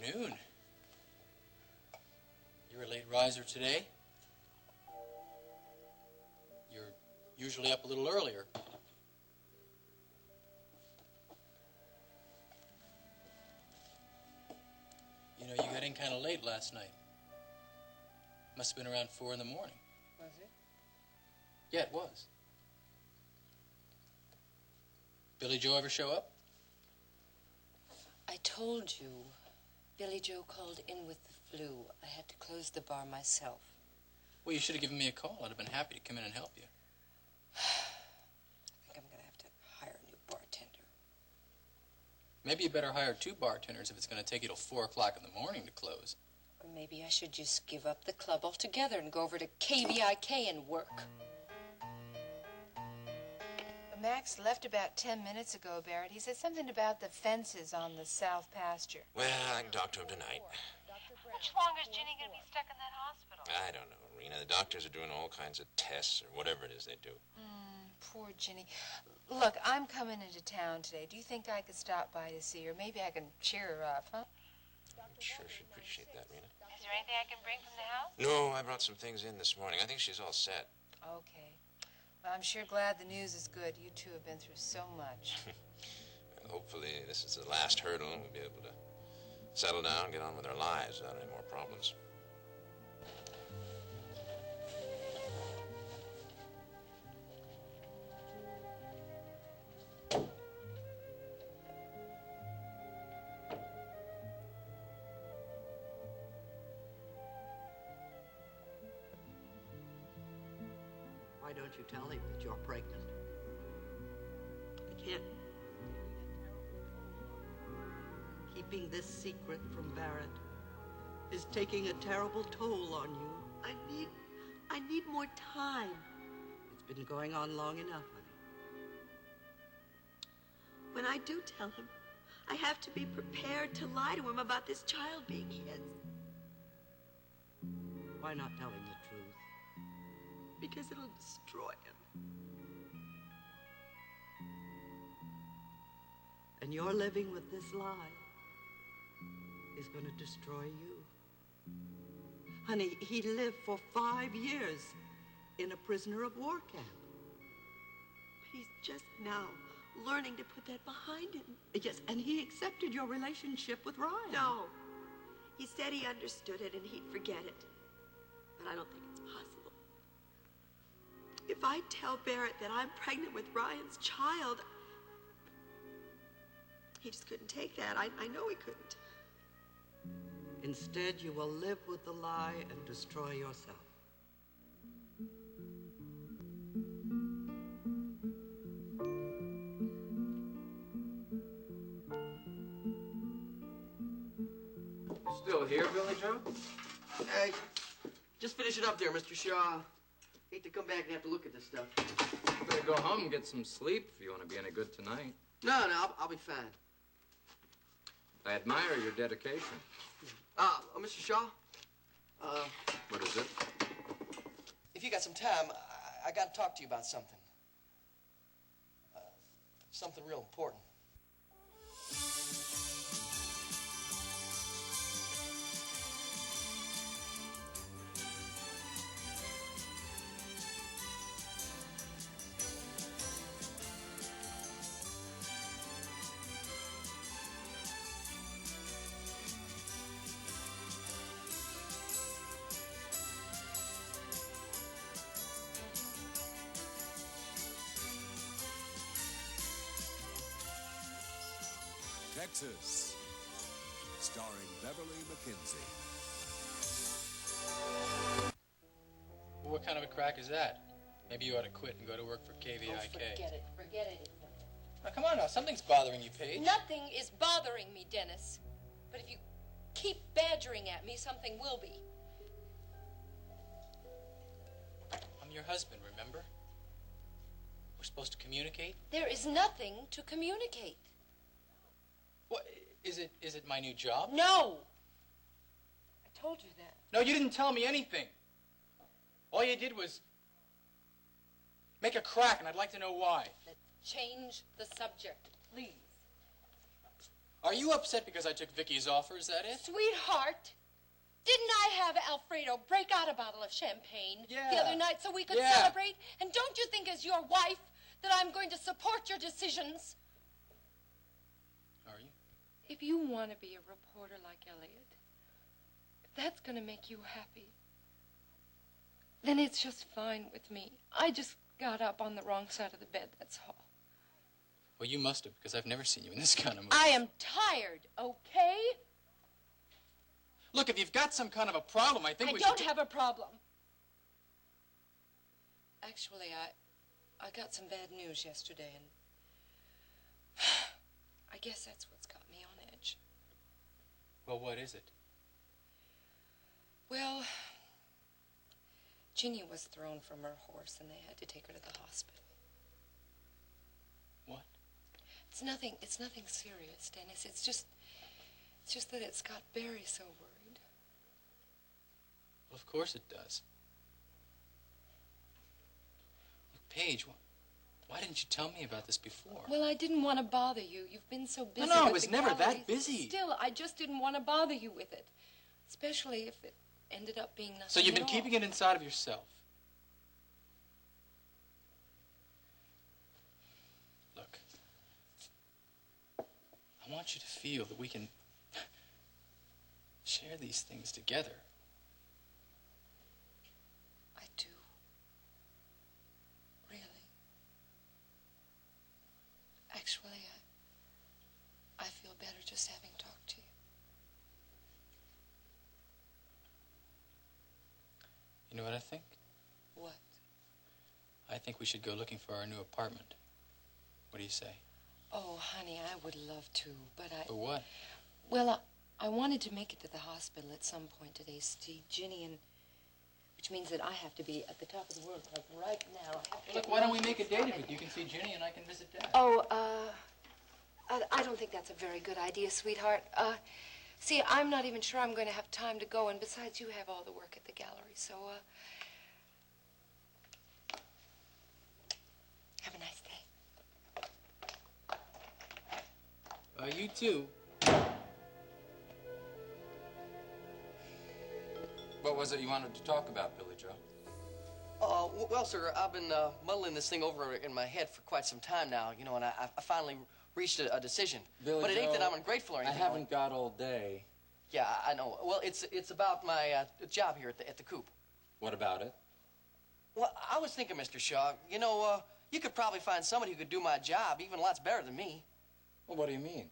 afternoon. You're a late riser today. You're usually up a little earlier. You know, you got in kind of late last night. Must have been around 4 in the morning. Was it? Yeah, it was. Billy Joe ever show up? I told you. Billy Joe called in with the flu. I had to close the bar myself. Well, you should have given me a call. I'd have been happy to come in and help you. I think I'm going to have to hire a new bartender. Maybe you better hire 2 bartenders if it's going to take you till 4 o'clock in the morning to close. Or maybe I should just give up the club altogether and go over to KVIK and work. Max left about 10 minutes ago, Barrett. He said something about the fences on the south pasture. Well, I can talk to him tonight. Much longer is Ginny going to be stuck in that hospital? I don't know, Rena. The doctors are doing all kinds of tests or whatever it is they do. Poor Ginny. Look, I'm coming into town today. Do you think I could stop by to see her? Maybe I can cheer her up, huh? I'm sure she'd appreciate that, Rena. Is there anything I can bring from the house? No, I brought some things in this morning. I think she's all set. Okay. Well, I'm sure glad the news is good. You two have been through so much. Well, hopefully this is the last hurdle and we'll be able to settle down and get on with our lives without any more problems. Why don't you tell him that you're pregnant? I can't. Keeping this secret from Barrett is taking a terrible toll on you. I need more time. It's been going on long enough, honey. When I do tell him, I have to be prepared to lie to him about this child being his. Why not tell him the truth? Because it'll destroy him. And your living with this lie is going to destroy you. Honey, he lived for 5 years in a prisoner of war camp. But he's just now learning to put that behind him. Yes, and he accepted your relationship with Ryan. No. He said he understood it and he'd forget it. But I don't think it's possible. If I tell Barrett that I'm pregnant with Ryan's child, he just couldn't take that. I know he couldn't. Instead, you will live with the lie and destroy yourself. Still here, Billy Joe? Hey, just finish it up there, Mr. Shaw. Hate to come back and have to look at this stuff. You better go home and get some sleep if you want to be any good tonight. No, I'll be fine. I admire your dedication. Mr. Shaw? What is it? If you got some time, I got to talk to you about something. Something real important. Texas, starring Beverly McKenzie. Well, what kind of a crack is that? Maybe you ought to quit and go to work for KVIK. Oh, forget it. Forget it. Now, come on now. Something's bothering you, Paige. Nothing is bothering me, Dennis. But if you keep badgering at me, something will be. I'm your husband, remember? We're supposed to communicate. There is nothing to communicate. What, is it my new job? No! I told you that. No, you didn't tell me anything. All you did was make a crack, and I'd like to know why. Let's change the subject, please. Are you upset because I took Vicky's offer? Is that it? Sweetheart, didn't I have Alfredo break out a bottle of champagne Yeah. the other night so we could Yeah. celebrate? And don't you think as your wife that I'm going to support your decisions? Are you? If you want to be a reporter like Elliot, if that's going to make you happy, then it's just fine with me. I just got up on the wrong side of the bed, that's all. Well, you must have, because I've never seen you in this kind of mood. I am tired, okay? Look, if you've got some kind of a problem, I think I we don't should... have a problem. Actually, I got some bad news yesterday, and I guess that's what's got me on edge. Well, what is it? Well, Ginny was thrown from her horse, and they had to take her to the hospital. What? It's nothing serious, Dennis. It's just that it's got Barry so worried. Well, of course it does. Look, Paige, why didn't you tell me about this before? Well, I didn't want to bother you. You've been so busy. No, I with was the never that galleries. busy. Still, I just didn't want to bother you with it, especially if it ended up being nothing. So you've been at keeping all. it inside of yourself. Look, I want you to feel that we can share these things together. I do. Really. Actually, I feel better just having talked to you. You know what I think? What? I think we should go looking for our new apartment. What do you say? Oh, honey, I would love to, but For what? Well, I wanted to make it to the hospital at some point today, see Ginny, and which means that I have to be at the top of the world, like right now. I have to Look, get why don't we lunch make a this date of time. it? You can see Ginny and I can visit Dad. Oh, I don't think that's a very good idea, sweetheart. See, I'm not even sure I'm going to have time to go, and besides, you have all the work at the gallery, so, have a nice day. You too. What was it you wanted to talk about, Billy Joe? Well, sir, I've been muddling this thing over in my head for quite some time now, you know, and I finally reached a decision. Billy but it ain't Joe, that I'm ungrateful or I anything. haven't got all day. Yeah, I know. Well, it's about my job here at the coop. What about it? Well, I was thinking, Mr. Shaw, you know, you could probably find somebody who could do my job even lots better than me. Well, what do you mean?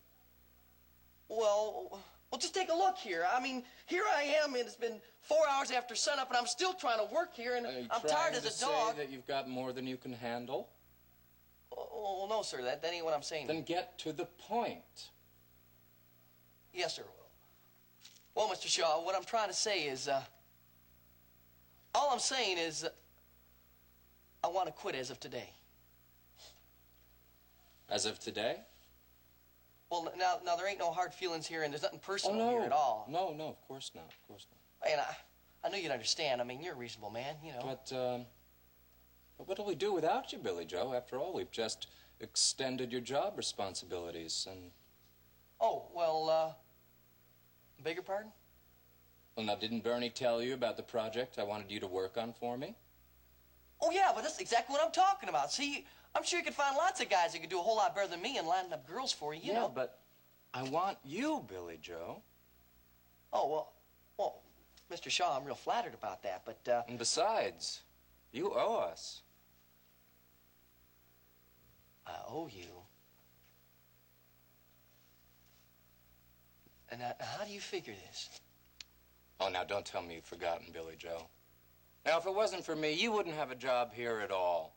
Well, just take a look here. I mean, here I am, and it's been 4 hours after sunup, and I'm still trying to work here, and Are you I'm trying tired to as a dog. say that you've got more than you can handle? Oh, no, sir, that ain't what I'm saying. Then get to the point. Yes, sir. Well, Mr. Shaw, what I'm trying to say is, all I'm saying is, I want to quit as of today. As of today? Well, now there ain't no hard feelings here, and there's nothing personal no. here at all. No, of course not. Of course not. And I knew you'd understand. I mean, you're a reasonable man, you know. But what'll we do without you, Billy Joe? After all, we've just extended your job responsibilities, and... Oh, well, beg your pardon? Well, now, didn't Bernie tell you about the project I wanted you to work on for me? Oh, yeah, but that's exactly what I'm talking about. See, I'm sure you could find lots of guys that could do a whole lot better than me and lining up girls for you, you know. But I want you, Billy Joe. Oh, well, Mr. Shaw, I'm real flattered about that, but, And besides, you owe us. I owe you. And how do you figure this? Oh, now, don't tell me you've forgotten, Billy Joe. Now, if it wasn't for me, you wouldn't have a job here at all.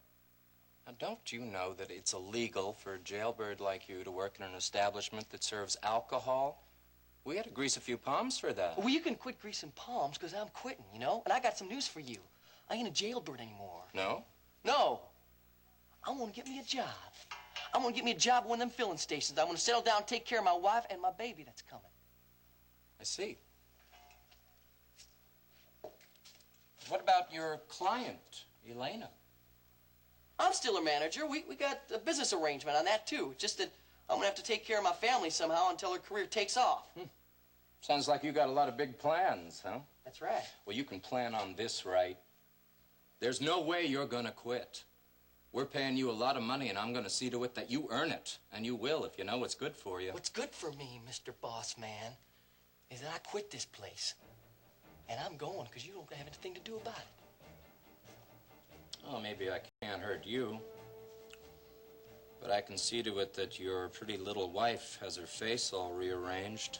Now, don't you know that it's illegal for a jailbird like you to work in an establishment that serves alcohol? We had to grease a few palms for that. Well, you can quit greasing palms, because I'm quitting, you know? And I got some news for you. I ain't a jailbird anymore. No? No. I want to get me a job. I want to get me a job at one of them filling stations. I want to settle down and take care of my wife and my baby that's coming. I see. What about your client, Elena? I'm still a manager. We got a business arrangement on that, too. Just that I'm gonna have to take care of my family somehow until her career takes off. Sounds like you got a lot of big plans, huh? That's right. Well, you can plan on this, right? There's no way you're gonna quit. We're paying you a lot of money, and I'm gonna see to it that you earn it. And you will if you know what's good for you. What's good for me, Mr. Boss Man, is that I quit this place. And I'm going because you don't have anything to do about it. Oh, maybe I can't hurt you. But I can see to it that your pretty little wife has her face all rearranged.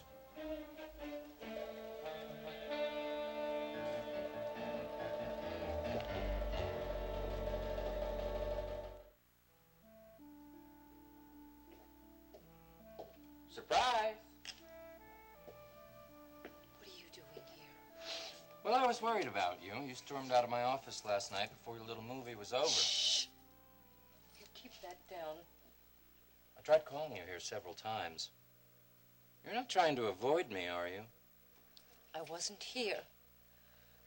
Surprise! What are you doing here? Well, I was worried about you. You stormed out of my office last night before your little movie was over. Shh. You keep that down. I tried calling you here several times. You're not trying to avoid me, are you? I wasn't here.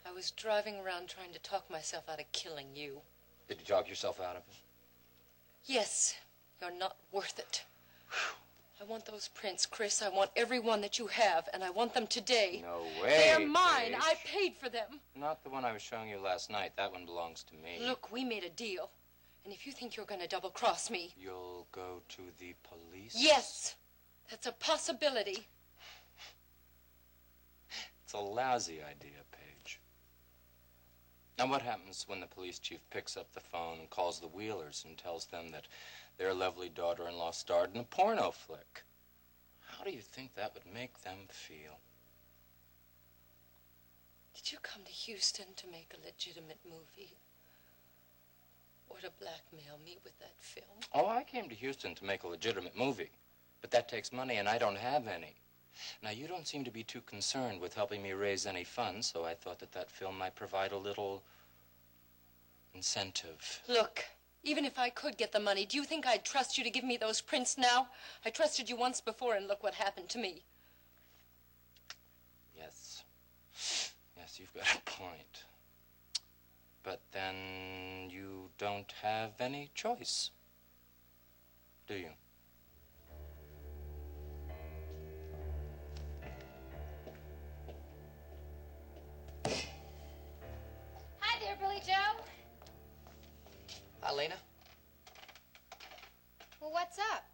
I was driving around trying to talk myself out of killing you. Did you talk yourself out of it? Yes, you're not worth it. I want those prints, Chris. I want every one that you have, and I want them today. No way. They're mine. Paige. I paid for them. Not the one I was showing you last night. That one belongs to me. Look, we made a deal. And if you think you're going to double-cross me... You'll go to the police? Yes. That's a possibility. It's a lousy idea, Paige. Now, what happens when the police chief picks up the phone and calls the Wheelers and tells them that their lovely daughter-in-law starred in a porno flick? How do you think that would make them feel? Did you come to Houston to make a legitimate movie? Or to blackmail me with that film? Oh, I came to Houston to make a legitimate movie. But that takes money, and I don't have any. Now, you don't seem to be too concerned with helping me raise any funds, so I thought that that film might provide a little incentive. Look, even if I could get the money, do you think I'd trust you to give me those prints now? I trusted you once before, and look what happened to me. Yes. Yes, you've got a point. But then you don't have any choice, do you? Hi there, Billy Joe. Hi, Lena. Well, what's up?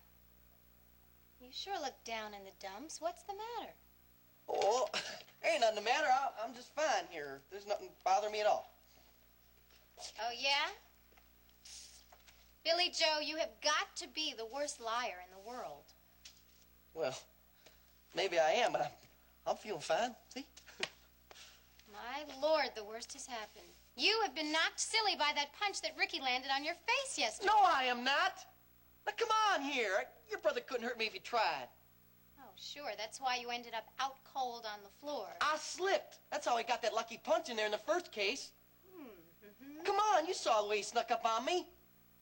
You sure look down in the dumps. What's the matter? Oh, ain't nothing the matter. I'm just fine here. There's nothing bothering me at all. Oh, yeah? Billy Joe, you have got to be the worst liar in the world. Well, maybe I am, but I'm feeling fine. See? My Lord, the worst has happened. You have been knocked silly by that punch that Ricky landed on your face yesterday. No, I am not. Now, come on here. Your brother couldn't hurt me if he tried. Oh, sure. That's why you ended up out cold on the floor. I slipped. That's how he got that lucky punch in there in the first case. Come on, you saw the way he snuck up on me.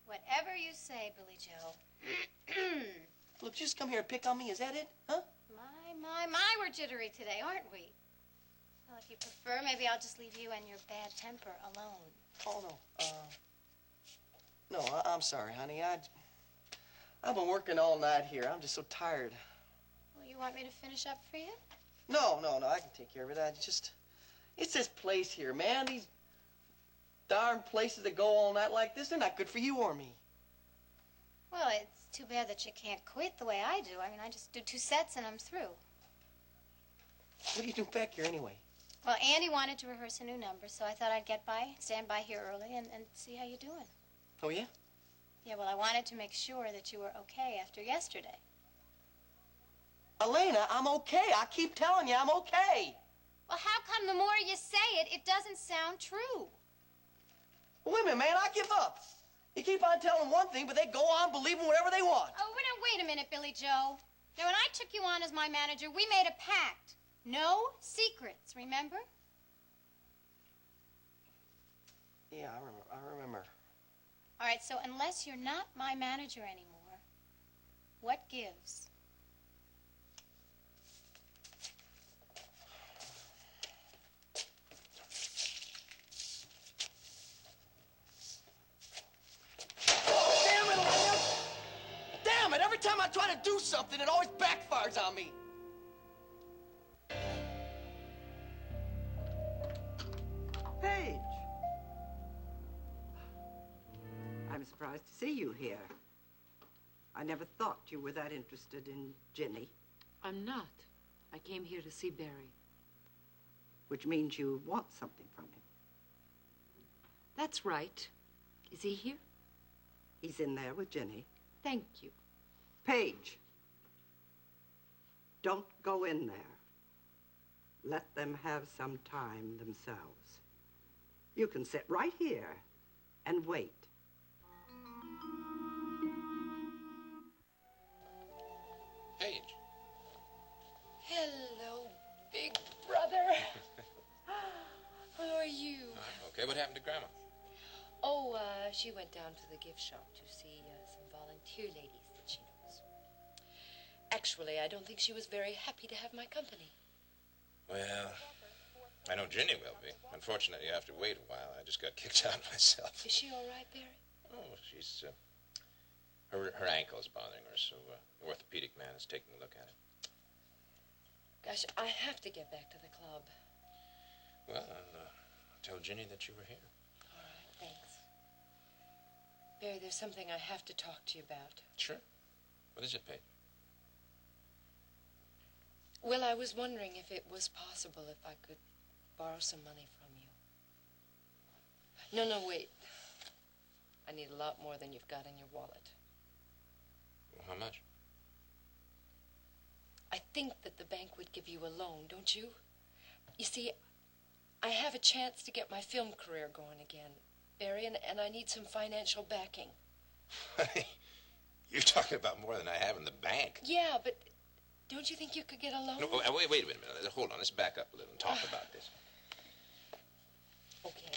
Whatever you say, Billy Joe. Look, you just come here and pick on me. Is that it? Huh? My, we're jittery today, aren't we? Well, if you prefer, maybe I'll just leave you and your bad temper alone. Oh, no. No, I'm sorry, honey. I've been working all night here. I'm just so tired. Well, you want me to finish up for you? No, I can take care of it. It's this place here, man. These darn places that go all night like this, they're not good for you or me. Well, it's too bad that you can't quit the way I do. I mean, I just do 2 sets and I'm through. What are you doing back here anyway? Well, Andy wanted to rehearse a new number, so I thought I'd stand by here early and see how you're doing. Oh, yeah? Yeah, well, I wanted to make sure that you were okay after yesterday. Elena, I'm okay. I keep telling you I'm okay. Well, how come the more you say it, it doesn't sound true? Wait a minute, man. I give up. You keep on telling one thing, but they go on believing whatever they want. Oh, wait a minute, Billy Joe. Now, when I took you on as my manager, we made a pact. No secrets, remember? Yeah, I remember. All right, so unless you're not my manager anymore, what gives? Damn it, Elena! Damn it! Every time I try try to do something, it always backfires on me. Paige. I'm surprised to see you here. I never thought you were that interested in Ginny. I'm not. I came here to see Barry. Which means you want something from him. That's right. Is he here? He's in there with Ginny. Thank you. Paige, don't go in there. Let them have some time themselves. You can sit right here and wait. Paige. Hello, big brother. How are you? I'm okay. What happened to Grandma? Oh, she went down to the gift shop to see some volunteer ladies that she knows. Actually, I don't think she was very happy to have my company. Well, I know Ginny will be. Unfortunately, you have to wait a while. I just got kicked out myself. Is she all right, Barry? Oh, she's, her ankle's bothering her, so the orthopedic man is taking a look at it. Gosh, I have to get back to the club. Well, I'll tell Ginny that you were here. All right, thanks. Barry, there's something I have to talk to you about. Sure. What is it, Paige? Well, I was wondering if it was possible if I could borrow some money from you. No, wait. I need a lot more than you've got in your wallet. Well, how much? I think that the bank would give you a loan, don't you? You see, I have a chance to get my film career going again, Barry, and I need some financial backing. You're talking about more than I have in the bank. Yeah, but don't you think you could get a loan? No, wait a minute. Hold on. Let's back up a little and talk about this. Okay.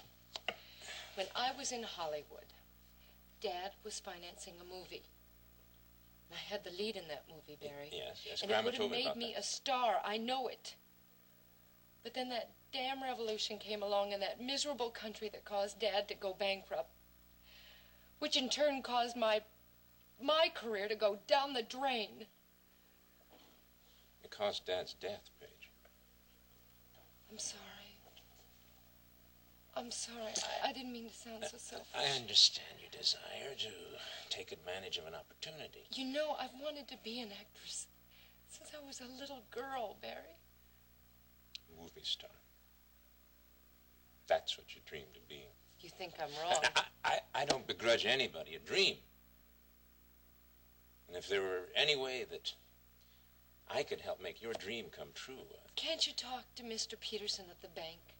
When I was in Hollywood, Dad was financing a movie. I had the lead in that movie, Barry. Yes. And Grandma it would have told me made about me that. a star. I know it. But then that damn revolution came along in that miserable country that caused Dad to go bankrupt, which in turn caused my career to go down the drain. It caused Dad's death, Paige. I'm sorry. I'm sorry. I didn't mean to sound so selfish. I understand your desire to take advantage of an opportunity. You know, I've wanted to be an actress since I was a little girl, Barry. Movie star. That's what you dreamed of being. You think I'm wrong? I don't begrudge anybody a dream. And if there were any way that I could help make your dream come true... Can't you talk to Mr. Peterson at the bank?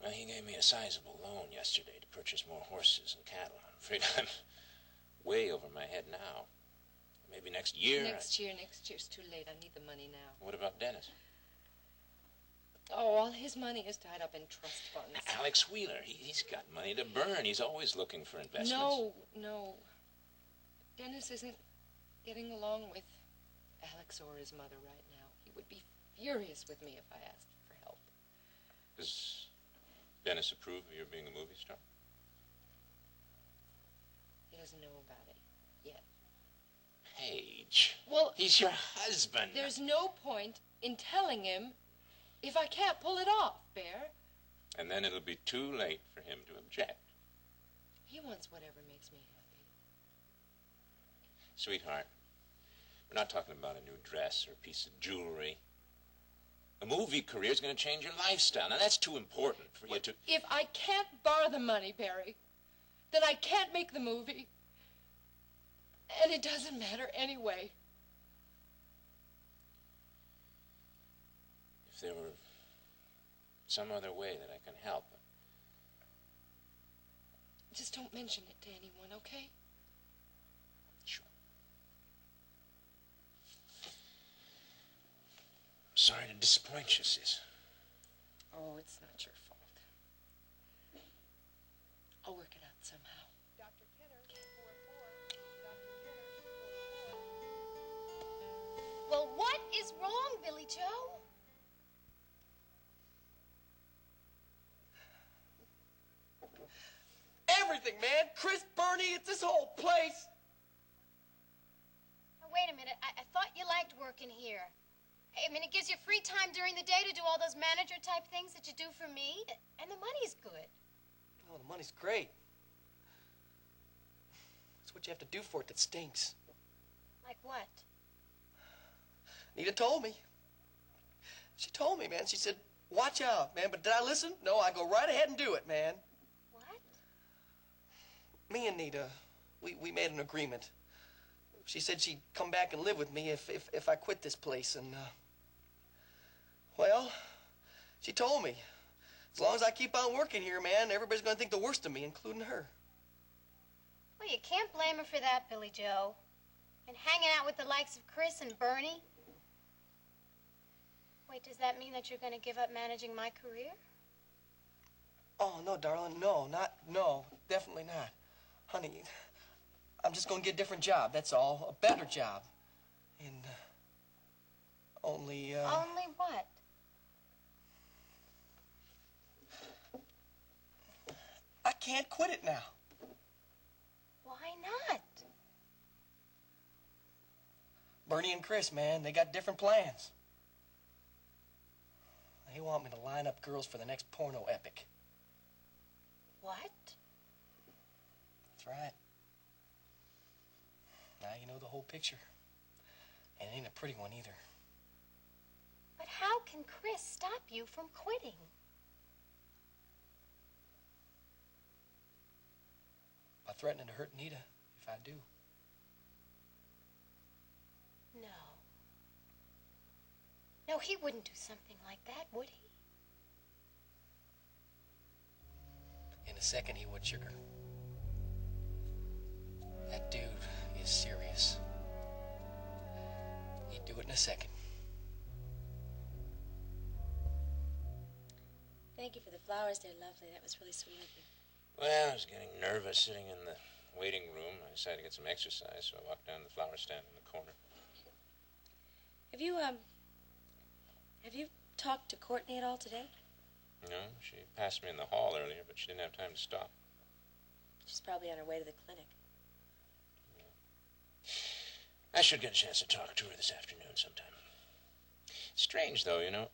Well, he gave me a sizable loan yesterday to purchase more horses and cattle. I'm afraid I'm way over my head now. Maybe next year... Next year's too late. I need the money now. What about Dennis? Oh, all his money is tied up in trust funds. Alex Wheeler, he's got money to burn. He's always looking for investments. No. Dennis isn't getting along with Alex or his mother right now. He would be furious with me if I asked for help. Does Dennis approve of your being a movie star? He doesn't know about it yet. Paige. Well, he's your husband. There's no point in telling him if I can't pull it off, Bear. And then it'll be too late for him to object. He wants whatever makes me happy. Sweetheart, we're not talking about a new dress or a piece of jewelry. A movie career is going to change your lifestyle. Now, that's too important for you to... If I can't borrow the money, Barry, then I can't make the movie. And it doesn't matter anyway. If there were some other way that I can help. Just don't mention it to anyone, okay? Sure. Sorry to disappoint you, sis. Oh, it's not your fault. I'll work it out somehow. Dr. Kenner, 4-4. Well, what is wrong, Billy Joe? Everything, man. Chris, Bernie, it's this whole place. wait a minute. I thought you liked working here. I mean, it gives you free time during the day to do all those manager-type things that you do for me, and the money's good. Oh, the money's great. It's what you have to do for it that stinks. Like what? Nita told me. She told me, man. She said, watch out, man. But did I listen? No, I go right ahead and do it, man. What? Me and Nita, we made an agreement. She said she'd come back and live with me if I quit this place. And, well, she told me, as long as I keep on working here, man, everybody's going to think the worst of me, including her. Well, you can't blame her for that, Billy Joe. And hanging out with the likes of Chris and Bernie. Wait, does that mean that you're going to give up managing my career? Oh, no, darling, no, definitely not. Honey, I'm just going to get a different job, that's all, a better job. And, only what? I can't quit it now. Why not? Bernie and Chris, man, they got different plans. They want me to line up girls for the next porno epic. What? That's right. Now you know the whole picture. And it ain't a pretty one either. But how can Chris stop you from quitting? By threatening to hurt Nita if I do. No. No, he wouldn't do something like that, would he? In a second he would, sugar. That dude is serious. He'd do it in a second. Thank you for the flowers. They're lovely. That was really sweet of you. Well, I was getting nervous sitting in the waiting room. I decided to get some exercise, so I walked down to the flower stand in the corner. Have you talked to Courtney at all today? No, she passed me in the hall earlier, but she didn't have time to stop. She's probably on her way to the clinic. I should get a chance to talk to her this afternoon sometime. Strange, though, you know.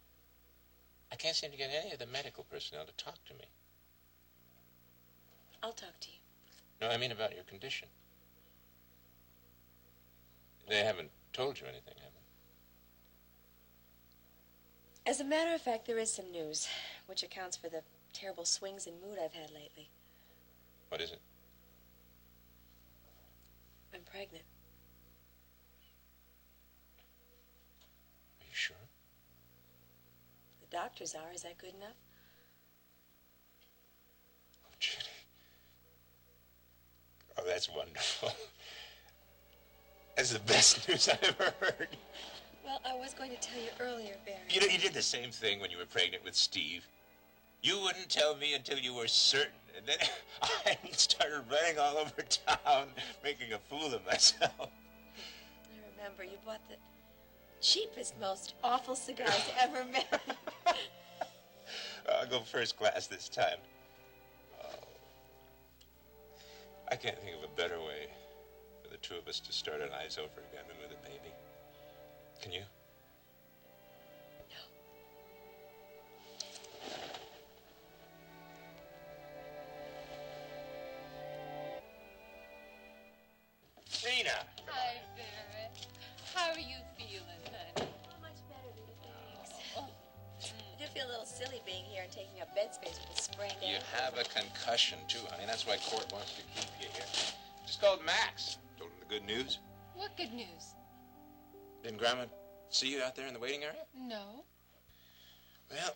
I can't seem to get any of the medical personnel to talk to me. I'll talk to you. No, I mean about your condition. They haven't told you anything, have they? As a matter of fact, there is some news, which accounts for the terrible swings in mood I've had lately. What is it? I'm pregnant. Are you sure? The doctors are. Is that good enough? Oh, Jenny. Oh, that's wonderful. That's the best news I've ever heard. Well, I was going to tell you earlier, Barry. You know, you did the same thing when you were pregnant with Steve. You wouldn't tell me until you were certain. And then I started running all over town, making a fool of myself. I remember you bought the cheapest, most awful cigars ever made. I'll go first class this time. Oh. I can't think of a better way for the two of us to start our lives over again than with a baby. Can you? Rena! Hi, Barrett. How are you feeling, honey? Oh, much better, Rita, thanks. I do feel a little silly being here and taking up bed space with a sprained ankle. You have a concussion, too, honey. That's why Court wants to keep you here. Just called Max. Told him the good news. What good news? Didn't Grandma see you out there in the waiting area? No. Well,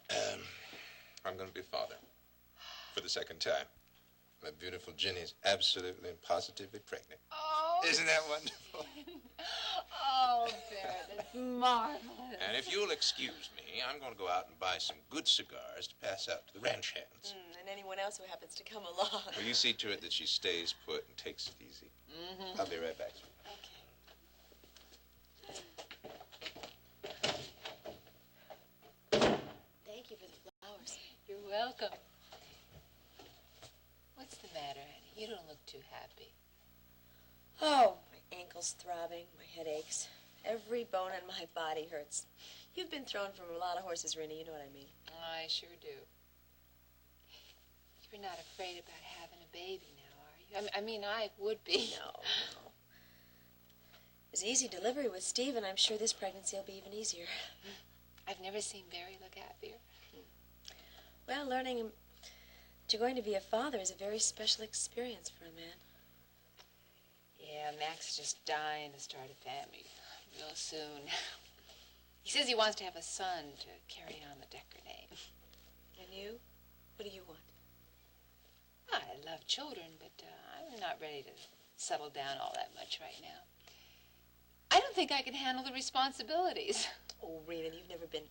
I'm going to be a father. For the second time. My beautiful Ginny's absolutely and positively pregnant. Oh. Isn't that wonderful? Oh, Barrett, it's marvelous. And if you'll excuse me, I'm going to go out and buy some good cigars to pass out to the ranch hands. And anyone else who happens to come along. Will you see to it that she stays put and takes it easy? I'll be right back. Thank you for the flowers. You're welcome. What's the matter, honey? You don't look too happy. Oh, my ankle ankles throbbing, my head aches. Every bone in my body hurts. You've been thrown from a lot of horses, Rennie, you know what I mean. I sure do. You're not afraid about having a baby now, are you? I mean, I would be. No, no. It was easy delivery with Steve, and I'm sure this pregnancy will be even easier. I've never seen Barry look happier. Well, learning that you're going to be a father is a very special experience for a man. Yeah, Mac's just dying to start a family real soon. He says he wants to have a son to carry on the Decker name. And you? What do you want? I love children, but I'm not ready to settle down all that much right now. I don't think I can handle the responsibilities. Oh, Rena, you've never been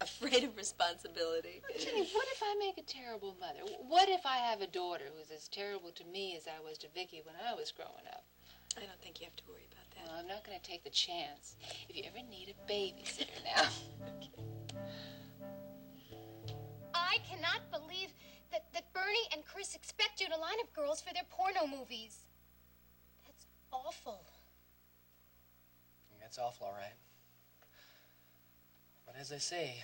afraid of responsibility. Well, Jenny, what if I make a terrible mother? What if I have a daughter who's as terrible to me as I was to Vicky when I was growing up? I don't think you have to worry about that. Well, I'm not going to take the chance. If you ever need a babysitter now. I cannot believe that Bernie and Chris expect you to line up girls for their porno movies. That's awful. That's awful, all right. But as I say,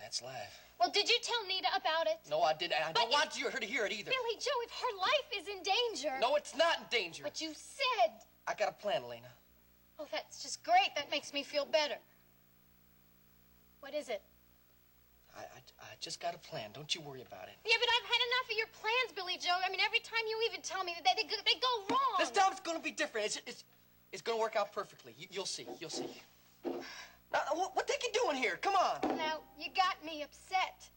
that's life. Well, did you tell Nita about it? No, I didn't. I don't want her to hear it either. Billy Joe, if her life is in danger. No, it's not in danger. But you said. I got a plan, Elena. Oh, that's just great. That makes me feel better. What is it? I just got a plan. Don't you worry about it. Yeah, but I've had enough of your plans, Billy Joe. I mean, every time you even tell me that they go wrong. This time it's going to be different. It's going to work out perfectly. You'll see. You'll see. Now, what they can doing here? Come on. Now, you got me upset.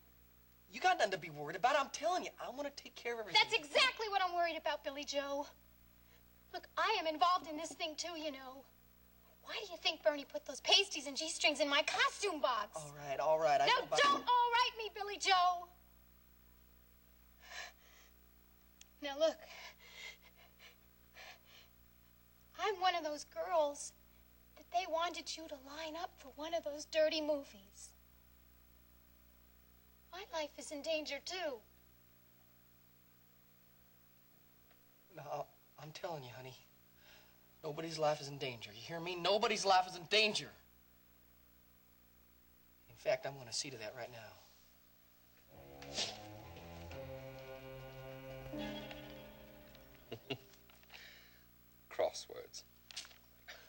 You got nothing to be worried about. I'm telling you, I'm going to take care of everything. That's exactly what I'm worried about, Billy Joe. Look, I am involved in this thing, too, you know. Why do you think Bernie put those pasties and G-strings in my costume box? All right, all right. Now, don't all right me, Billy Joe. Now, look. I'm one of those girls that they wanted you to line up for one of those dirty movies. My life is in danger, too. No, I'm telling you, honey. Nobody's life is in danger. You hear me? Nobody's life is in danger. In fact, I'm going to see to that right now. Crosswords.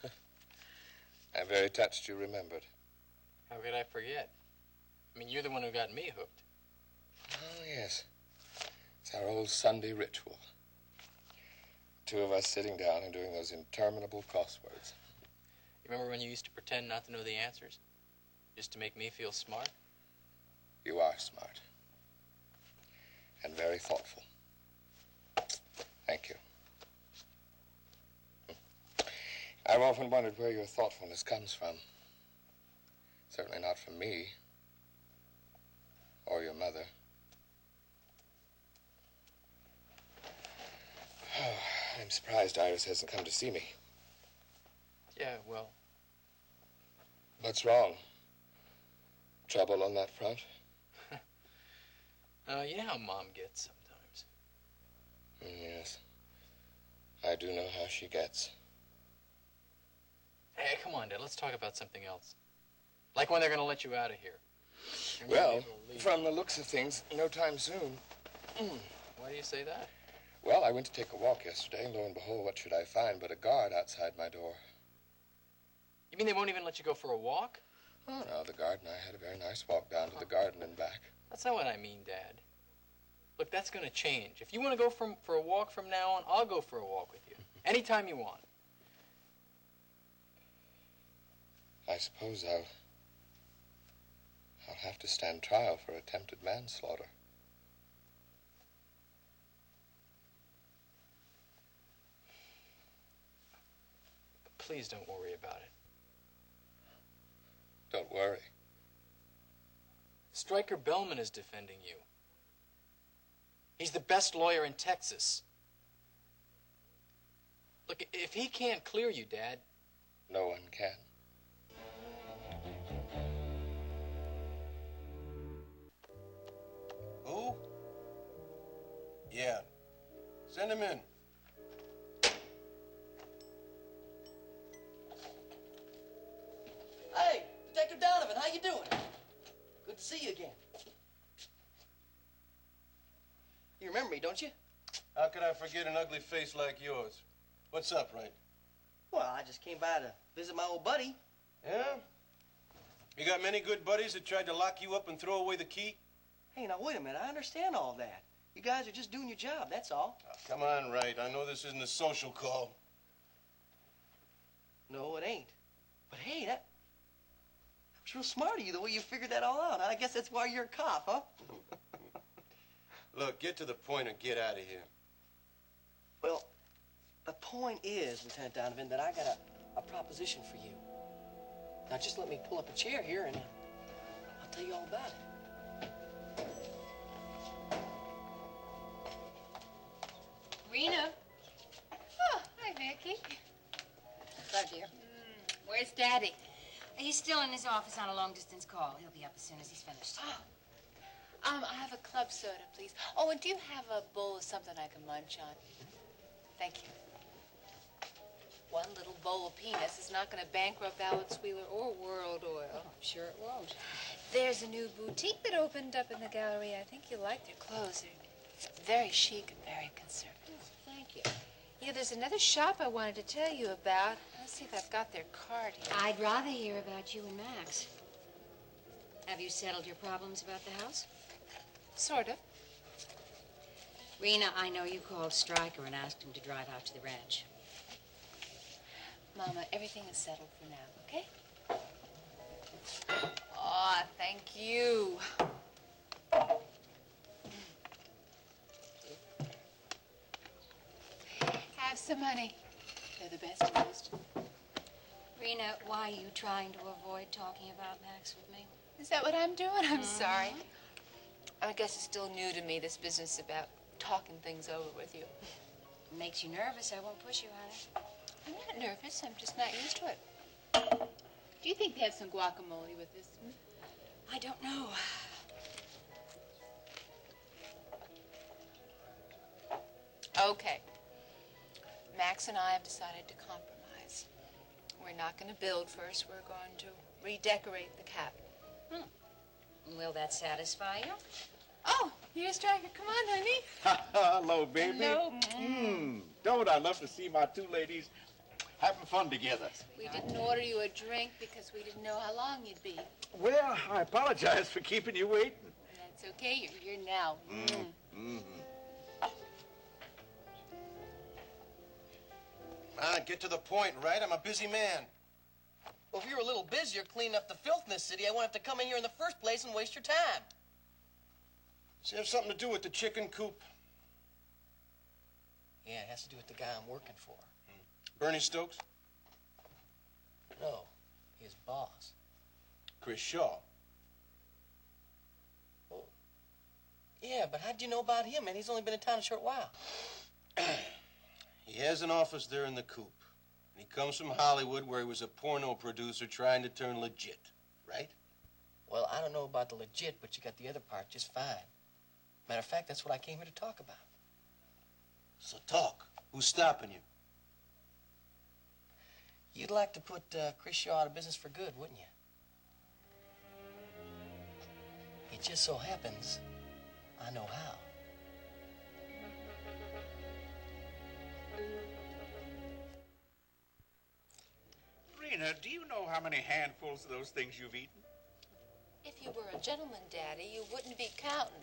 I'm very touched you remembered. How could I forget? I mean, you're the one who got me hooked. Oh, yes. It's our old Sunday ritual. Two of us sitting down and doing those interminable crosswords. You remember when you used to pretend not to know the answers? Just to make me feel smart? You are smart. And very thoughtful. Thank you. I've often wondered where your thoughtfulness comes from. Certainly not from me. Or your mother. Oh, I'm surprised Iris hasn't come to see me. Yeah, well... What's wrong? Trouble on that front? You know how Mom gets sometimes. Yes. I do know how she gets. Hey, come on, Dad. Let's talk about something else. Like when they're going to let you out of here. Well, from the looks of things, no time soon. Why do you say that? Well, I went to take a walk yesterday, and lo and behold, what should I find but a guard outside my door. You mean they won't even let you go for a walk? Oh, no, the guard and I had a very nice walk down to the garden and back. That's not what I mean, Dad. Look, that's going to change. If you want to go for a walk from now on, I'll go for a walk with you. Anytime you want. I suppose I'll have to stand trial for attempted manslaughter. Please don't worry about it. Don't worry. Stryker Bellman is defending you. He's the best lawyer in Texas. Look, if he can't clear you, Dad... No one can. Who? Yeah. Send him in. see you again. You remember me, don't you? How could I forget an ugly face like yours? What's up, right? Well, I just came by to visit my old buddy. Yeah? You got many good buddies that tried to lock you up and throw away the key? Hey, now, wait a minute. I understand all that. You guys are just doing your job, that's all. Oh, come on, Wright. I know this isn't a social call. No, it ain't. But hey, that was real smart of you, the way you figured that all out. I guess that's why you're a cop, huh? Look, get to the point or get out of here. Well, the point is, Lieutenant Donovan, that I got a proposition for you. Now, just let me pull up a chair here and I'll tell you all about it. Rena. Oh, hi, Vicky. Hello, dear. Where's Daddy? He's still in his office on a long-distance call. He'll be up as soon as he's finished. Oh. I have a club soda, please. Oh, and do you have a bowl of something I can munch on? Thank you. One little bowl of peanuts is not going to bankrupt Alex Wheeler or World Oil. Oh, I'm sure it won't. There's a new boutique that opened up in the gallery. I think you'll like their clothes. They're very chic and very conservative. Thank you. Yeah, there's another shop I wanted to tell you about. Let's see if I've got their card here. I'd rather hear about you and Max. Have you settled your problems about the house? Sort of. Rena, I know you called Stryker and asked him to drive out to the ranch. Mama, everything is settled for now, okay? Aw, thank you. Have some money. They're the best and most. Rena, why are you trying to avoid talking about Max with me? Is that what I'm doing? I'm sorry. I guess it's still new to me, this business about talking things over with you. It makes you nervous. I won't push you, honey. I'm not nervous. I'm just not used to it. Do you think they have some guacamole with this? I don't know. Okay. Max and I have decided to compromise. We're not going to build first. We're going to redecorate the cabin. Will that satisfy you? Oh, here's Stryker. Come on, honey. Hello, baby. Hello. Don't I love to see my two ladies having fun together? We didn't order you a drink because we didn't know how long you'd be. Well, I apologize for keeping you waiting. That's okay. You're here now. Get to the point, right? I'm a busy man. Well, if you were a little busier cleaning up the filth in this city, I wouldn't have to come in here in the first place and waste your time. Does it have something to do with the chicken coop? Yeah, it has to do with the guy I'm working for. Bernie Stokes? No, his boss. Chris Shaw? Oh. Yeah, but how'd you know about him, man? He's only been in town a short while. He has an office there in the coop. And he comes from Hollywood, where he was a porno producer trying to turn legit, right? Well, I don't know about the legit, but you got the other part just fine. Matter of fact, that's what I came here to talk about. So talk. Who's stopping you? You'd like to put Chris Shaw out of business for good, wouldn't you? It just so happens I know how. Rena, do you know how many handfuls of those things you've eaten? If you were a gentleman, Daddy, you wouldn't be counting.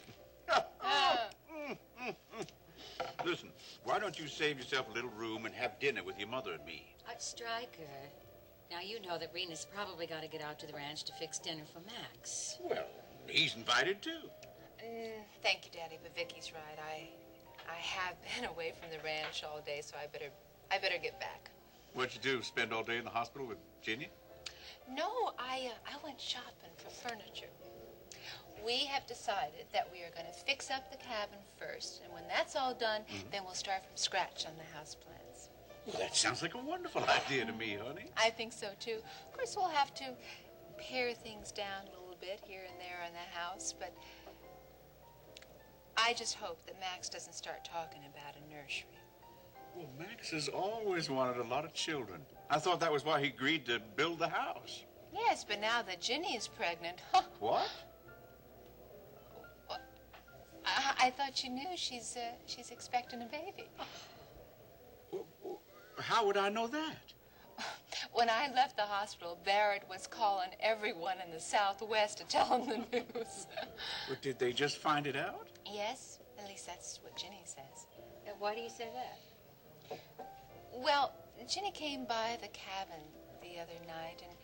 Listen, why don't you save yourself a little room and have dinner with your mother and me? Stryker, now you know that Rena's probably got to get out to the ranch to fix dinner for Max. Well, he's invited too. Thank you, Daddy, but Vicky's right. I have been away from the ranch all day, so I better get back. What'd you do, spend all day in the hospital with Ginny? No, I went shopping for furniture. We have decided that we are going to fix up the cabin first, and when that's all done, then we'll start from scratch on the house plans. Well, that sounds like a wonderful idea to me, honey. I think so, too. Of course, we'll have to pare things down a little bit here and there in the house, but I just hope that Max doesn't start talking about a nursery. Well, Max has always wanted a lot of children. I thought that was why he agreed to build the house. Yes, but now that Ginny is pregnant, What? I thought you knew she's expecting a baby. How would I know that? When I left the hospital, Barrett was calling everyone in the Southwest to tell them the news. Well, did they just find it out? Yes, at least that's what Ginny says. Why do you say that? Well, Ginny came by the cabin the other night, and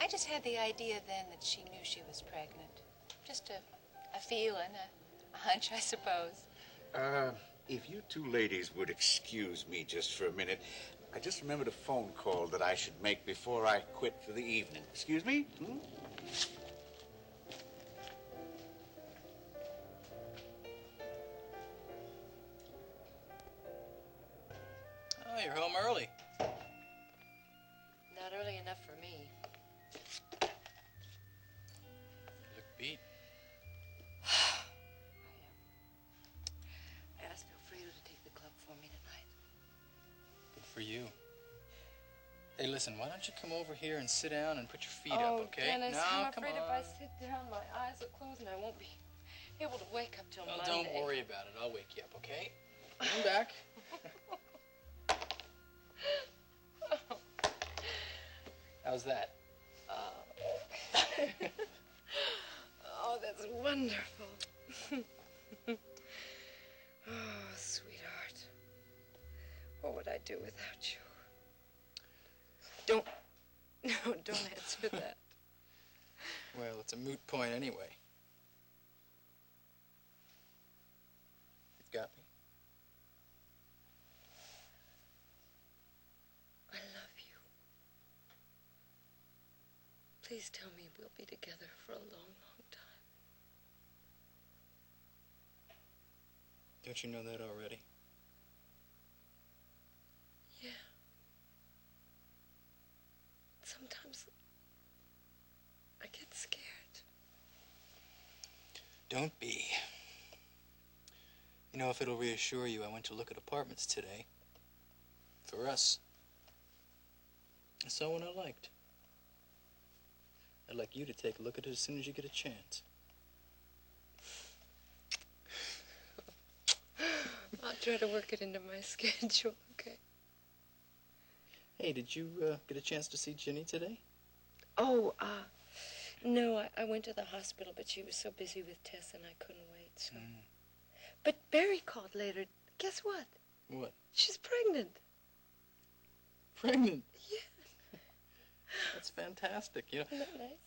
I just had the idea then that she knew she was pregnant. Just a feeling, a hunch, I suppose. If you two ladies would excuse me just for a minute, I just remembered a phone call that I should make before I quit for the evening. Excuse me? Oh, you're home early. Not early enough for me. You look beat. I asked Alfredo to take the club for me tonight. Good for you. Hey, listen, why don't you come over here and sit down and put your feet up, okay? Dennis, No, I'm come afraid on. if I sit down, my eyes will close and I won't be able to wake up till Well, Monday. don't worry about it. I'll wake you up, okay? Come back. How's that? Oh, that's wonderful. Oh, sweetheart. What would I do without you? Don't answer that. Well, it's a moot point anyway. You've got me. I love you. Please tell me we'll be together for a long, long time. Don't you know that already? Yeah. Sometimes I get scared. Don't be. You know, if it'll reassure you, I went to look at apartments today. For us. I saw one I liked. I'd like you to take a look at it as soon as you get a chance. I'll try to work it into my schedule, okay? Hey, did you get a chance to see Ginny today? Oh, no, I went to the hospital, but she was so busy with Tess and I couldn't wait, so. But Barry called later. Guess what? What? She's pregnant. Pregnant? Yeah. That's fantastic. You know, Isn't that nice?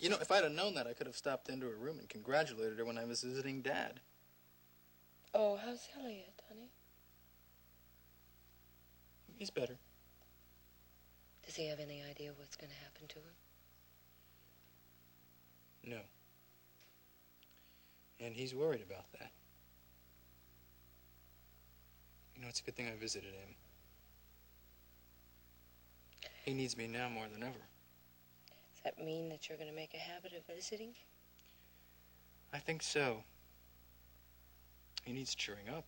You know, if I'd have known that, I could have stopped into her room and congratulated her when I was visiting Dad. Oh, how's Elliot, honey? He's better. Does he have any idea what's going to happen to her? No. And he's worried about that. You know, it's a good thing I visited him. He needs me now more than ever. Does that mean that you're going to make a habit of visiting? I think so. He needs cheering up.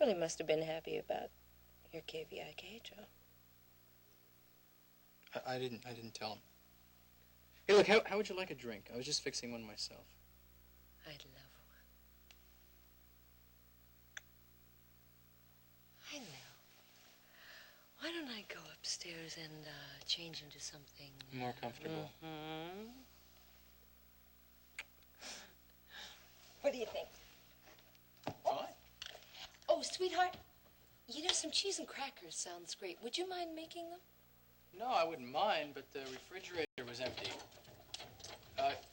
Well, he must have been happy about your KVIK, Joe. I didn't tell him. Hey, look, how would you like a drink? I was just fixing one myself. I'd love one. I know. Why don't I go upstairs and change into something More comfortable. Mm-hmm. What do you think? Fine. Oh, sweetheart, you know, some cheese and crackers sounds great. Would you mind making them? No, I wouldn't mind, but the refrigerator was empty.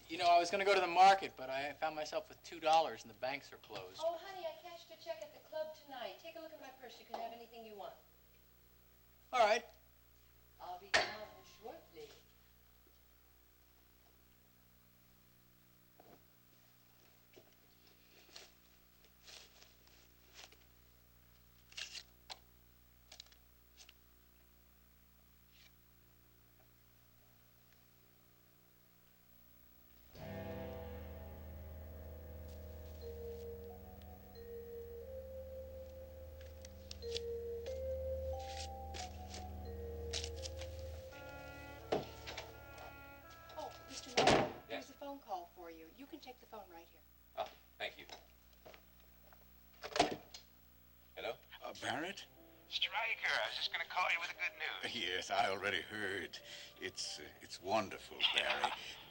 You know, I was going to go to the market, but I found myself with $2 and the banks are closed. Oh, honey, I cashed a check at the club tonight. Take a look at my purse. You can have anything you want. All right. I'll be down shortly. Barrett? Stryker, I was just going to call you with the good news. Yes, I already heard. It's wonderful,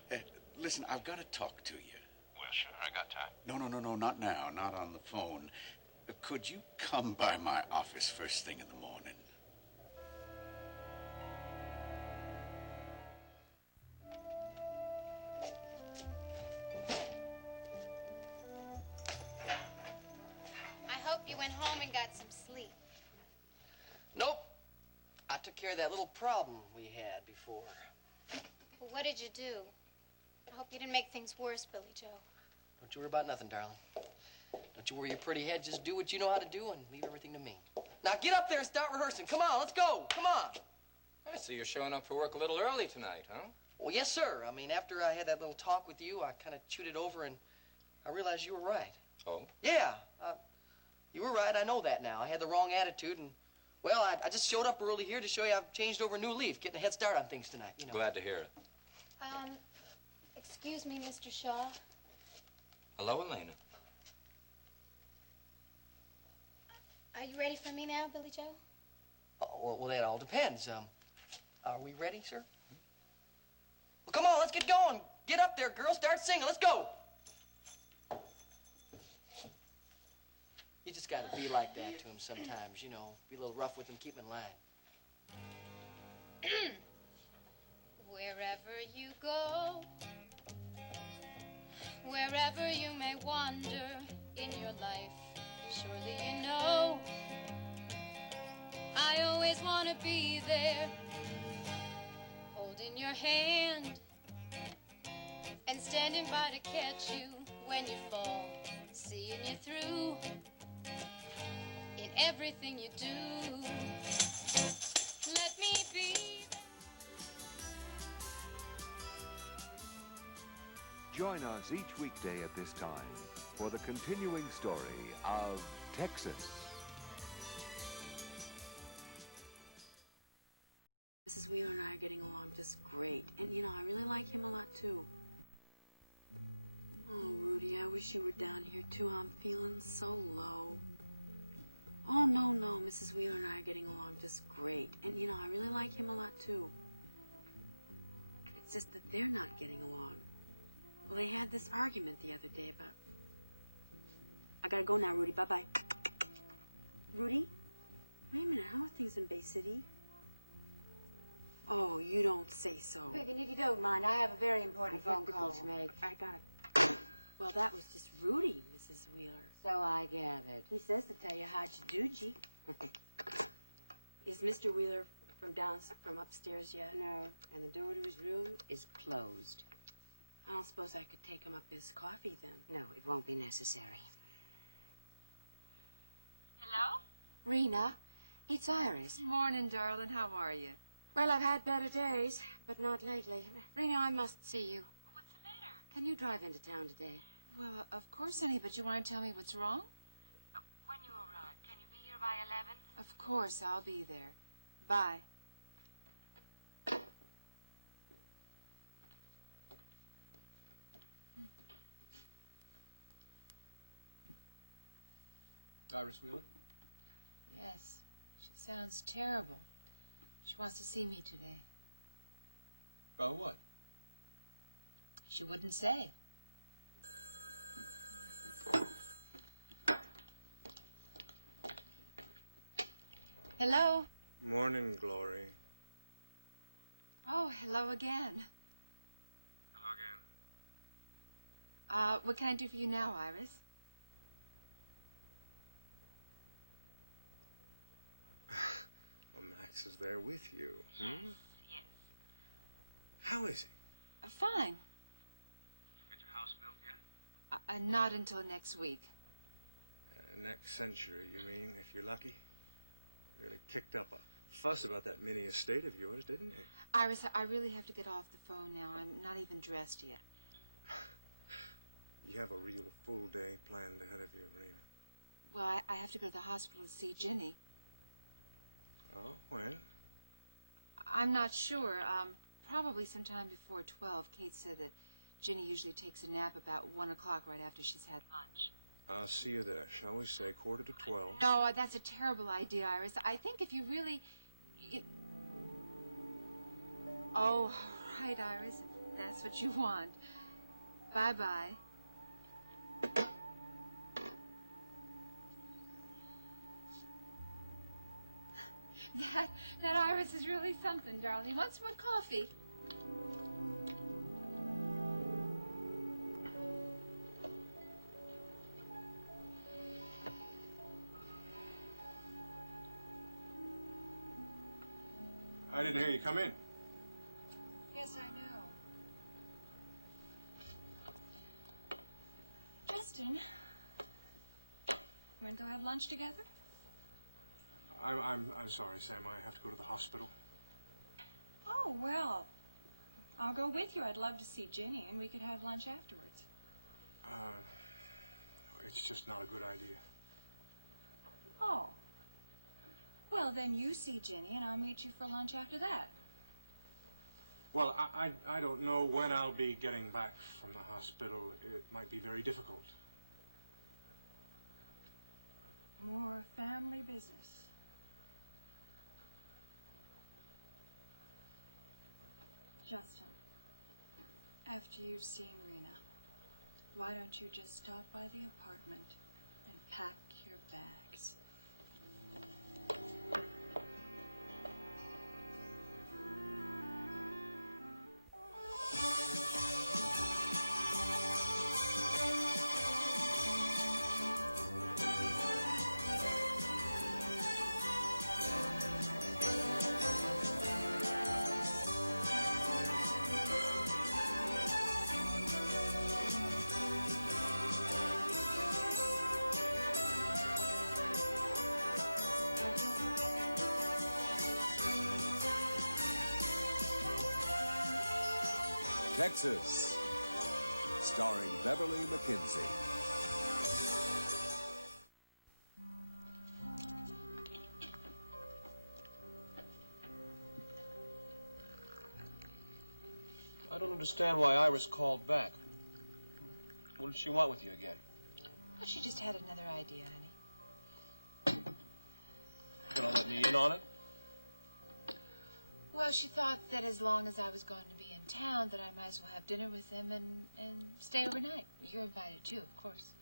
Barry. Listen, I've got to talk to you. Well, sure, I got time. No, not now, not on the phone. Could you come by my office first thing in the morning? I hope you went home and got some sleep. Nope. I took care of that little problem we had before. Well, what did you do? I hope you didn't make things worse, Billy Joe. Don't you worry about nothing, darling. Don't you worry your pretty head. Just do what you know how to do and leave everything to me. Now get up there and start rehearsing. Come on, let's go. Come on. I see you're showing up for work a little early tonight, huh? Well, yes, sir. I mean, after I had that little talk with you, I kind of chewed it over and I realized you were right. Oh? Yeah, you were right. I know that now. I had the wrong attitude and, well, I just showed up early here to show you I've changed over a new leaf, getting a head start on things tonight, you know. Glad to hear it. Excuse me, Mr. Shaw. Hello, Elena. Are you ready for me now, Billy Joe? Oh, well, that all depends. Are we ready, sir? Well, come on, let's get going. Get up there, girl. Start singing. Let's go. You just got to be like that to him sometimes, you know. Be a little rough with him, keep him in line. Wherever you go, wherever you may wander in your life, surely you know I always want to be there, holding your hand and standing by to catch you when you fall, seeing you through in everything you do. Let me be. Join us each weekday at this time for the continuing story of Texas. Mrs. Wheeler and I are getting along just great. And, you know, I really like him a lot, too. Oh, Rudy, I wish you were down here, too. I'm feeling so low. Oh, no, Mrs. Wheeler and I are getting along just great. And, you know, I really like him a lot, too. It's just that they're not getting along. Well, they had this argument the other day about... I gotta go now, Rudy. Bye-bye. Rudy? Wait a minute. How are things in Bay City? Oh, you don't say so. Vivian, if you don't mind, I have a very important phone call to make. I gotta... Well, that was just Rudy, Mrs. Wheeler. So I gathered. He says to tell you how'd you do, G. Is Mr. Wheeler from upstairs yet? No, and the door to his room is closed. I don't suppose I could take him up his coffee, then. No, it won't be necessary. Hello? Rena, it's Iris. Morning, darling. How are you? Well, I've had better days, but not lately. Rena, I must see you. What's the matter? Can you drive into town today? Well, of course, honey, but you want to tell me what's wrong? When you arrive, can you be here by 11? Of course, I'll be there. Bye. Iris Wheeler? Yes, she sounds terrible. She wants to see me today. About what? She wouldn't say. Hello? Morning, Glory. Oh, hello again. Hello again. What can I do for you now, Iris? Well, Max is there with you. Yes. How is he? Fine. Get your house built yet? Not until next week. Next century, you mean, if you're lucky? Really kicked up a fuss about that mini estate of yours, didn't he? Iris, I really have to get off the phone now. I'm not even dressed yet. You have a real full day planned ahead of you, Rena. Well, I have to go to the hospital to see Ginny. Oh, when? I'm not sure. Probably sometime before 12. Kate said that Ginny usually takes a nap about 1 o'clock right after she's had lunch. I'll see you there. Shall we say 11:45? No, that's a terrible idea, Iris. I think if you really... Oh, right, Iris. If that's what you want. Bye-bye. That Iris is really something, darling. You want some more coffee? I didn't hear you come in. Yes, I know. Justin, you want to go have lunch together? I'm sorry, Sam. I have to go to the hospital. Oh, well, I'll go with you. I'd love to see Ginny, and we could have lunch afterwards. It's just not a good idea. Oh. Well, then you see Ginny, and I'll meet you for lunch after that. Well, I don't know when I'll be getting back from the hospital. It might be very difficult. More family business. Justin, after you've seen Rena, why don't you just stop by the apartment and pack your bags? Texas, starring Beverly McKinsey. I don't understand why Iris called back. What did she want with you again? Well, she just had another idea, honey. You gonna let me in on it? Well, she thought that as long as I was going to be in town, that I might as well have dinner with them and stay overnight. You're invited, too, of course.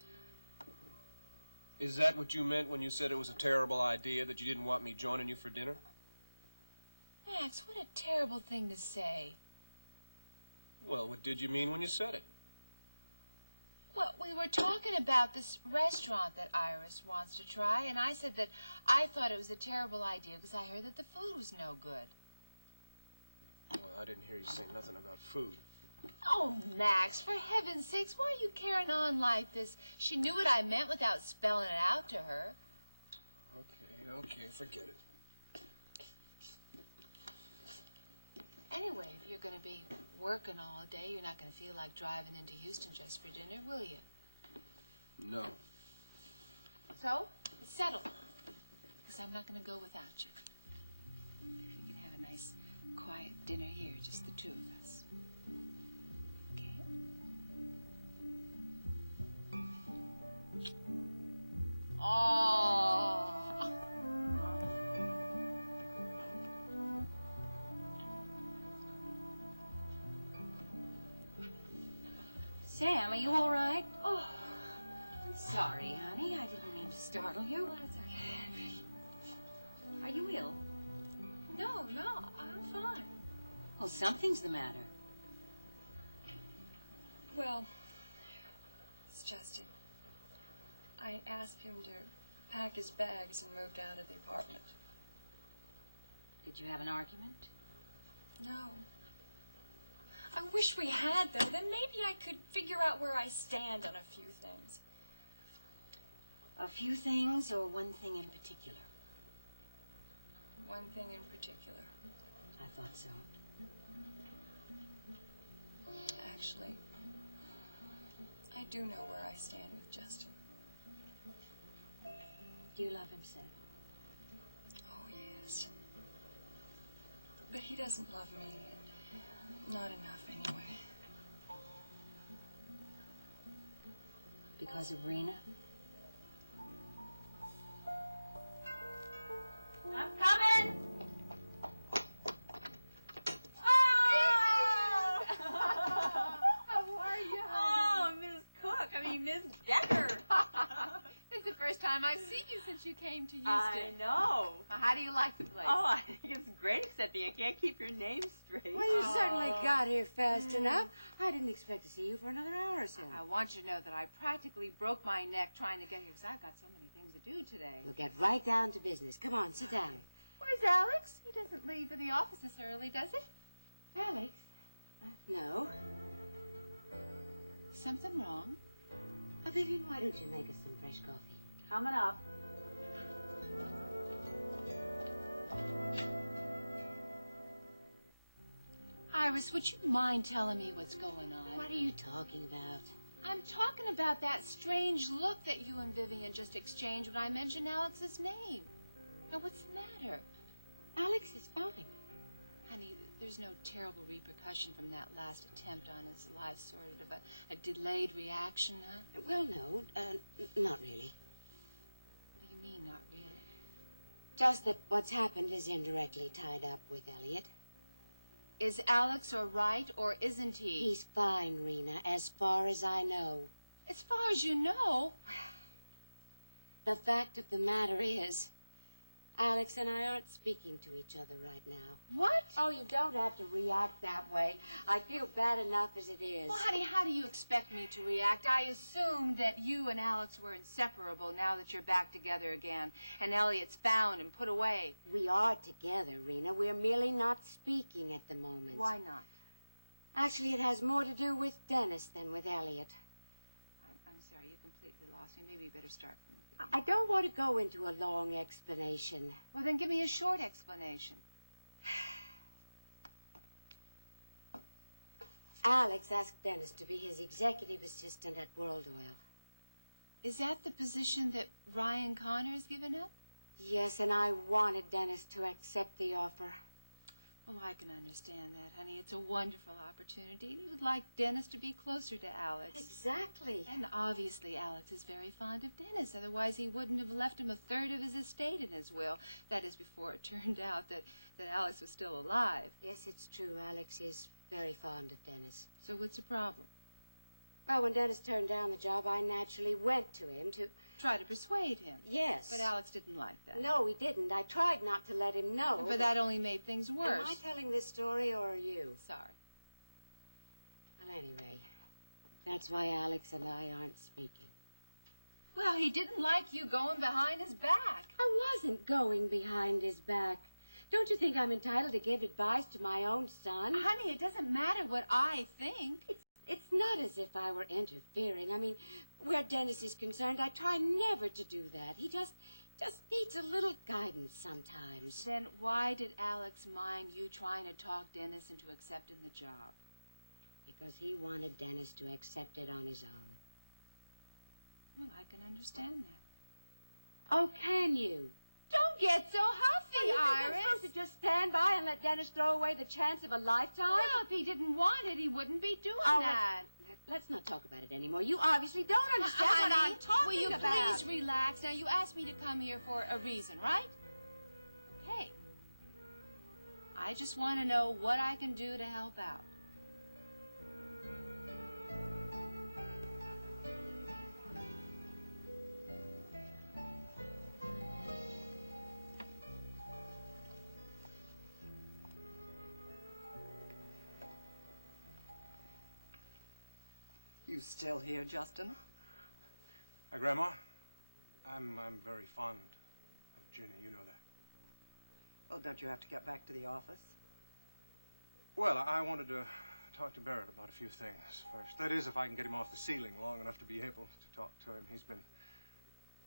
Is that what you meant when you said it was a terrible idea, that you didn't want me joining you for dinner? Max, what a terrible thing to say. Well, what did you mean when you said it? Well, we were talking about this restaurant that Iris wants to try, and I said that I thought it was a terrible idea because I heard that the food was no good. Well, I didn't hear you say nothing about food. Oh, Max, for heaven's sakes, why are you carrying on like this? She knew what I meant without spelling it out to her. Okay, forget it. Anyway, if you're going to be working all day, you're not going to feel like driving into Houston just for dinner, will you? No. So, it's settled. Because I'm not going to go without you. If you can have a nice, quiet dinner here, just the two of us. Okay? Oh. Sam, are you all right? Oh, I'm sorry, honey. I didn't mean to startle you. Well, that's okay. Are you ill? No, I'm fine. Well, something's the matter. Well, it's Justin. I asked him to pack his bags and moved out of the apartment. Did you have an argument? No. I wish we had, though. Then maybe I could figure out where I stand on a few things. A few things or one thing in particular? One thing in particular. I thought so. Actually, I do know where I stand with Justin. Do you love him, Sam? Oh, yes. But he doesn't love me. Not enough, anyway. Because of Rena? I've seen you since you came to Houston. I know. How do you like the place? Oh, I think it's great, except you can't keep your name straight. Well, you certainly got here fast enough. I didn't expect to see you for another hour or so. I want you to know that I practically broke my neck trying to get here because I've got so many things to do today. We'll get right down to business. Come on, sit down. Where's Alex? He doesn't leave for the office this early, does he? Alex? No. Something wrong? Oh, Vivian, why don't you make us some fresh coffee? Coming up. Iris, would you mind telling me what's going on? What are you talking about? I'm talking about that strange look that you and Vivian just exchanged when I mentioned Alex's name. Now, what's the matter? Alex is fine. Honey, there's no terrible repercussion from that last attempt on his life, sort of a delayed reaction, huh? Well, no, not really. What do you mean, not really? Just that what's happened is indirectly tied up with Elliot. Is Alex all right, or isn't he? He's fine, Rena, as far as I know. As far as you know? The fact of the matter is, Alex and I aren't speaking to each other right now. What? Oh, you don't have to react that way. I feel bad enough as it is. Well, honey, how do you expect me to react? I assumed that you and Alex were inseparable now that you're back together again, and Elliot's found and put away. We are together, Rena. We're merely not speaking at the moment. Why not? Actually, it has more to do with Dennis than with Elliot. I'm sorry, you completely lost me. Maybe you better start from the beginning. I don't want to go into a long explanation. Well, then give me a short explanation. Alex asked Dennis to be his executive assistant at World Oil. Is that the position that Ryan Connor's given up? Yes, and I wanted Dennis to accept the offer. Well, I can understand that, honey. It's a wonderful opportunity. And you'd like Dennis to be closer to Alex. Exactly. And obviously Alex is very fond of Dennis. Otherwise, he wouldn't have left him a third of his estate in his will. That is, before it turned out that Alex was still alive. Yes, it's true. Alex is very fond of Dennis. So what's the problem? Well, when Dennis turned down the job, I naturally went to him to... Try to persuade him. Yes. But Alex didn't like that. No, he didn't. I tried not to let him know. But that only made things worse. Am I telling this story, or are you? Sorry. Well, anyway, that's why Alex and I aren't speaking. Well, he didn't like you going behind his back. I wasn't going behind his back. Don't you think I'm entitled to give advice to my own son? Honey, it doesn't matter what I think. It's not as if I were interfering. I mean, where Dennis is concerned, I try never to do that. He just needs a little guidance sometimes. Then why did Alex mind you trying to talk Dennis into accepting the job? Because he wanted Dennis to accept it on his own. Well, I can understand that. Oh, can you? Don't get so huffy, I'm Iris. supposed to just stand by and let Dennis throw away the chance of a lifetime? Well, if he didn't want it, he wouldn't be doing that. Let's not talk about it anymore. You obviously don't understand what Honey, I'm talking will you about. please relax? Now, you asked me to come here for a reason, right? Okay. I just want to know what I can do to help out. You still here, Justin? Hi, Grandma. I'm very fond of Ginny, you know that. Well, don't you have to get back to the office? Well, I wanted to talk to Barrett about a few things first. That is, if I can get him off the ceiling long enough to be able to talk to him. He's been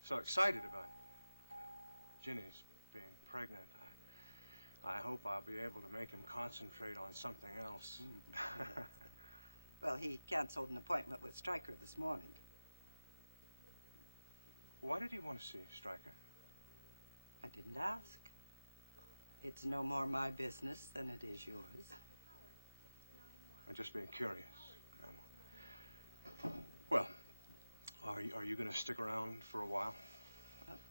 so excited about Ginny's being pregnant. I hope I'll be able to make him concentrate on something else. Well, he canceled an appointment with Stryker this morning. Why did he want to see Stryker? I didn't ask. It's no more my business than it is yours. I'm just being curious, Grandma. Well, are you going to stick around for a while?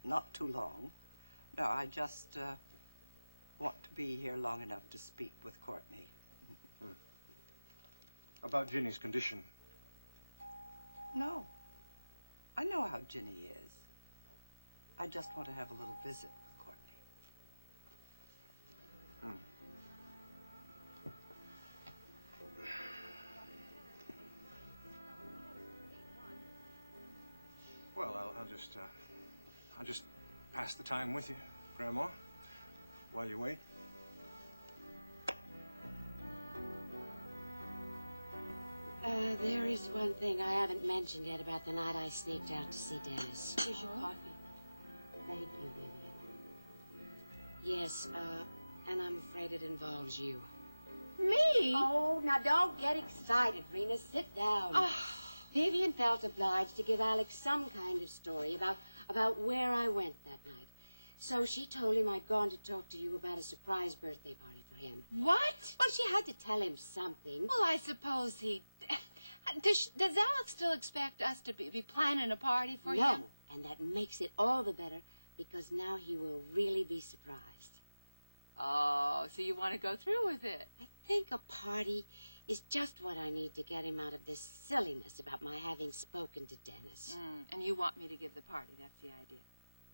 Not too long. No, I just want to be here long enough to speak with Courtney. About Ginny's condition. No. I know how Ginny is. I just want to have a little visit with Courtney. Well, I'll just pass the time with you, Grandma, while you wait. There is one thing I haven't mentioned yet about the night I sneaked out to see Dennis. Here's your coffee. Thank you, Vivian. Yes, and I'm afraid it involves you. Me? Oh, now don't get excited, Rena. Sit down. Vivian felt obliged to give Alex some kind of story about where I went that night. So she told him I'd gone to talk to you about a surprise birthday party for him. What? Well, she had to tell him something. Well, I suppose he... Does Alex still expect us to be planning a party for him? No, and that makes it all the better because now he will really be surprised. Oh, so you want to go through with it? I think a party is just what I need to get him out of this silliness about my having spoken to Dennis. And you want me to give the party, that's the idea.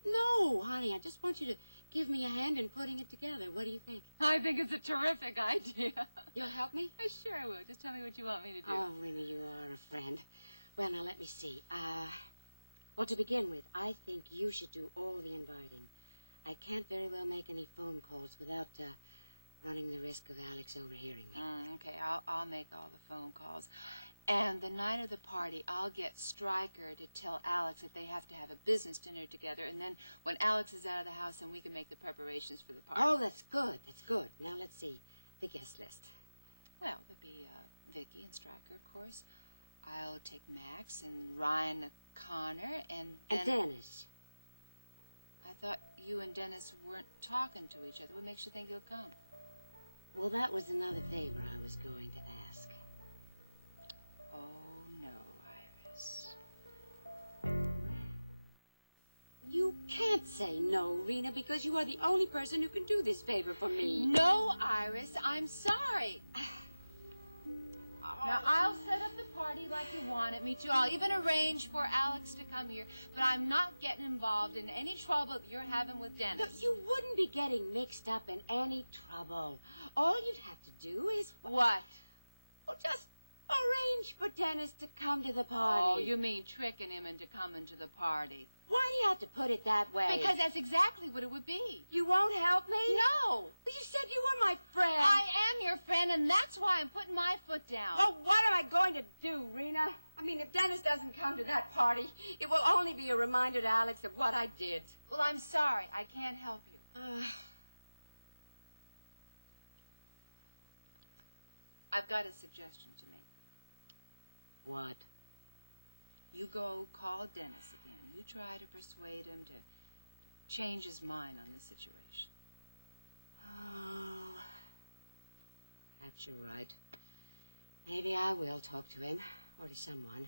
No, honey, I just want you to give me a hand in putting it together. What do you think? I think it's a terrific idea. You'll help me? Sure I will. Just tell me what you want me to do. Oh, Winnie, you are a friend. Well, now, let me see. Well, to begin with, I think you should do all the inviting. I can't very well make any phone calls without running the risk of Alex overhearing me. Okay, I'll make all the phone calls. And the night of the party, I'll get Stryker to tell Alex that they have to have a business dinner together. And then when Alex is out of the house, then we can make the preparations for the party. Oh, that's good. That's good. Now, let's see. The guest list. Well, there'll be Vicky and Stryker, of course. I'll take Max and Ryan Connor and then... And Dennis. I thought you and Dennis weren't talking to each other. What makes you think he'll come? Well, that was another favor I was going to ask. Oh, no, Iris. You can't say no, Rena, because you are the only person who can do this favor for me. No, Iris, I'm sorry. Now, I'll set up the party like you wanted me to. I'll even arrange for Alex to come here, but I'm not getting involved in any trouble that you're having with Dennis. No, you wouldn't be getting mixed up in any trouble. All you'd have to do is... What? Well, just arrange for Dennis to come to the party. Oh, you mean tricking him into coming to the party? Why do you have to put it that way? Because that's exactly what it would be. You won't help me? No. But you said you were my friend. I am your friend, and that's why I'm putting my foot down. Well, what am I going to do, Rena? I mean, if Dennis doesn't come to that party, it will only be a reminder to Alex of what I did. Well, I'm sorry. I can't help you. I've got a suggestion to make. What? You go call Dennis again. You try to persuade him to change his mind on this situation. Oh, perhaps you're right. Maybe I will talk to him or to someone.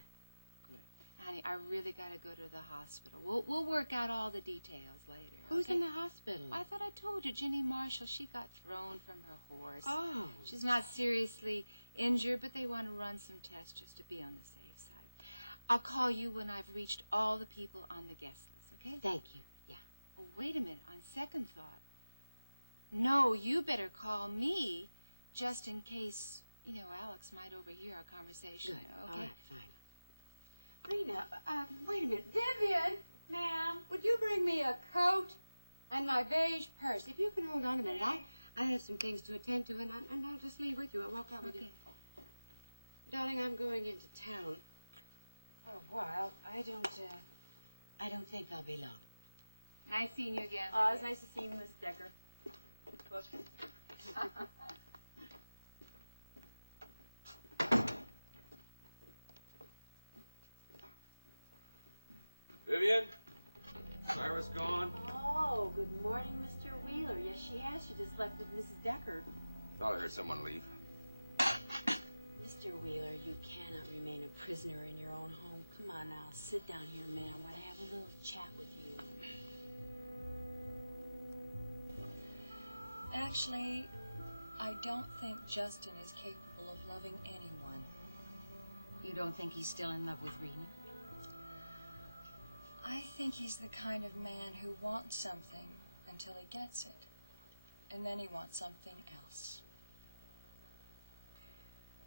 Good. Honey, I really got to go to the hospital. We'll work out all the details later. Who's okay? in the hospital? I thought I told you, Ginny Marshall. She got thrown from her horse. Oh. She's not seriously injured, but they want to run some tests just to be on the safe side. I'll call you when I've reached all the people on the guest list, okay? Thank you, yeah. Oh, wait a minute. On second thought, no, you better call me just in case, Alex might overhear our conversation, Good. okay? All right, fine. Rena, wait a minute. Vivian, ma'am, would you bring me a coat and my beige purse? If you can hold on a minute, I have some things to attend to, and I'll just leave with you. I'll walk out with you. Darling, I'm going into town for a while. I don't think I'll be long. Nice seeing you again. Oh, it's nice to see you, Miss Decker. Vivian? Iris gone? Oh, good morning, Mr. Wheeler. Yes, she has. She just left with Mrs. Decker. Thought I heard someone leave. Mr. Wheeler, you cannot remain a prisoner in your own home. Come on now, sit down here a minute. I want to have a little chat with you. Actually, I don't think Justin is capable of loving anyone. You don't think he's still in love with Rena? I think he's the kind of man who wants something until he gets it. And then he wants something else.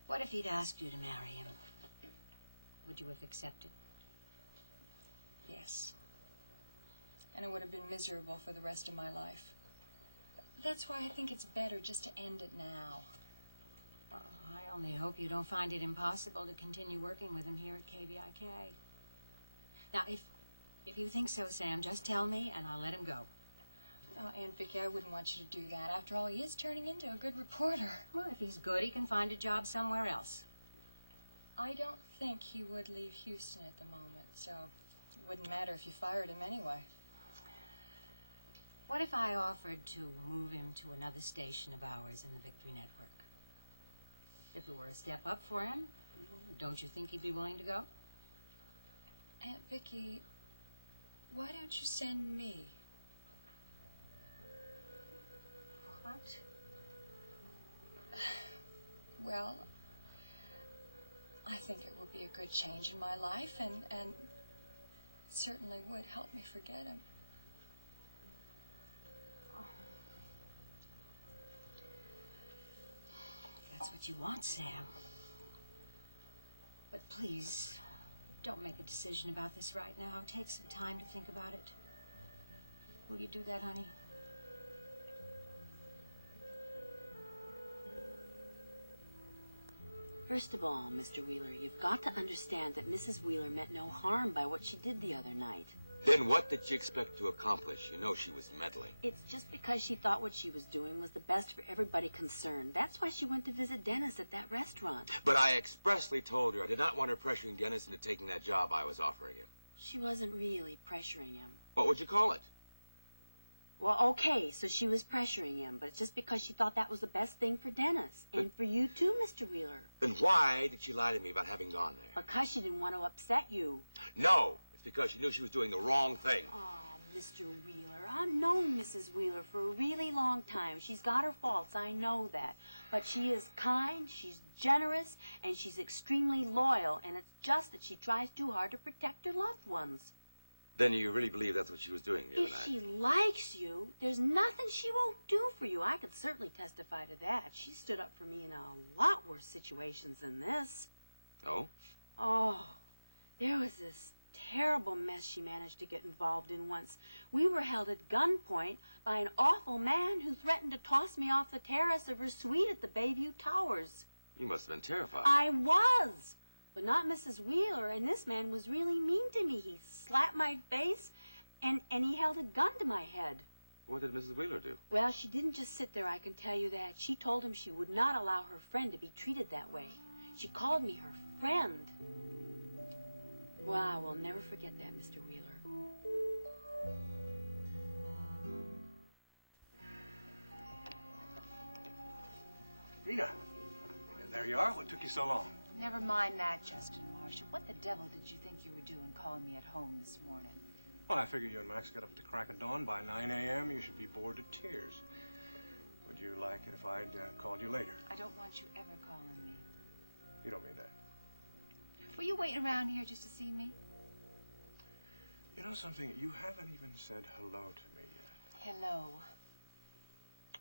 What if he'd asked you to marry him? Would you have accepted? Yes. And it would have been miserable for the rest of my life. That's why I think it's better just to end it now. Well, I only hope you don't find it impossible to continue working with him here at KVIK. Now, if you think so, Sam, just tell me and I'll let him go. Oh, Aunt Vicky, I wouldn't want you to do that. After all, he is turning into a good reporter. Well, if he's good, he can find a job somewhere else. I don't think he would leave Houston at the moment, so it wouldn't matter if you fired him anyway. What if I offered to move him to another station of ours in the Victory Network? If it were a step up for him, don't you think he'd be willing to go? Aunt Vicky, why don't you send me? What? Well, I think it would be a good change in my life, and it certainly would help me forget him. That's what you want, Sam. But please, don't make a decision about this right now. Take some time to think about it. Will you do that, honey? First of all, Mr. Wheeler, you've got to understand that Mrs. Wheeler meant no harm by what she did the other night. Then what did she expect to accomplish? You know she was meddling. It's just because she thought what she was doing was the best for everybody concerned. That's why she went to visit Dennis at that restaurant. But I expressly told her I did not want her pressuring Dennis into taking that job I was offering him. She wasn't really pressuring him. What would you call it? Well, okay, so she was pressuring him, but it's just because she thought that was the best thing for Dennis. And for you too, Mr. Wheeler. Then why did she lie to me about having gone there? Because she didn't want to upset you. No, it's because she knew she was doing the wrong thing. Oh, Mr. Wheeler, I've known Mrs. Wheeler for a really long time. She's got her faults, I know that. But she is kind, she's generous, and she's extremely loyal. And it's just that she tries too hard to protect her loved ones. Then you really believe that's what she was doing the other If night? she likes you, there's nothing she won't do for you. I could certainly testify to that. She stood up for me in a lot worse situations than this. Oh? Oh, there was this terrible mess she managed to get involved in once. We were held at gunpoint by an awful man who threatened to toss me off the terrace of her suite at the Bayview Towers. You must have been terrified. I was, but not Mrs. Wheeler, and this man was really mean to me. He slapped my face, and he held a gun to my head. What did Mrs. Wheeler do? Well, she didn't just sit there, I can tell you that. She told him she would not allow her friend to be treated that way. She called me her friend. Well, I will never forget that, Mr. Wheeler. Rena, there you are. What took you so long? Never mind that, Justin Marshall. What the devil did you think you were doing calling me at home this morning? Well, I figure you and Max got up at the crack of dawn. By 9 a.m., you should be bored to tears. Would you like it if I'd called you later? I don't want you ever calling me. You don't mean that. Were you waiting around here just to see me? You know something? You haven't even said hello to me yet. Hello.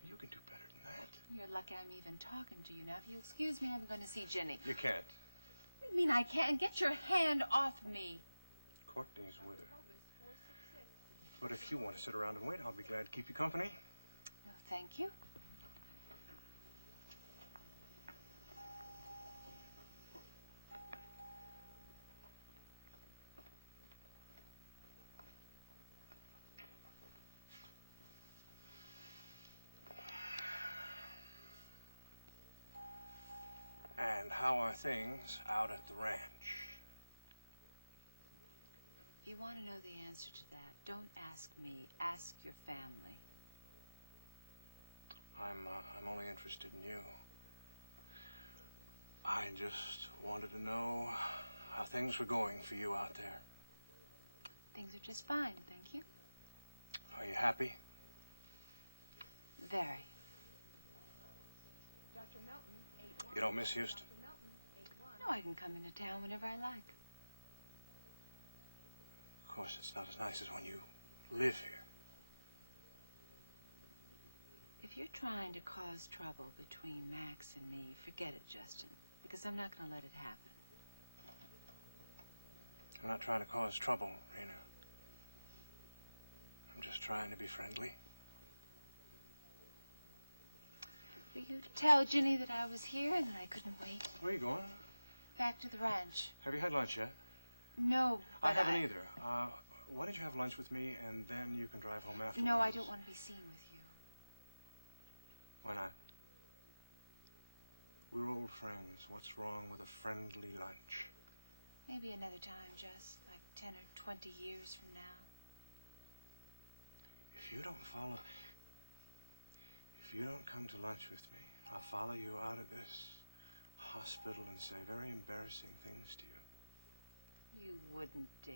You can do better than that. You're lucky I'm even talking to you. Now, if you excuse me, I'm going to see Jenny. You can't. What do you mean I can't? Get your hand off me. Courtney's with her. But if you want to sit around and wait, I'll be glad to keep you company. No, thank you. And how are things out at the ranch? If you want to know the answer to that, don't ask me. Ask your family. I'm only interested in you. I just wanted to know how things were going for you out there. Things are just fine, thank you. Are you happy? Very. You don't miss Houston? No, I can come into town whenever I like. Of course, it's not as nice as when you live here. If you're trying to cause trouble between Max and me, forget it, Justin, because I'm not going to let it happen. I'm not trying to cause trouble, Rena. I'm just trying to be friendly. Will you tell Ginny that I was here and that I couldn't wait? Where are you going? Back to the ranch. Have you had lunch yet? No, but I haven't either. Why don't you have lunch with me, and then you can drive home afterwards? No, I don't want to be seen with you. Why not? We're old friends. What's wrong with a friendly lunch? Maybe another time, Jess, like 10 or 20 years from now. If you don't come to lunch with me, I'll follow you out of this hospital and say very embarrassing things to you. You wouldn't dare.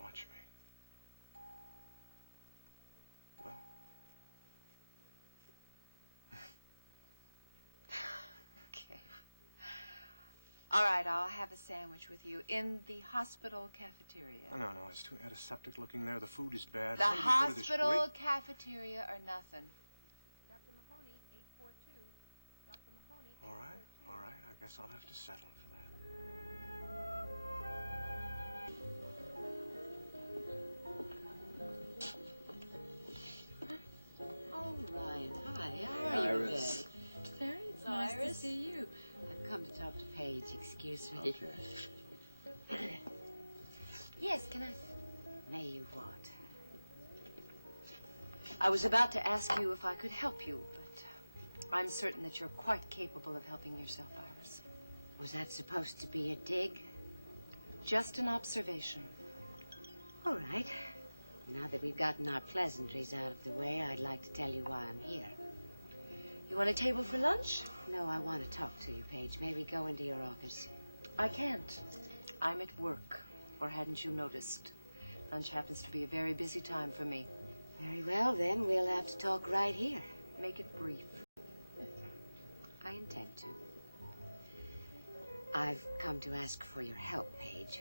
Watch me. Well. Okay. All right, I'll have a sandwich with you in the hospital cafeteria. No, it's too antiseptic looking there. The food is bad. The Why don't we go to this hospital cafeteria or nothing. Dr. Mahoney, 842. Dr. Mahoney, All right. I guess I'll have to settle for that. Oh, Ryan, hi. How are you today? Terry, it's nice to see you. I've come to talk to Paige. Excuse me. Okay. Yes, can I? May you what? I was about to ask you if I could help you, but I'm certain that you're quite capable of helping yourself, Iris. Was that supposed to be a dig? Just an observation. All right. Now that we've gotten our pleasantries out of the way, I'd like to tell you why I'm here. You want a table for lunch? No, I want to talk to you, Paige. May we go into your office? I can't. I'm at work. Or hadn't you noticed? Lunch happens to be a very busy time for me. Very well, then. We'll have to talk right here. Make it brief. I intend to. I've come to ask for your help, Paige.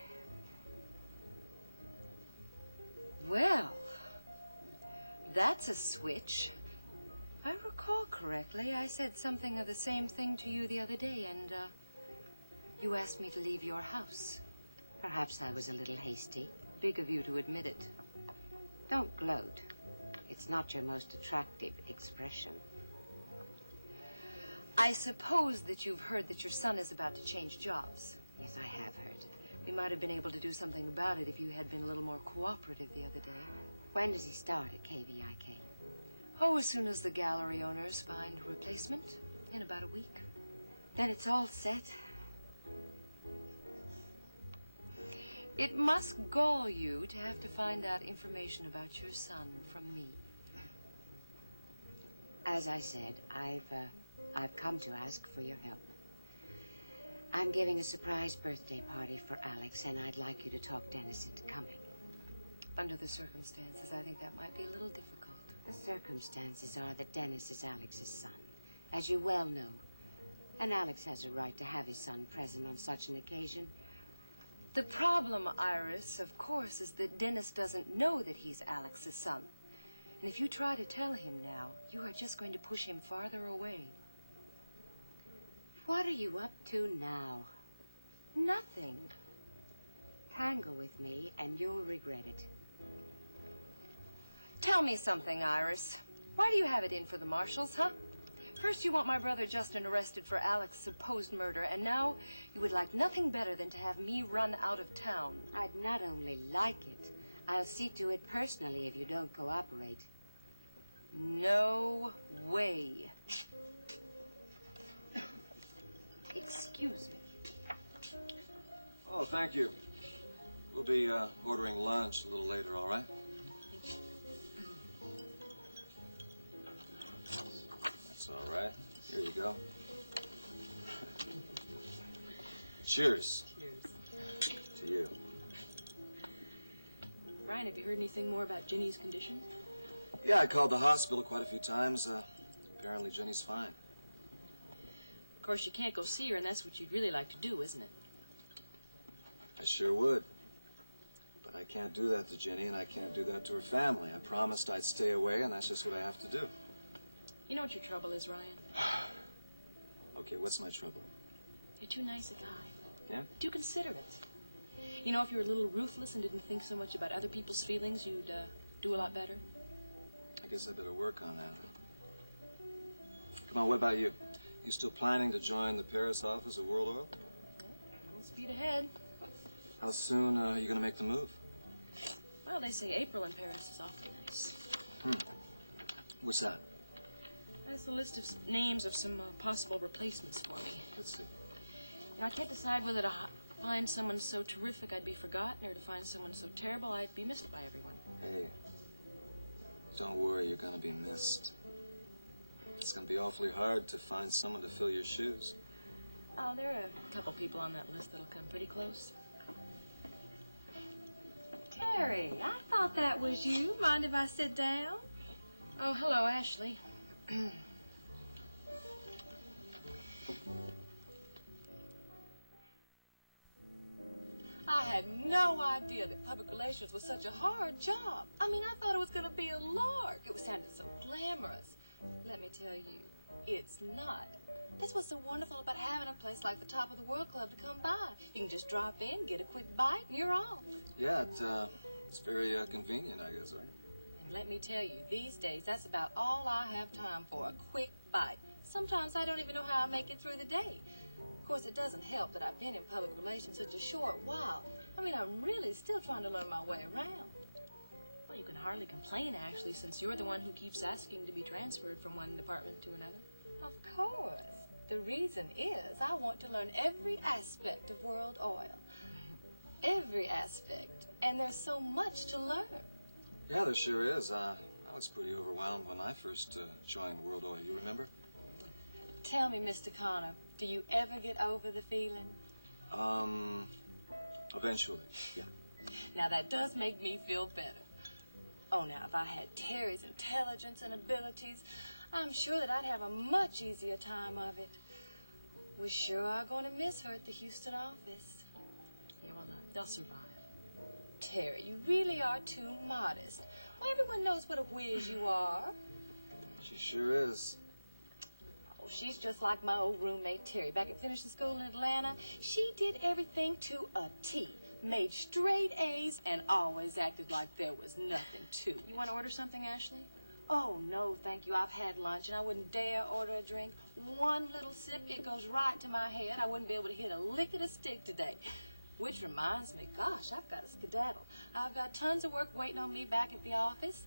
Well, that's a switch. If I recall correctly, I said something of the same thing to you the other day, and you asked me to leave your house. Perhaps I was a little hasty. Big of you to admit it. Don't gloat. It's not your most attractive expression. I suppose that you've heard that your son is about to change jobs. Yes, I have heard. We might have been able to do something about it if you had been a little more cooperative the other day. When does he start at KVIK? Oh, as soon as the gallery owners find a replacement. In about a week. Then it's all set. It must gall you to have to find out information about your son from me. As I said, I've come to ask for your help. I'm giving a surprise birthday party for Alex, and I'd like you to talk Dennis into coming. Under the circumstances, I think that might be a little difficult. The circumstances are that Dennis is Alex's son, as you well know. And Alex has a right to have his son present on such an occasion. The problem, Iris, of course, is that Dennis doesn't know that he's Alex's son. And if you try to tell him now, you are just going to push him farther away. What are you up to now? Nothing. Tangle with me, and you'll regret it. Tell me something, Iris. Why do you have it in for the marshals, huh? First you want my brother Justin arrested for Alex's supposed murder, and now you would like nothing better than to have me run out of town. I'd not only like it, I'll see to it personally if you don't cooperate. No way. Excuse me. Oh, thank you. We'll be ordering lunch a little later, all right? That's all right. Here you go. Cheers. Cheers. To you. Ryan, have you heard anything more about Ginny's condition? Yeah, I called the hospital quite a few times. Apparently Jenny's fine. Of course, you can't go see her, and that's what you'd really like to do, isn't it? I sure would. But I can't do that to Jenny, and I can't do that to her family. I promised I'd stay away, and that's just what I have to do. You know what your trouble is, Ryan? Okay, what's my trouble? You're too nice a guy. Yeah? Too considerate. You know, if you were a little ruthless and didn't think so much about other people's feelings, you'd do a lot better. I guess I better work on that. Come on, what about you? You still planning to join the Paris office of World Oil? Full speed ahead. How soon are you going to make the move? Well, they say April in Paris is awfully nice. What's that? That's a list of names of some possible replacements for me. Let's see. You know, I can't decide whether to find someone so terrific I'd be forgotten or to find someone so terrible I'd be missed by everyone. Hey, don't worry, you're going to be missed. It's going to be awfully hard to find someone to fill your shoes. Oh, there are a couple people on that list that'll come pretty close. Terry, I thought that was you. Mind if I sit down? Oh, hello, Ashley. I had no idea that public relations was such a hard job. I mean, I thought it was going to be a lark. It sounded so glamorous. Let me tell you, it's not. That's what's so wonderful about having a place like the Top of the World Club to come by. You can just drop in, get a quick bite, and you're off. Yeah, it's very convenient, I guess, right? And let me tell you, these days, that's about all I have time for, a quick bite. Sometimes I don't even know how I make it through the day. Of course, it doesn't help that I've been in public relations such a short while. I mean, I'm really still trying to learn my way around. Well, you can hardly complain, Ashley, since you're the one who keeps asking to be transferred from one department to another. Of course. The reason is I want to learn every aspect of World Oil. Every aspect. And there's so much to learn. Yeah, there sure is. I was pretty overwhelmed when I first joined World Oil. You remember? Tell me, Mr. Connor, do you ever get over the feeling? Eventually, yeah. Now, that does make me feel better. Oh, now, if I had Terry's intelligence and abilities, I'm sure that I'd have a much easier time of it. We sure are going to miss her at the Houston office. Yeah, well, they'll survive. Terry, you really are too modest. Well, everyone knows what a whiz you are. She sure is. Oh, she's just like my old roommate, Terry. Back at finishing school in Atlanta, she did everything to a T. Made straight A's and always acted like there was nothing to it. You want to order something, Ashley? Oh, no, thank you. I've had lunch, and I wouldn't dare order a drink. One little sip, it goes right to my head. I wouldn't be able to hit a lick of a stick today. Which reminds me, gosh, I've got to skedaddle. I've got tons of work waiting on me back at the office,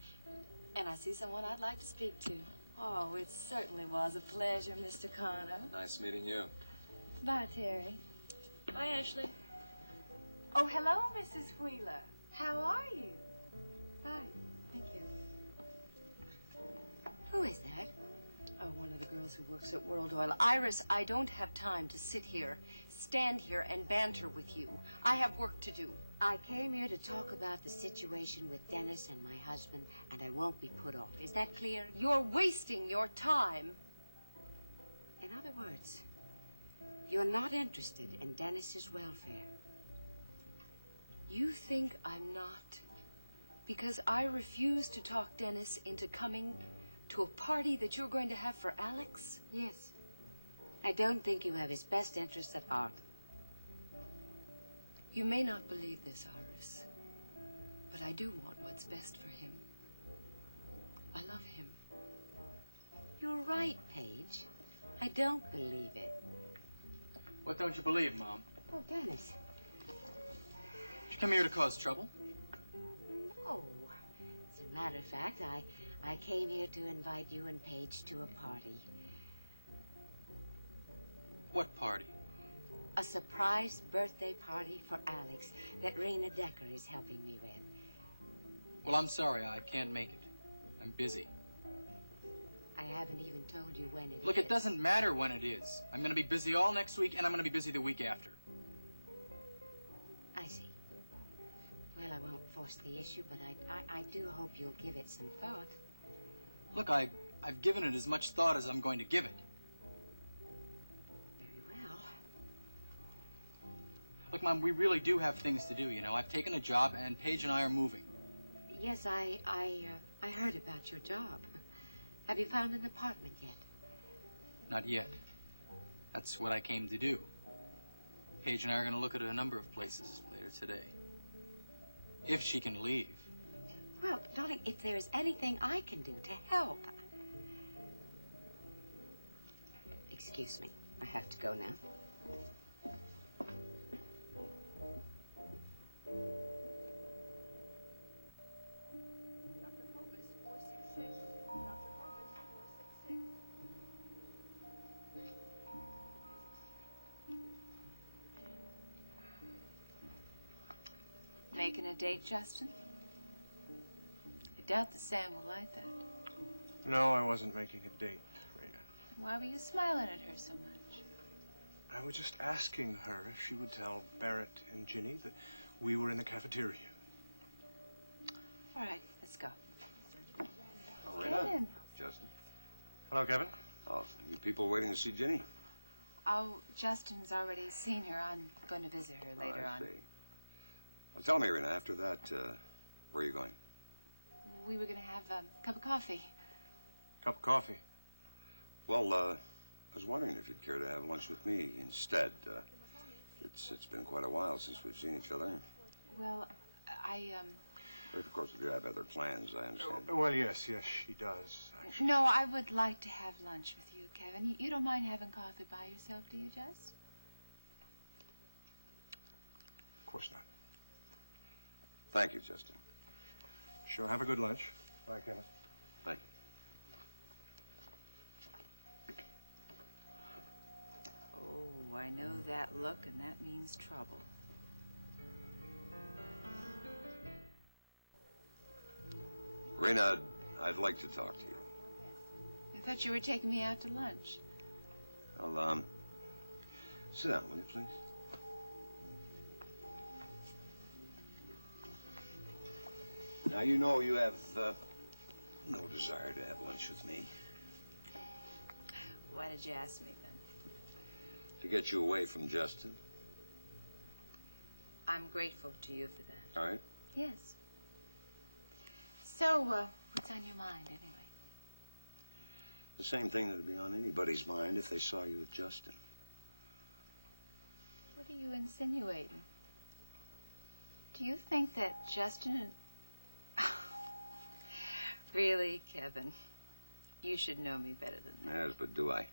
and I see someone I'd like to speak to. Oh, it certainly was a pleasure, Mr. Connor. Nice meeting you. Bye, Terry. Bye, Ashley. Oh, hello, Mrs. Wheeler. How are you? Bye. Thank you. Who is that? Oh, one of the girls who works at World Oil. Iris, I don't have time to sit here, stand here, and banter with you. I have work to do. I came here to talk about the situation with Dennis and my husband, and I won't be put off. Is that clear? You're wasting your time. In other words, you're not interested in Dennis's welfare. You think I'm not? Because I refuse to talk Dennis into coming to a party that you're going to have for Alex? Yes. I don't think you have his best interests at heart. You may not believe this, Iris, but I do want what's best for him. I love him. You're right, Paige. I don't believe it. What don't you believe, Mom? Oh, Dennis. Did you come here to cause trouble? No. As a matter of fact, I came here to invite you and Paige to a party. What party? A surprise birthday party for Alex that Rena Decker is helping me with. Well, I'm sorry, I can't make it. I'm busy. I haven't even told you when it is. Look, it doesn't matter when it is. I'm going to be busy all next week, and I'm going to be busy the week after. I see. Well, I won't force the issue, but I do hope you'll give it some thought. Look, I've given it as much thought as I'm going to give it. Very well. Look, Mom, we really do have things to do, you know. I've taken a job, and Paige and I are moving. Yes, I heard about your job. Have you found an apartment yet? Not yet. That's what I came to do. Paige and I are going to look at a number of places later today. If she can leave. Well, darling, if there's anything I can do to help. Excuse me. I have to go now. Dr. Hobus, 466. Dr. Hobus, 466. Making a date, Justin? I doubt that Sam will like that. No, I wasn't making a date, Rena. Why were you smiling at her so much? I was just asking her if she would tell Barrett and Ginny that we were in the cafeteria. All right, let's go. Oh, Get Rena. in. Justin. Hello, Kevin. Oh, you people waiting to see Ginny? Oh, Justin's already seen her. I'm going to visit her later I on. see. Well, tell me, Rena, after that, where are you going? We were going to have a cup of coffee. Cup of coffee? Well, I was wondering if you'd care to have lunch with me instead. It's been quite a while since we've seen each other. Well, But of course, if you have other plans, I understand. Well, yes, she does. No, I would like to have lunch with you, Kevin. You don't mind having coffee by yourself, do you, Jess? Of course not. Thank you, Justin. Sure, have a good lunch. Bye, Kevin. Thank you. Oh, I know that look, and that means trouble. Rena, I'd like to talk to you. I thought you were taking me out to lunch. Well, sit down, will you, please? Now, you know you have no desire to have lunch with me. Why did you ask me then? To get you away from Justin. I'm grateful to you for that. All right? Yes. So, what's on your mind, anyway? The same thing that'd be on anybody's mind if they saw you with Justin. What are you insinuating? Do you think that Justin and... Really, Kevin, you should know me better than that. Yes, but do I?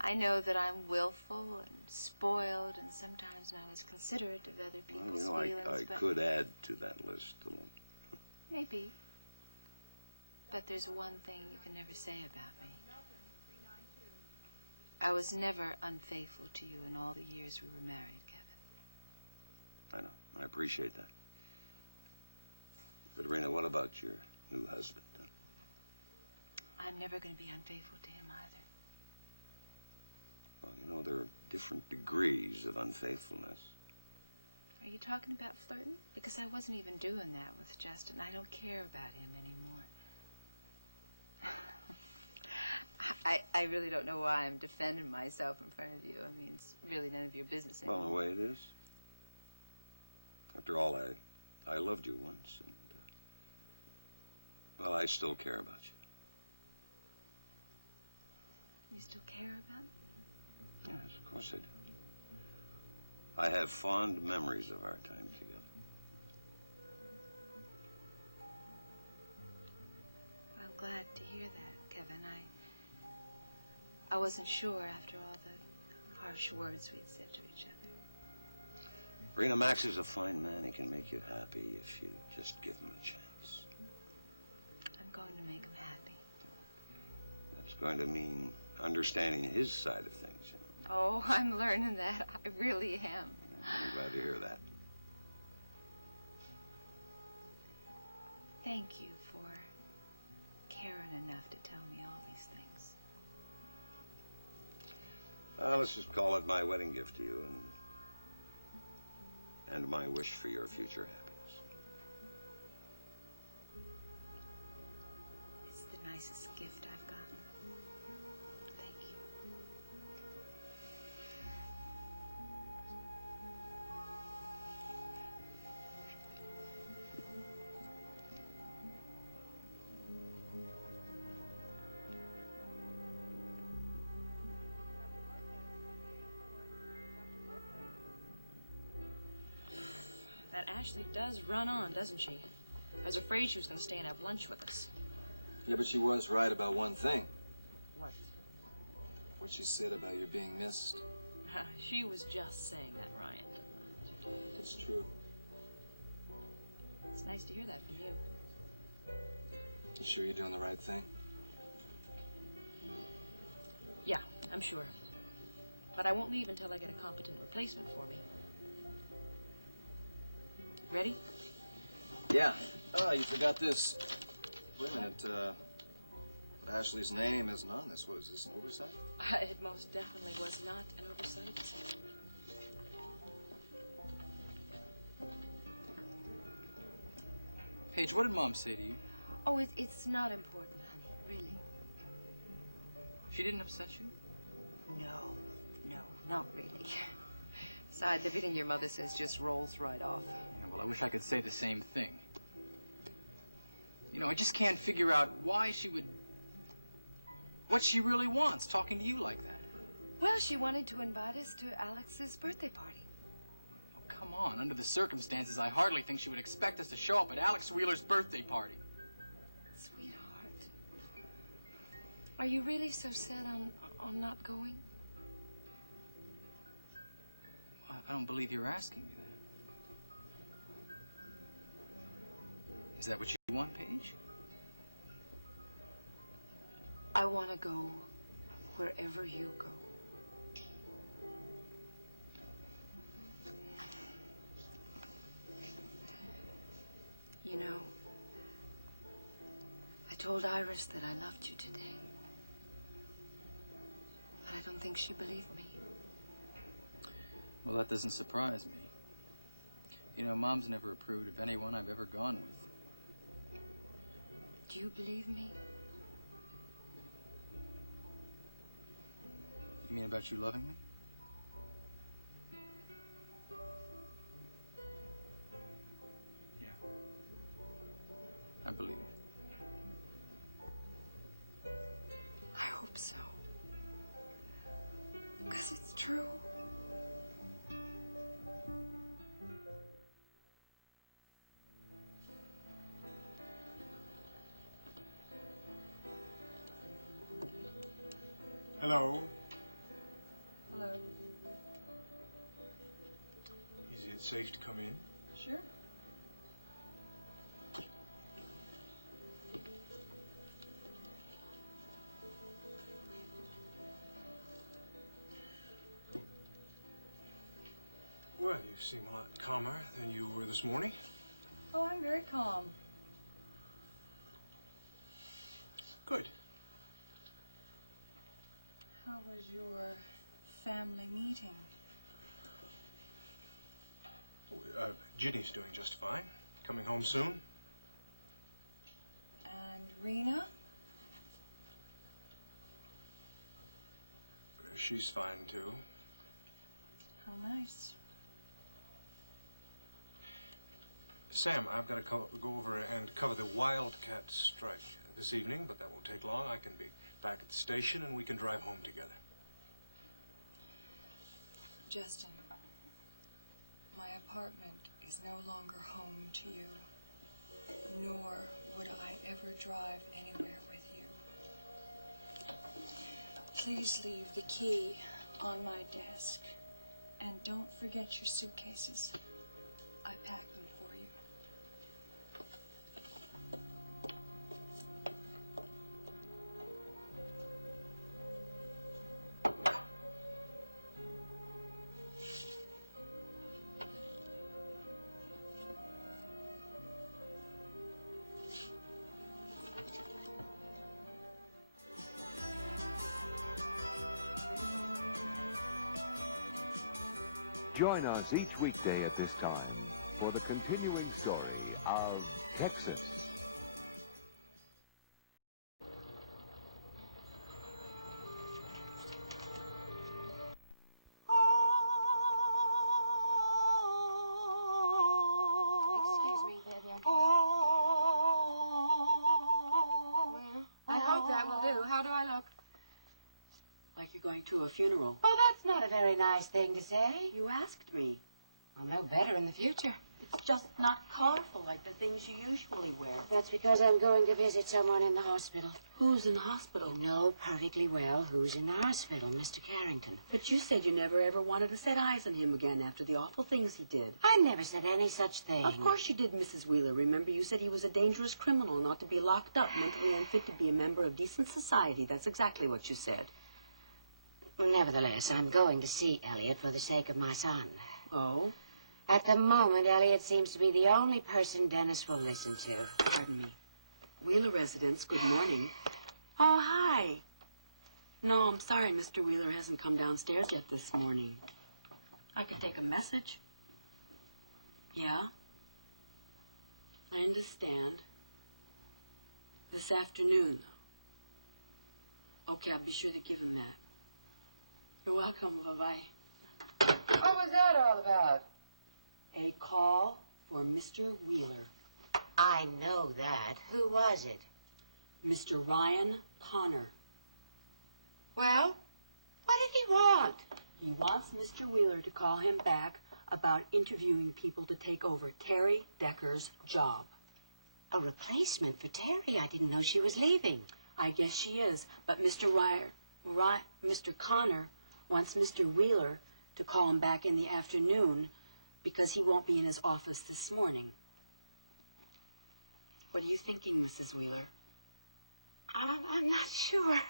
I know that I'm willful and spoiled and sometimes not as considerate of other people's Well, you know, feelings, I but... could add to that list a little. Maybe. But there's one thing you can never say about me. I was never unfaithful to you in all the years we were married, Kevin. I know. I appreciate that. But, Rena, what about your new husband? Huh? I'm never going to be unfaithful to him either. Well, you know, there are different degrees of unfaithfulness. Are you talking about flirting? Because I wasn't even doing that with Justin. I don't care about him anymore. I really don't know why I'm defending myself in front of you. I mean, it's really none of your business anymore. Well, the way it is. After all, I loved you once, and, well, I still care about you. You still care about me? Yes, of course I do. I have fond memories of our time together. I'm glad to hear that, Kevin. I wasn't sure after all the harsh words we'd said to each other. Rena, Max is a fine man. He can make you happy if you just give him a chance. I'm going to make him happy. That's going to mean understanding his side of things, you know. Oh, I'm learning that. I really am. I'm glad to hear that. Thank you for caring enough to tell me all these things. Let's just call it my wedding gift to you and my wish for your future happiness. It's the nicest gift I've gotten. Thank you. Ashley does run on, doesn't she? I was afraid she was going to stay and have lunch with us. Yeah, but she was right about one thing. What? What she said about you being missed. She was just saying that, Ryan. It's true. It's nice to hear that from you. You sure you're doing the right thing? Yeah, I'm sure. But I won't leave until I get a competent replacement for me. Ready? Yeah. Oh, you forgot this. Wait a minute, but Ashley's name isn't on this. What is this, an oversight? It most definitely was not an oversight. Paige, what did Mom say to you? Oh, it's not important, honey, really. She didn't upset you? No, not really. Besides, everything your mother says just rolls right off. Yeah, well, I wish I could say the same thing. You know, I just can't figure out why she would... what she really wants, talking to you like that. Well, she wanted to invite us to Alex's birthday party. Oh, come on. Under the circumstances, I hardly think she would expect us to show up at Alex Wheeler's birthday party. Sweetheart, are you really so set on not going? I don't believe you're asking me that. Is that what you want, Paige? I want to go wherever you go. You know, I told Iris that I loved you today. But I don't think she believed me. Well, that doesn't surprise me. You know, Mom's never approved of anyone I've ever gone with. Do you believe me? You mean about you loving me? Yeah. I believe you. I hope so. Because it's true. Hello. Hello. Is it safe to come in? Sure. Well, you seem a lot calmer than you were this morning. Oh, I'm very calm. Good. How was your family meeting? Ginny's doing just fine. Coming home soon. And Rena? She's fine, too. How nice. Sam, I've got to go over and cover the Wildcat strike this evening, but that won't take long. I can be back at the station and we can drive home together. Justin, my apartment is no longer home to you, nor would I ever drive anywhere with you. Please leave the key on my desk, and don't forget your suitcases. I packed them for you. Join us each weekday at this time for the continuing story of Texas. Excuse me, Vivian. Well, I hope that will do. How do I look? Like you're going to a funeral. Well, that's not a very nice thing to say. You asked me. I'll know better in the future. It's just not colorful like the things you usually wear. That's because I'm going to visit someone in the hospital. Who's in the hospital? You know perfectly well who's in the hospital, Mr. Carrington. But you said you never ever wanted to set eyes on him again after the awful things he did. I never said any such thing. Of course you did, Mrs. Wheeler. Remember, you said he was a dangerous criminal, not to be locked up, mentally unfit to be a member of decent society. That's exactly what you said. Nevertheless, I'm going to see Elliot for the sake of my son. Oh? At the moment, Elliot seems to be the only person Dennis will listen to. Pardon me. Wheeler residence, good morning. Oh, hi. No, I'm sorry Mr. Wheeler hasn't come downstairs yet this morning. I could take a message. Yeah? I understand. This afternoon, though. Okay, I'll be sure to give him that. You're welcome. Bye-bye. What was that all about? A call for Mr. Wheeler. I know that. Who was it? Mr. Ryan Connor. Well, what did he want? He wants Mr. Wheeler to call him back about interviewing people to take over Terry Decker's job. A replacement for Terry? I didn't know she was leaving. I guess she is, but Mr. Connor wants Mr. Wheeler to call him back in the afternoon because he won't be in his office this morning. What are you thinking, Mrs. Wheeler? I'm not sure.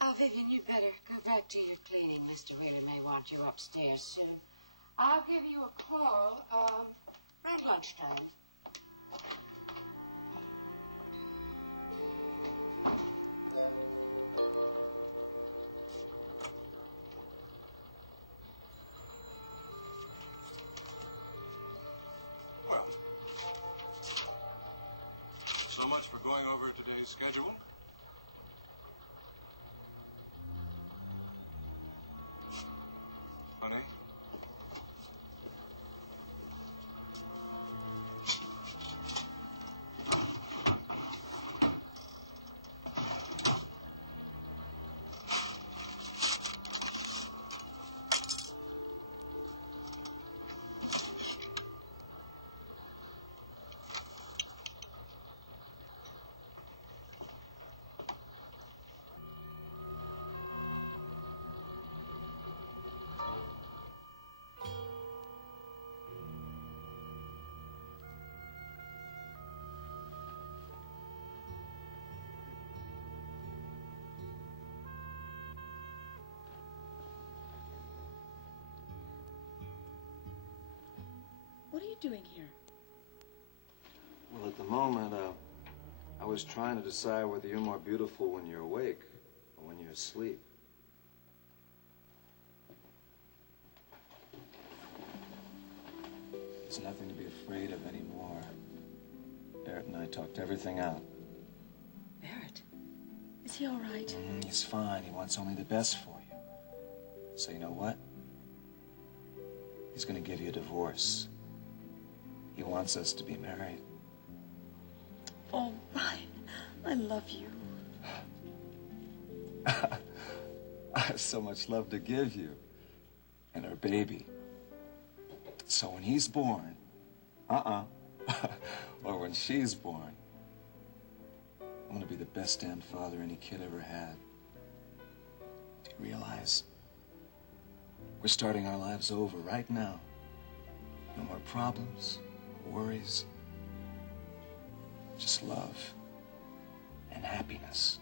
Oh, Vivian, you'd better go back to your cleaning. Mr. Wheeler may want you upstairs soon. I'll give you a call around lunchtime. Well, so much for going over today's schedule. Honey? What are you doing here? Well, at the moment, I was trying to decide whether you're more beautiful when you're awake or when you're asleep. There's nothing to be afraid of anymore. Barrett and I talked everything out. Barrett? Is he all right? He's fine. He wants only the best for you. So you know what? He's going to give you a divorce. He wants us to be married. Oh, Ryan, I love you. I have so much love to give you. And our baby. So when he's born, or when she's born, I'm going to be the best damn father any kid ever had. Do you realize? We're starting our lives over right now. No more problems, no worries. Just love and happiness.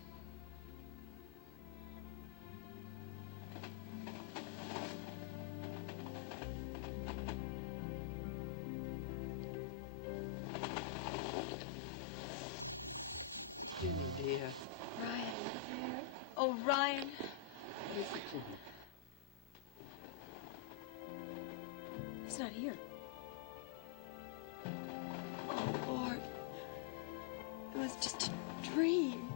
Jimmy, dear. Ryan. Oh, Ryan. What is it, Jimmy? He's not here. Oh, Lord. It was just a dream.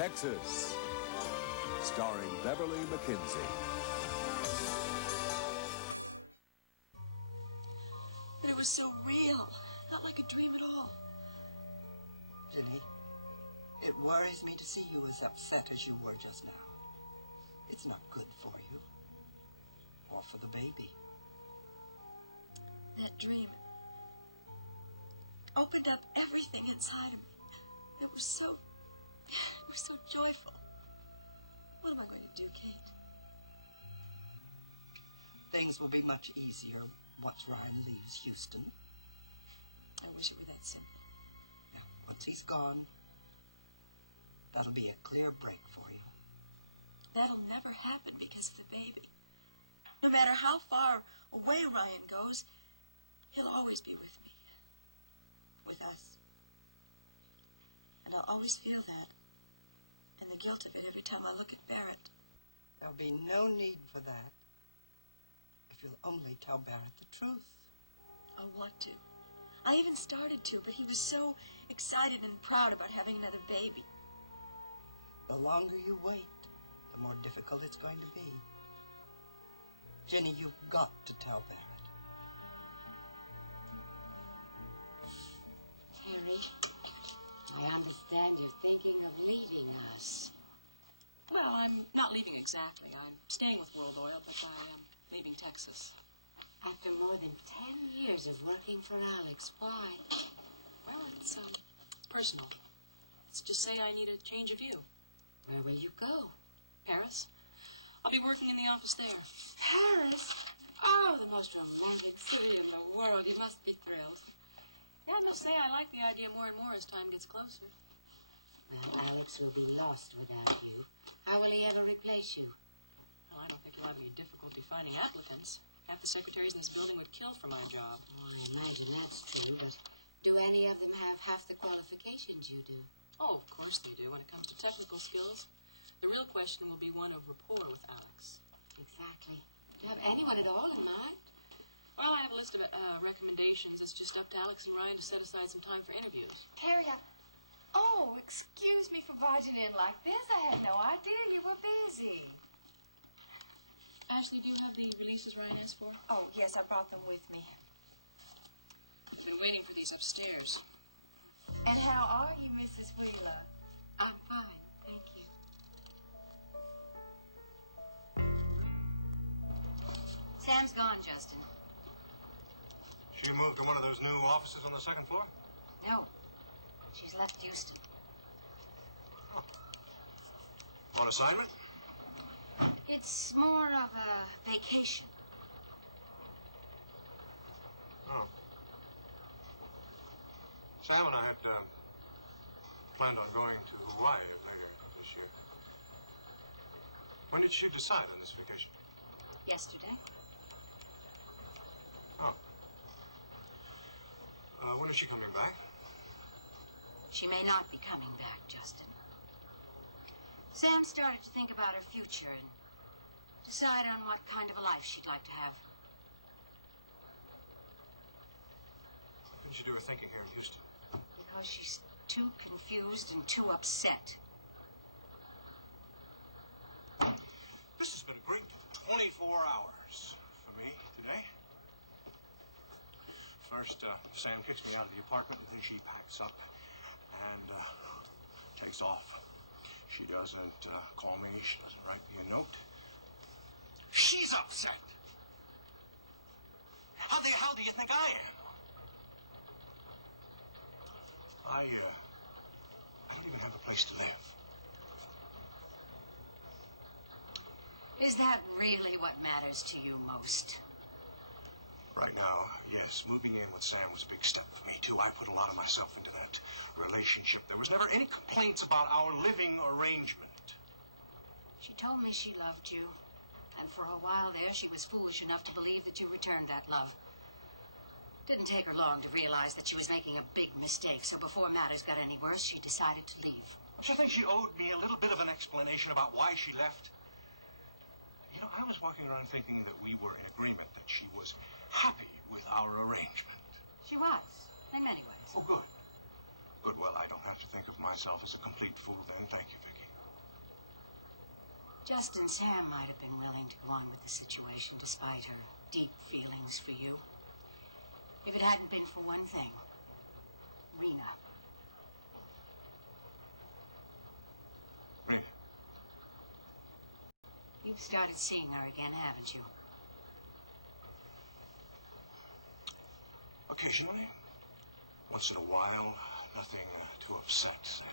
Texas, starring Beverly McKinsey. But it was so real, not like a dream at all. Jenny, it worries me to see you as upset as you were just now. It's not good for you. Or for the baby. That dream opened up everything inside of me. It was so joyful. What am I going to do, Kate? Things will be much easier once Ryan leaves Houston. I wish it were that simple. Now, once he's gone, that'll be a clear break for you. That'll never happen because of the baby. No matter how far away Ryan goes, he'll always be with me. With us. And I'll always feel that. And the guilt of it every time I look at Barrett. There'll be no need for that. If you'll only tell Barrett the truth. I want to. I even started to, but he was so excited and proud about having another baby. The longer you wait, the more difficult it's going to be. Jenny, you've got to tell Barrett. Terry, I understand you're thinking of leaving us. Well, I'm not leaving exactly. I'm staying with World Oil, but I am leaving Texas. After more than 10 years of working for Alex, why? Well, it's personal. Let's just say I need a change of view. Where will you go? Paris. I'll be working in the office there. Paris? Oh, the most romantic city in the world. You must be thrilled. Yeah, I must say I like the idea more and more as time gets closer. Well, Alex will be lost without you. How will he ever replace you? Well, I don't think you'll have any difficulty finding applicants. Half the secretaries in this building would kill for my job. Oh, I imagine that's true, but do any of them have half the qualifications you do? Oh, of course they do, when it comes to technical skills. The real question will be one of rapport with Alex. Exactly. Do you have anyone at all in mind? Well, I have a list of recommendations. It's just up to Alex and Ryan to set aside some time for interviews. Terry, oh, excuse me for barging in like this. I had no idea you were busy. Ashley, do you have the releases Ryan asked for? Oh, yes, I brought them with me. I've been waiting for these upstairs. And how are you, Mrs. Wheeler? I'm fine, thank you. Sam's gone, Justin. She moved to one of those new offices on the second floor? No, she's left Houston. Oh. On assignment? It's more of a vacation. Oh. Sam and I had planned on going to Hawaii later this year. When did she decide on this vacation? Yesterday. Oh. When is she coming back? She may not be coming back, Justin. Sam started to think about her future and decide on what kind of a life she'd like to have. Why couldn't you do her thinking here in Houston? Because she's too confused and too upset. This has been a great 24 hours for me today. First, Sam kicks me out of the apartment, and then she packs up and takes off. She doesn't call me. She doesn't write me a note. She's upset. How the hell do you think I am? I don't even have a place to live. Is that really what matters to you most? Right now, yes, moving in with Sam was a big step for me, too. I put a lot of myself into that relationship. There was never any complaints about our living arrangement. She told me she loved you. And for a while there, she was foolish enough to believe that you returned that love. Didn't take her long to realize that she was making a big mistake, so before matters got any worse, she decided to leave. Don't you think she owed me a little bit of an explanation about why she left? You know, I was walking around thinking that we were in agreement, that she was happy with our arrangement. She was, in many ways. Oh, good. Good, well, I don't have to think of myself as a complete fool then. Thank you, Vicky. Just and Sam might have been willing to go on with the situation despite her deep feelings for you. If it hadn't been for one thing, Rena. Rena. You've started seeing her again, haven't you? Occasionally. Once in a while. Nothing to upset Sam.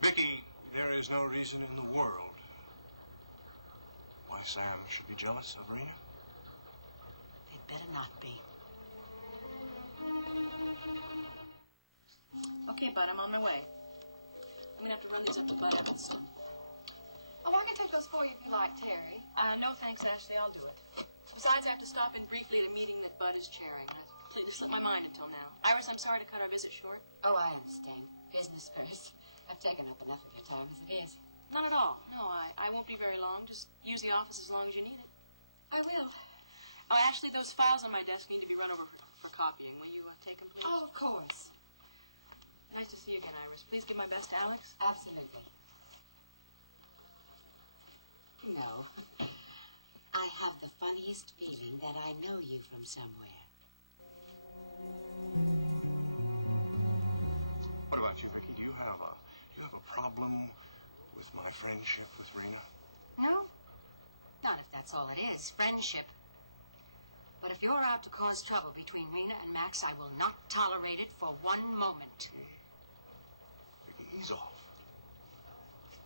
Vicky, there is no reason in the world why Sam should be jealous of Rena. It better not be. Okay, Bud, I'm on my way. I'm gonna have to run these up to Bud Evanston. Oh, I can take those for you if you like, Terry. No, thanks, Ashley. I'll do it. Besides, I have to stop in briefly at a meeting that Bud is chairing. I completely slipped my mind until now. Iris, I'm sorry to cut our visit short. Oh, I understand. Business first. I've taken up enough of your time as it is. Not at all. No, I won't be very long. Just use the office as long as you need it. I will. Oh, Ashley, those files on my desk need to be run over for copying. Will you take them, please? Oh, of course. Nice to see you again, Iris. Please give my best to Alex. Absolutely. No. I have the funniest feeling that I know you from somewhere. What about you, Vicky? Do you have a problem with my friendship with Rena? No. Not if that's all it is, friendship. But if you're out to cause trouble between Rena and Max, I will not tolerate it for one moment. Vicky, ease off.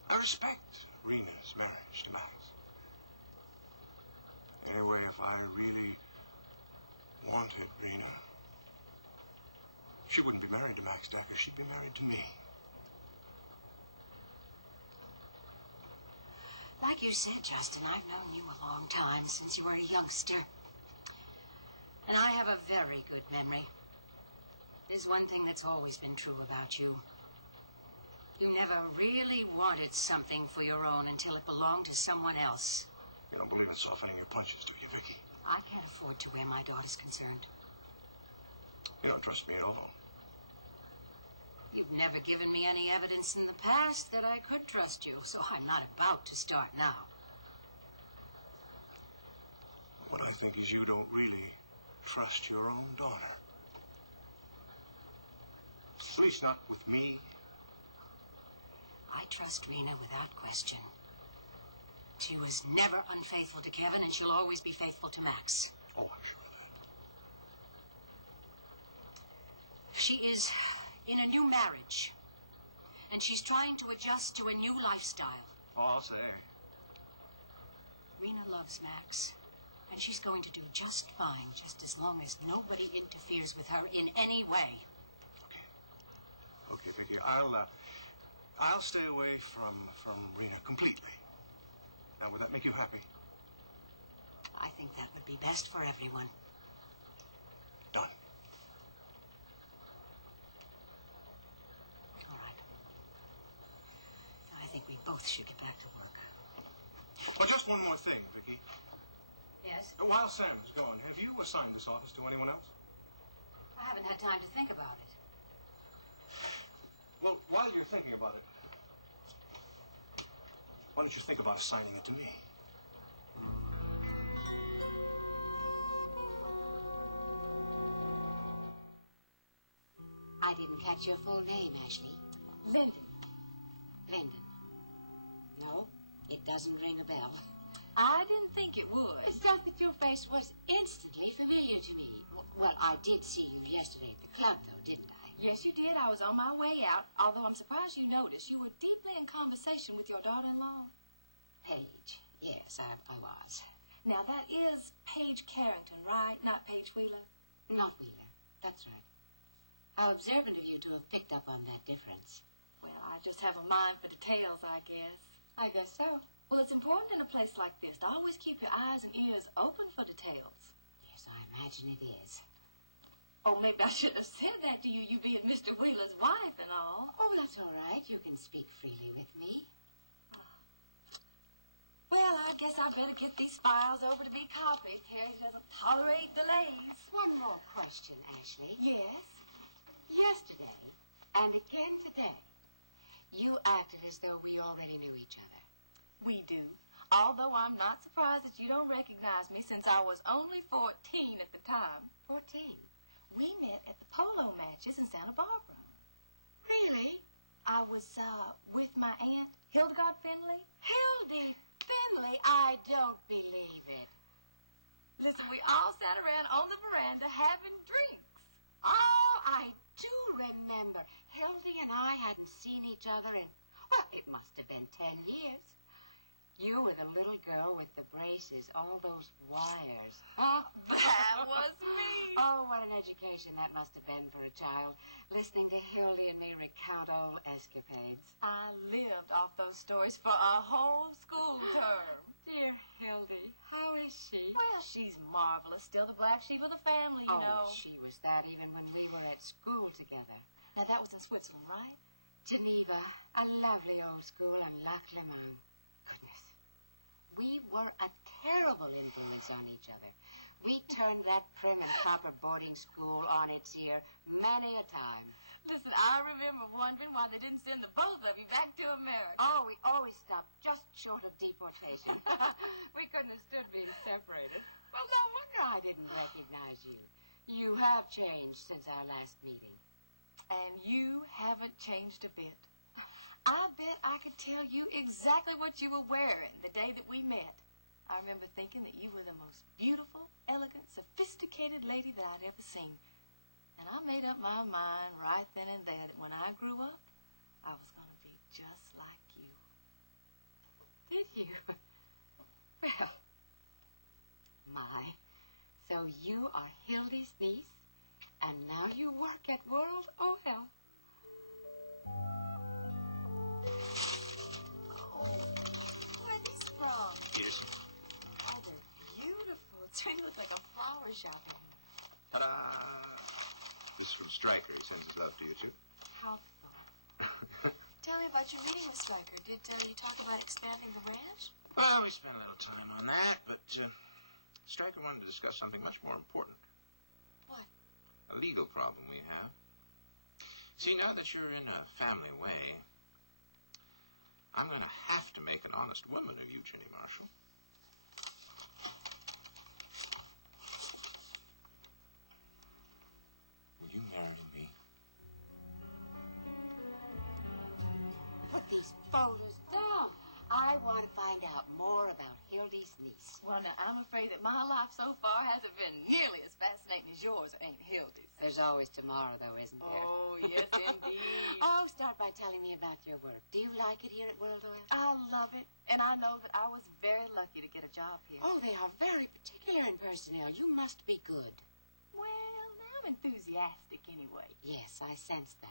I respect Rena's marriage to Max. Anyway, if I really wanted Rena, she wouldn't be married to Max Decker. She'd be married to me. Like you said, Justin, I've known you a long time, since you were a youngster. And I have a very good memory. There's one thing that's always been true about you. You never really wanted something for your own until it belonged to someone else. You don't believe in softening your punches, do you, Vicky? I can't afford to where my daughter's concerned. You don't trust me at all. You've never given me any evidence in the past that I could trust you, so I'm not about to start now. What I think is you don't really trust your own daughter. At least not with me. I trust Rena without question. She was never unfaithful to Kevin, and she'll always be faithful to Max. Oh, I'm sure of that. She is in a new marriage, and she's trying to adjust to a new lifestyle. Oh, I'll say. Rena loves Max, and she's going to do just fine, just as long as nobody interferes with her in any way. Okay, Vicky, I'll stay away from Rena completely. Now, would that make you happy? I think that would be best for everyone. Done. All right. I think we both should get back to work. Oh, just one more thing, Vicky. Yes? While Sam is gone, have you assigned this office to anyone else? I haven't had time to think about it. Well, while you're thinking about it, why don't you think about assigning it to me? I didn't catch your full name, Ashley. Lyndon. Lyndon. No, it doesn't ring a bell. I didn't think it would. It's just that your face was instantly familiar to me. Well, I did see you yesterday at the club, though, didn't I? Yes, you did. I was on my way out, although I'm surprised you noticed. You were deeply in conversation with your daughter-in-law. Paige. Yes, I was. Now, that is Paige Carrington, right? Not Paige Wheeler? Not Wheeler. That's right. How observant of you to have picked up on that difference. Well, I just have a mind for details, I guess. I guess so. Well, it's important in a place like this to always keep your eyes and ears open for details. Yes, I imagine it is. Oh, maybe I shouldn't have said that to you, you being Mr. Wheeler's wife and all. Oh, that's all right. You can speak freely with me. Well, I guess I better get these files over to be copied. Terry doesn't tolerate delays. One more question, Ashley. Yes? Yesterday, and again today, You acted as though we already knew each other. We do. Although I'm not surprised that you don't recognize me since I was only 14 at the time. 14? We met at the polo matches in Santa Barbara. Really? I was with my aunt, Hildegard Finley. Hildy Finley? I don't believe it. Listen, we all sat around on the veranda having drinks. Oh, I do remember. Hildy and I hadn't seen each other in, well, it must have been 10 years. You were the little girl with the braces, all those wires. Huh? That was me. Oh, what an education that must have been for a child, listening to Hildy and me recount old escapades. I lived off those stories for a whole school term. Dear Hildy, how is she? Well, she's marvelous. Still the black sheep of the family, you know. Oh, she was that even when we were at school together. Now, that was in Switzerland, right? Geneva, a lovely old school, and Lac Le Mans. Goodness. We were a terrible influence on each other. We turned that prim and proper boarding school on its ear many a time. Listen, I remember wondering why they didn't send the both of you back to America. Oh, we always stopped just short of deportation. We couldn't have stood being separated. Well, no wonder I didn't recognize you. You have changed since our last meeting. And you haven't changed a bit. I bet I could tell you exactly what you were wearing the day that we met. I remember thinking that you were the most beautiful, elegant, sophisticated lady that I'd ever seen. And I made up my mind right then and there that when I grew up, I was going to be just like you. Did you? Well, my. So you are Hildy's niece, and now you work at World Oil. Where are these from? Peterson. Oh, they're beautiful. It really looks like a flower shop in here. Ta-da! This is from Stryker. He sends his love to you, too. How thoughtful. Tell me about your meeting with Stryker. Did you talk about expanding the ranch? Well, we spent a little time on that, but Stryker wanted to discuss something much more important. What? A legal problem we have. See, now that you're in a family way, I'm going to have to make an honest woman of you, Ginny Marshall. Will you marry me? Put these folders down. I want to find out more about Hildy's niece. Well, now, I'm afraid that my life so far hasn't been nearly as fascinating as yours, ain't Hildy's. There's always tomorrow, though, isn't there? Oh, yes, indeed. Oh, start by telling me about your work. Do you like it here at World Oil? I love it, and I know that I was very lucky to get a job here. Oh, they are very particular in personnel. You must be good. Well, now I'm enthusiastic anyway. Yes, I sense that.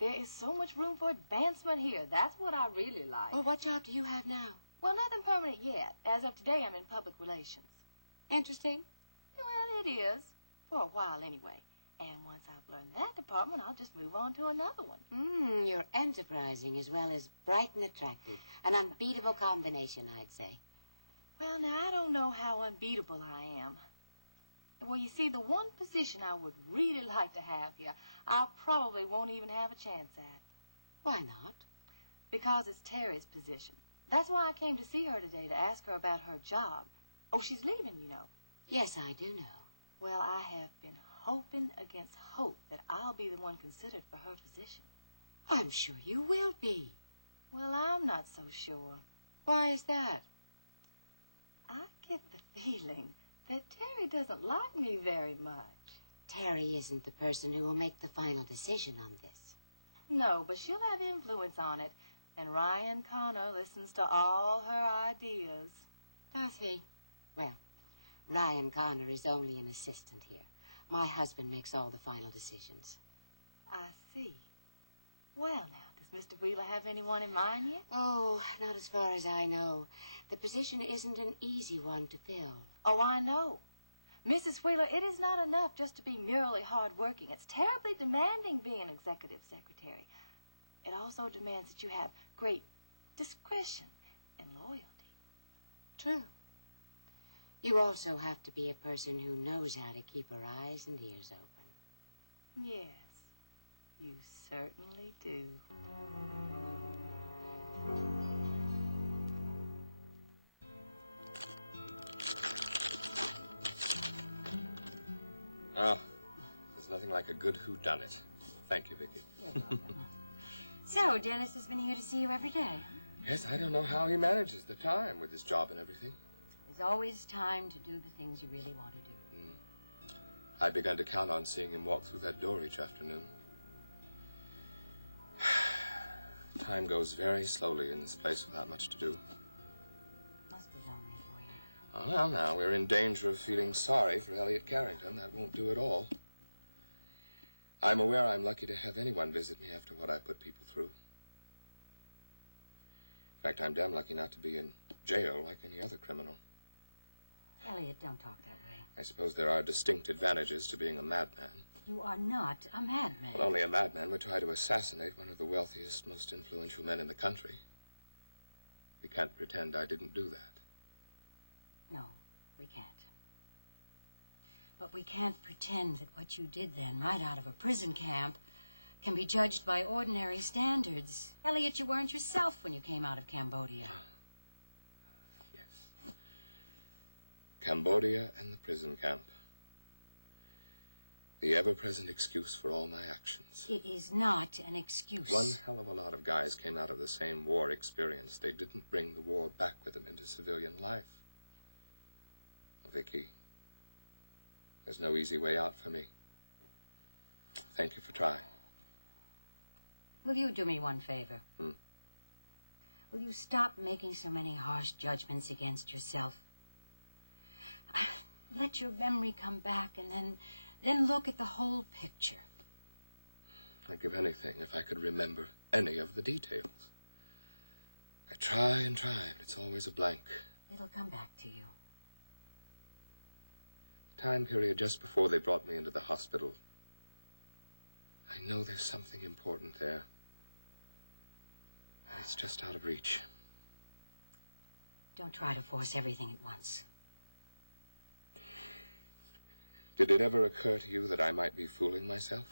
There is so much room for advancement here. That's what I really like. Well, what job do you have now? Well, nothing permanent yet. As of today, I'm in public relations. Interesting? Well, it is. For a while, anyway. And once I've learned that department, I'll just move on to another one. You're enterprising as well as bright and attractive. An unbeatable combination, I'd say. Well, now, I don't know how unbeatable I am. Well, you see, the one position I would really like to have here, I probably won't even have a chance at. Why not? Because it's Terry's position. That's why I came to see her today, to ask her about her job. Oh, she's leaving, you know. Yes, I do know. Well, I have been hoping against hope that I'll be the one considered for her position. I'm sure you will be. Well, I'm not so sure. Why is that? I get the feeling that Terry doesn't like me very much. Terry isn't the person who will make the final decision on this. No, but she'll have influence on it. And Ryan Connor listens to all her ideas. Does he? Well, Ryan Connor is only an assistant here. My husband makes all the final decisions. I see. Well, now, does Mr. Wheeler have anyone in mind yet? Oh, not as far as I know. The position isn't an easy one to fill. Oh, I know. Mrs. Wheeler, it is not enough just to be merely hardworking. It's terribly demanding being an executive secretary. It also demands that you have great discretion and loyalty. True. You also have to be a person who knows how to keep her eyes and ears open. Yes, you certainly do. Oh, there's nothing like a good whodunit. Thank you, Vicky. So, Dennis has been here to see you every day. Yes, I don't know how he manages the time with his job and everything. There's always time to do the things you really want to do. I began to count on seeing him walk through that door each afternoon. Time goes very slowly in this place without much to do. Must be lonely for you. Oh, well, now, we're in danger of feeling sorry for Elliot Carrington. That won't do at all. I'm aware I'm lucky to have anyone visit me after what I put people through. In fact, I'm damn lucky not to be in jail like any other criminal. Elliot, don't talk that way. I suppose there are distinct advantages to being a madman. You are not a madman. Well, only a madman would try to assassinate one of the wealthiest, most influential men in the country. We can't pretend I didn't do that. No, we can't. But we can't pretend that what you did then, right out of a prison camp, can be judged by ordinary standards. Elliot, you weren't yourself when you came out of Cambodia. Cambodia and the prison camp. The ever-present excuse for all my actions. It is not an excuse. One hell of a lot of guys came out of the same war experience. They didn't bring the war back with them into civilian life. Vicky, there's no easy way out for me. Thank you for trying. Will you do me one favor? Will you stop making so many harsh judgments against yourself? Let your memory come back and then look at the whole picture. I'd give anything if I could remember any of the details. I try and try, but it's always a blank. It'll come back to you. Time period just before they brought me into the hospital. I know there's something important there. And it's just out of reach. Don't try to force everything at once. Did it ever occur to you that I might be fooling myself?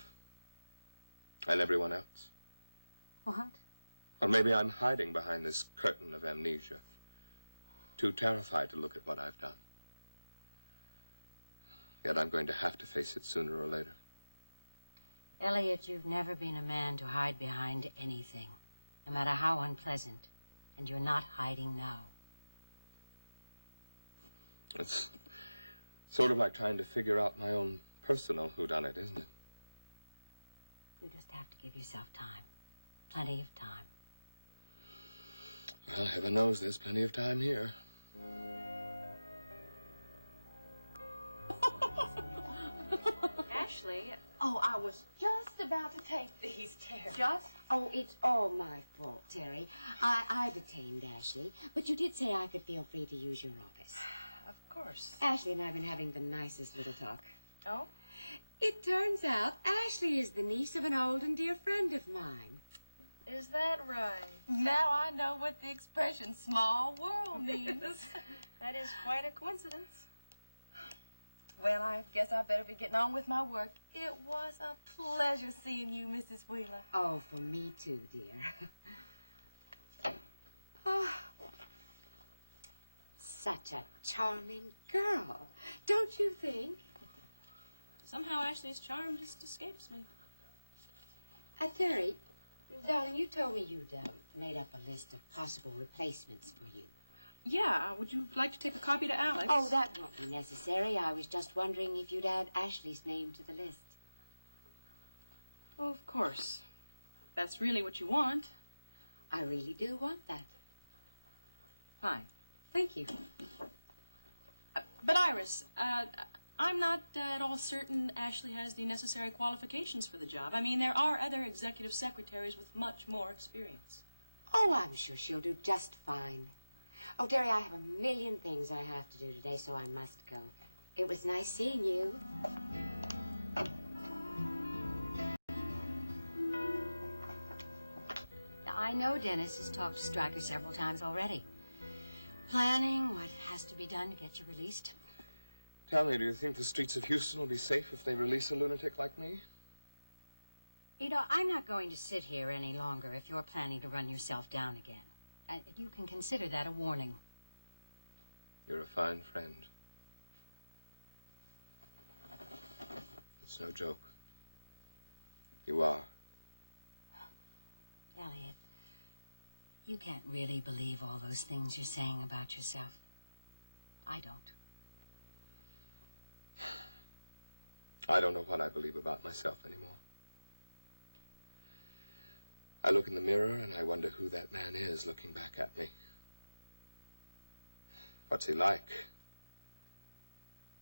And everyone else? What? Or maybe I'm hiding behind this curtain of amnesia. Too terrified to look at what I've done. Yet I'm going to have to face it sooner or later. Elliot, you've never been a man to hide behind anything, no matter how unpleasant. And you're not hiding now. It's sort of like trying to figure out my own personal whodunit, isn't it? You just have to give yourself time. Plenty of time. Well, heaven knows there's plenty of time here. Ashley, oh, I was just about to take these, Terry. Just? Oh, it's all my fault, Terry. I detained Ashley, but you did say I could feel free to use your office. Of course. Ashley and I have been having the nicest little talk. Oh? It turns out Ashley is the niece of an old and dear friend of mine. Is that right? Now I know what the expression small world means. That is quite a coincidence. Well, I guess I better be getting on with my work. It was a pleasure seeing you, Mrs. Wheeler. Oh, for me too, dear. Oh, such a charming girl, don't you think? Somehow Ashley's charm just escapes me. Terry, darling, you told me you'd made up a list of possible replacements for you. Yeah, would you like to take a copy to Alex? Oh, that won't be necessary. I was just wondering if you'd add Ashley's name to the list. Oh, of course. That's really what you want. I really do want that. Fine. Thank you. But Iris, I'm not at all certain Ashley has the necessary qualifications for the job. I mean, there are other executive secretaries with much more experience. Oh, I'm sure she'll do just fine. Oh, Terry, I have a million things I have to do today, so I must go. It was nice seeing you. Now, I know Dennis has talked to Stryker several times already. Planning what has to be done to get you released. Tell me, do you think the streets of Houston will be safe if they release a lunatic like me? You know, I'm not going to sit here any longer if you're planning to run yourself down again. You can consider that a warning. You're a fine friend. It's no joke. You are. Elliot, you can't really believe all those things you're saying about yourself. I don't. I don't know what I believe about myself anymore. I look in the mirror and I wonder who that man is looking back at me. What's he like?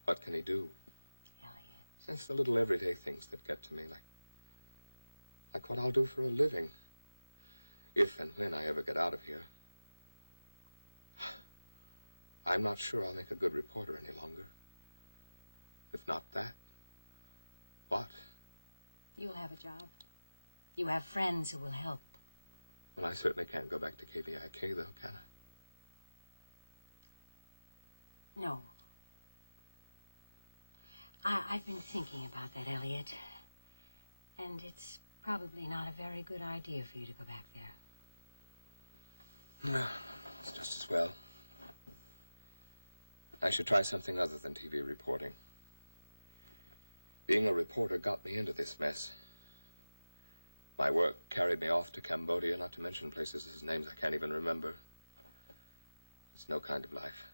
What can he do? Elliot. It's the little everyday things that get to me, like what I'll do for a living. If and when I ever get out of here. I'm not sure I'll make a good reporter any longer. If not that, what? You'll have a job. You have friends who will help. Well, I certainly can't go back to KVIK, though, can I? No. I've been thinking about that, Elliot. And it's probably not a very good idea for you to go back there. No, it's just as well. I should try something other than TV reporting. Being a reporter got me into this mess. My work carried me off to Cambodia, not to mention places whose names I can't even remember. It's no kind of life.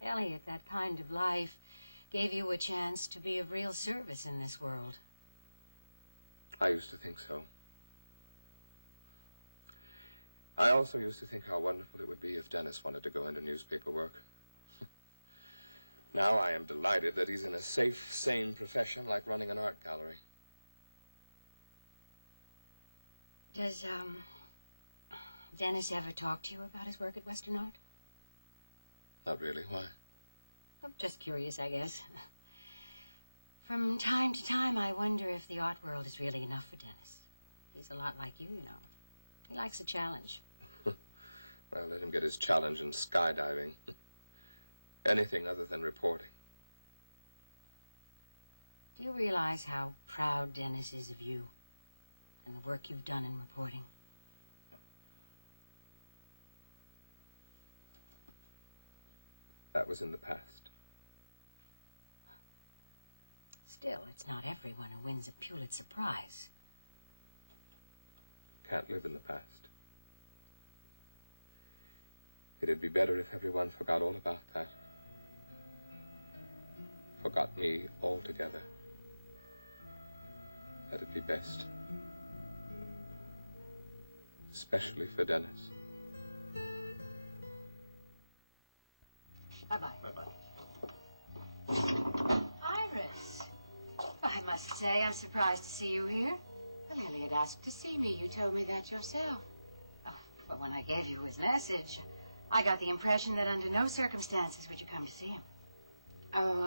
Elliot, that kind of life gave you a chance to be of real service in this world. I used to think so. I also used to think how wonderful it would be if Dennis wanted to go into newspaper work. Now I am delighted that he's in a safe, sane profession like running an art gallery. Does, Dennis ever talk to you about his work at Western Art? Not really. Why? I'm just curious, I guess. From time to time, I wonder if the art world is really enough for Dennis. He's a lot like you know. He likes a challenge. Well, let him get his challenge in skydiving. Anything other than reporting. Do you realize how proud Dennis is of you and the work you've done in reporting? That was in the past. Still, it's not everyone who wins a Pulitzer Prize. Can't live in the past. It'd be better if everyone forgot all about that. Forgot me altogether. That'd be best. Especially for Dennis. Bye-bye. Bye-bye. Iris. I must say, I'm surprised to see you here. Well, Elliot asked to see me. You told me that yourself. Oh, but when I gave you his message, I got the impression that under no circumstances would you come to see him. Oh,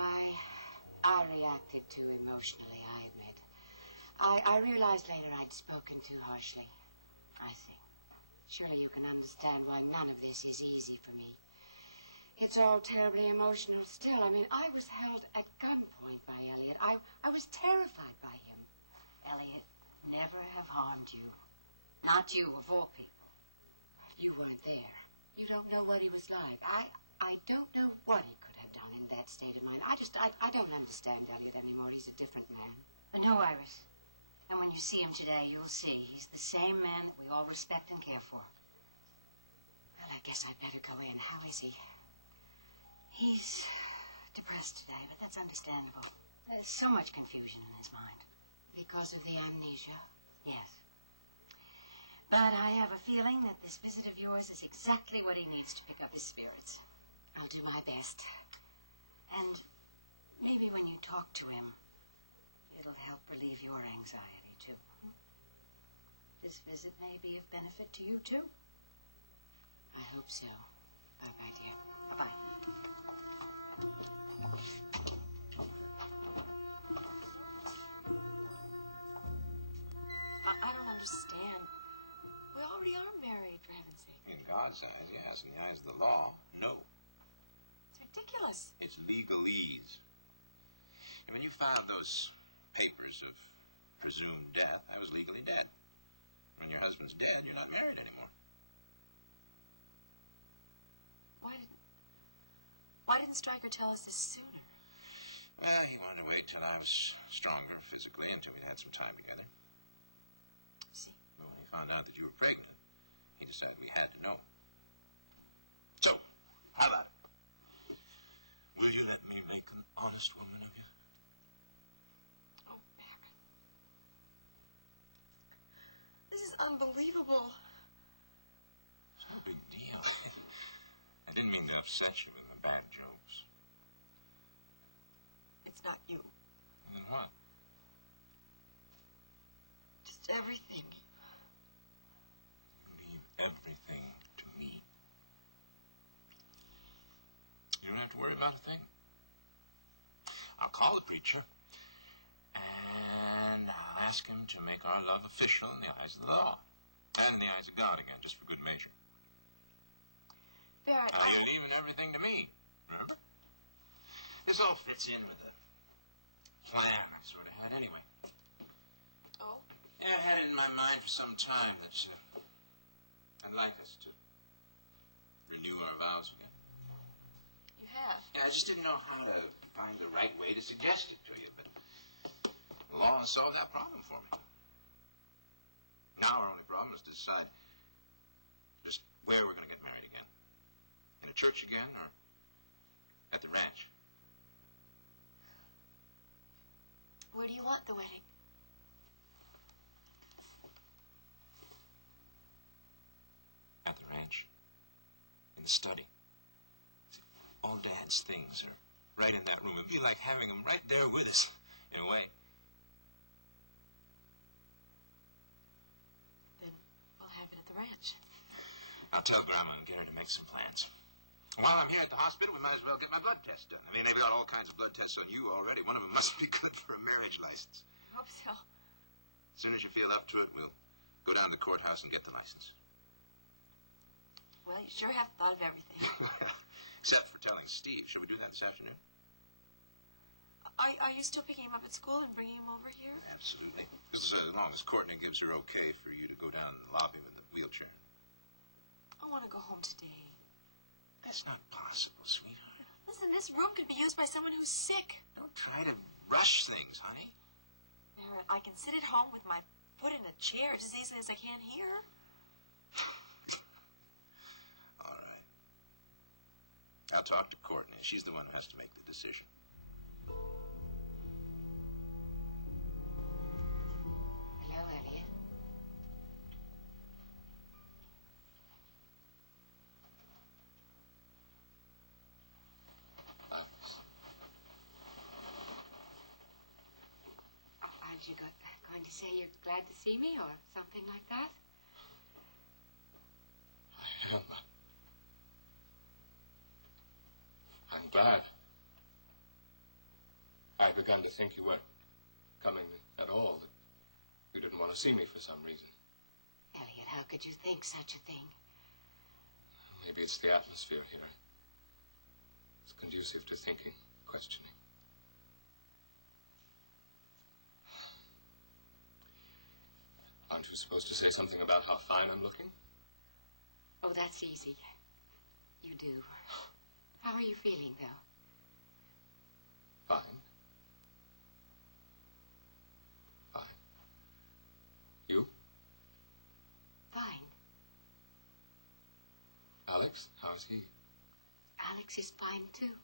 I reacted too emotionally, I admit. I realized later I'd spoken too harshly. I see. Surely you can understand why none of this is easy for me. It's all terribly emotional still. I mean, I was held at gunpoint by Elliot. I was terrified by him. Elliot never have harmed you. Not you, of all people. You weren't there. You don't know what he was like. I don't know what he could have done in that state of mind. I don't understand Elliot anymore. He's a different man. No, Iris. And when you see him today, you'll see he's the same man that we all respect and care for. Well, I guess I'd better go in. How is he? He's depressed today, but that's understandable. There's so much confusion in his mind. Because of the amnesia? Yes. But I have a feeling that this visit of yours is exactly what he needs to pick up his spirits. I'll do my best. And maybe when you talk to him, it'll help relieve your anxiety, too. This visit may be of benefit to you, too. I hope so. Bye-bye, dear. Bye-bye. I don't understand. We already are married, for heaven's sake. In God's eyes, yes. In the eyes of the law, no. It's ridiculous. It's legalese. And when you filed those papers of presumed death, I was legally dead. When your husband's dead, you're not married anymore. Why didn't Stryker tell us this sooner? Well, he wanted to wait till I was stronger physically, until we'd had some time together. See? But when he found out that you were pregnant, he decided we had to know. So, how about it? Will you let me make an honest woman of you? Oh, Barrett. This is unbelievable. It's no big deal. I didn't mean to upset you with my bad jokes. It's not you. Then what? Just everything. You leave everything to me. You don't have to worry about a thing. I'll call the preacher, and I'll ask him to make our love official in the eyes of the law. And in the eyes of God again, just for good measure. Barrett, You're leaving everything to me, remember? This all fits in with the plan I sort of had anyway. Oh? Yeah, I had it in my mind for some time that I'd like us to renew our vows again. You have? Yeah, I just didn't know how to find the right way to suggest it to you, but the law has solved that problem for me. Now our only problem is to decide just where we're going to get married again. In a church again, or at the ranch? Where do you want the wedding? At the ranch. In the study. See, all Dad's things are right in that room. It'd be like having them right there with us, in a way. Then we'll have it at the ranch. I'll tell Grandma and get her to make some plans. While I'm here at the hospital, we might as well get my blood test done. I mean, they've got all kinds of blood tests on you already. One of them must be good for a marriage license. I hope so. As soon as you feel up to it, we'll go down to the courthouse and get the license. Well, you sure have thought of everything. Except for telling Steve. Shall we do that this afternoon? Are you still picking him up at school and bringing him over here? Absolutely. Just as long as Courtney gives her okay for you to go down in the lobby with the wheelchair. I want to go home today. That's not possible, sweetheart. Listen, this room could be used by someone who's sick. Don't try to rush things, honey. Barrett, I can sit at home with my foot in a chair just as easily as I can here. All right. I'll talk to Courtney. She's the one who has to make the decision. Hello, Elliot. Aren't you going to say you're glad to see me or something like that? I am. I'm glad. I'd begun to think you weren't coming at all, that you didn't want to see me for some reason. Elliot, how could you think such a thing? Maybe it's the atmosphere here. It's conducive to thinking, questioning. Aren't you supposed to say something about how fine I'm looking? Oh, that's easy. You do. How are you feeling, though? Fine. Fine. You? Fine. Alex, how is he? Alex is fine, too.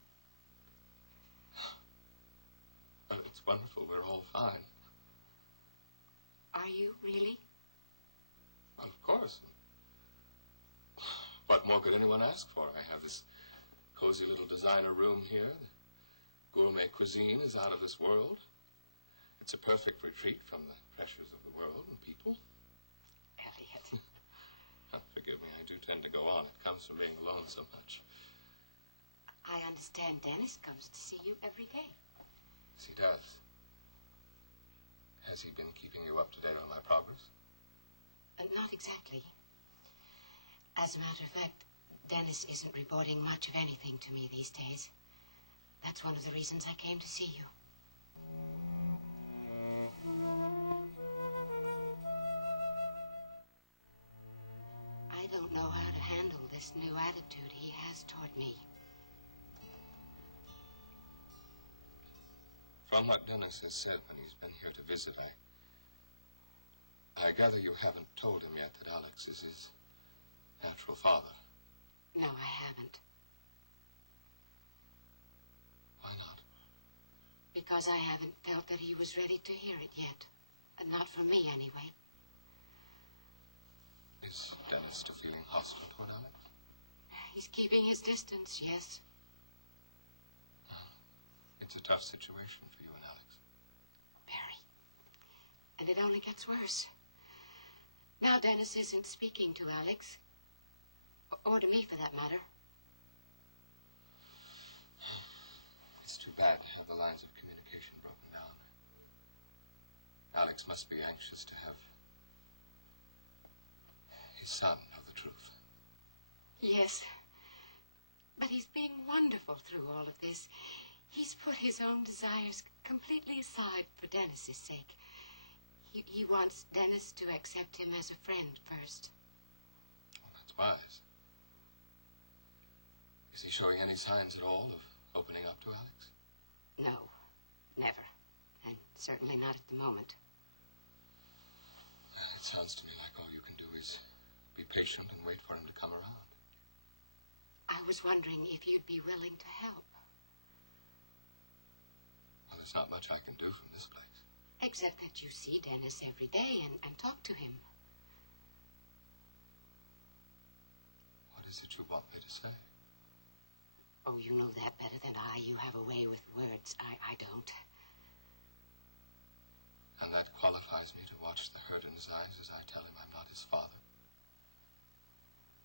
Well, it's wonderful. We're all fine. Are you, really? Well, of course. What more could anyone ask for? I have this cozy little designer room here. The gourmet cuisine is out of this world. It's a perfect retreat from the pressures of the world and people. Elliot. Forgive me, I do tend to go on. It comes from being alone so much. I understand Dennis comes to see you every day. Yes, he does. Has he been keeping you up to date on my progress? Not exactly. As a matter of fact, Dennis isn't reporting much of anything to me these days. That's one of the reasons I came to see you. I don't know how to handle this new attitude he has toward me. From what Dennis has said when he's been here to visit, I gather you haven't told him yet that Alex is his natural father. No, I haven't. Why not? Because I haven't felt that he was ready to hear it yet. Not from me, anyway. Is Dennis still feeling hostile toward Alex? He's keeping his distance, yes. It's a tough situation for you and Alex. Very. And it only gets worse. Now Dennis isn't speaking to Alex. Or to me, for that matter. It's too bad to have the lines of communication broken down. Alex must be anxious to have his son know the truth. Yes. But he's being wonderful through all of this. He's put his own desires completely aside for Dennis's sake. He wants Dennis to accept him as a friend first. Well, that's wise. Is he showing any signs at all of opening up to Alex? No, never. And certainly not at the moment. It sounds to me like all you can do is be patient and wait for him to come around. I was wondering if you'd be willing to help. Well, there's not much I can do from this place. Except that you see Dennis every day and talk to him. What is it you want me to say? Oh, you know that better than I. You have a way with words. I don't. And that qualifies me to watch the hurt in his eyes as I tell him I'm not his father?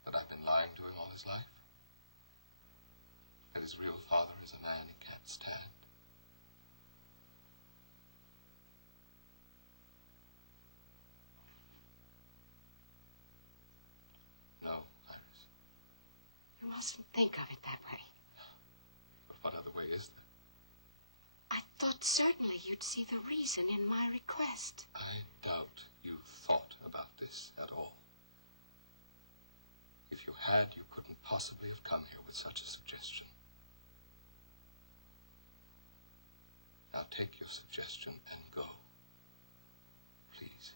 That I've been lying to him all his life? That his real father is a man he can't stand? No, Iris. You mustn't think of it that way. But what other way is there? I thought certainly you'd see the reason in my request. I doubt you thought about this at all. If you had, you couldn't possibly have come here with such a suggestion. Now take your suggestion and go. Please.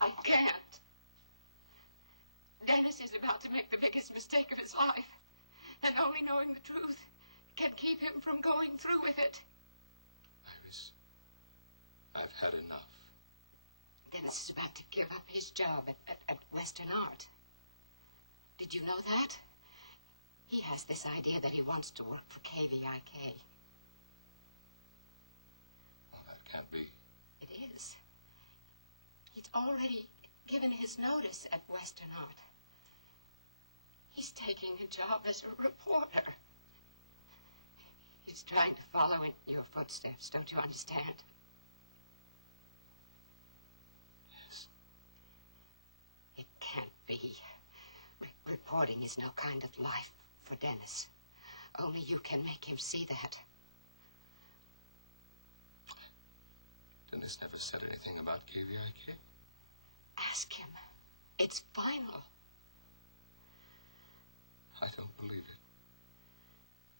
I can't. Dennis is about to make the biggest mistake of his life. And only knowing the truth can keep him from going through with it. Iris, I've had enough. Dennis is about to give up his job at Western Art. Did you know that? He has this idea that he wants to work for KVIK. Oh, that can't be. It is. He's already given his notice at Western Art. He's taking a job as a reporter. He's trying to follow in your footsteps, don't you understand? Yes. It can't be. Reporting is no kind of life for Dennis. Only you can make him see that. Dennis never said anything about KVIK. Ask him. It's final. I don't believe it.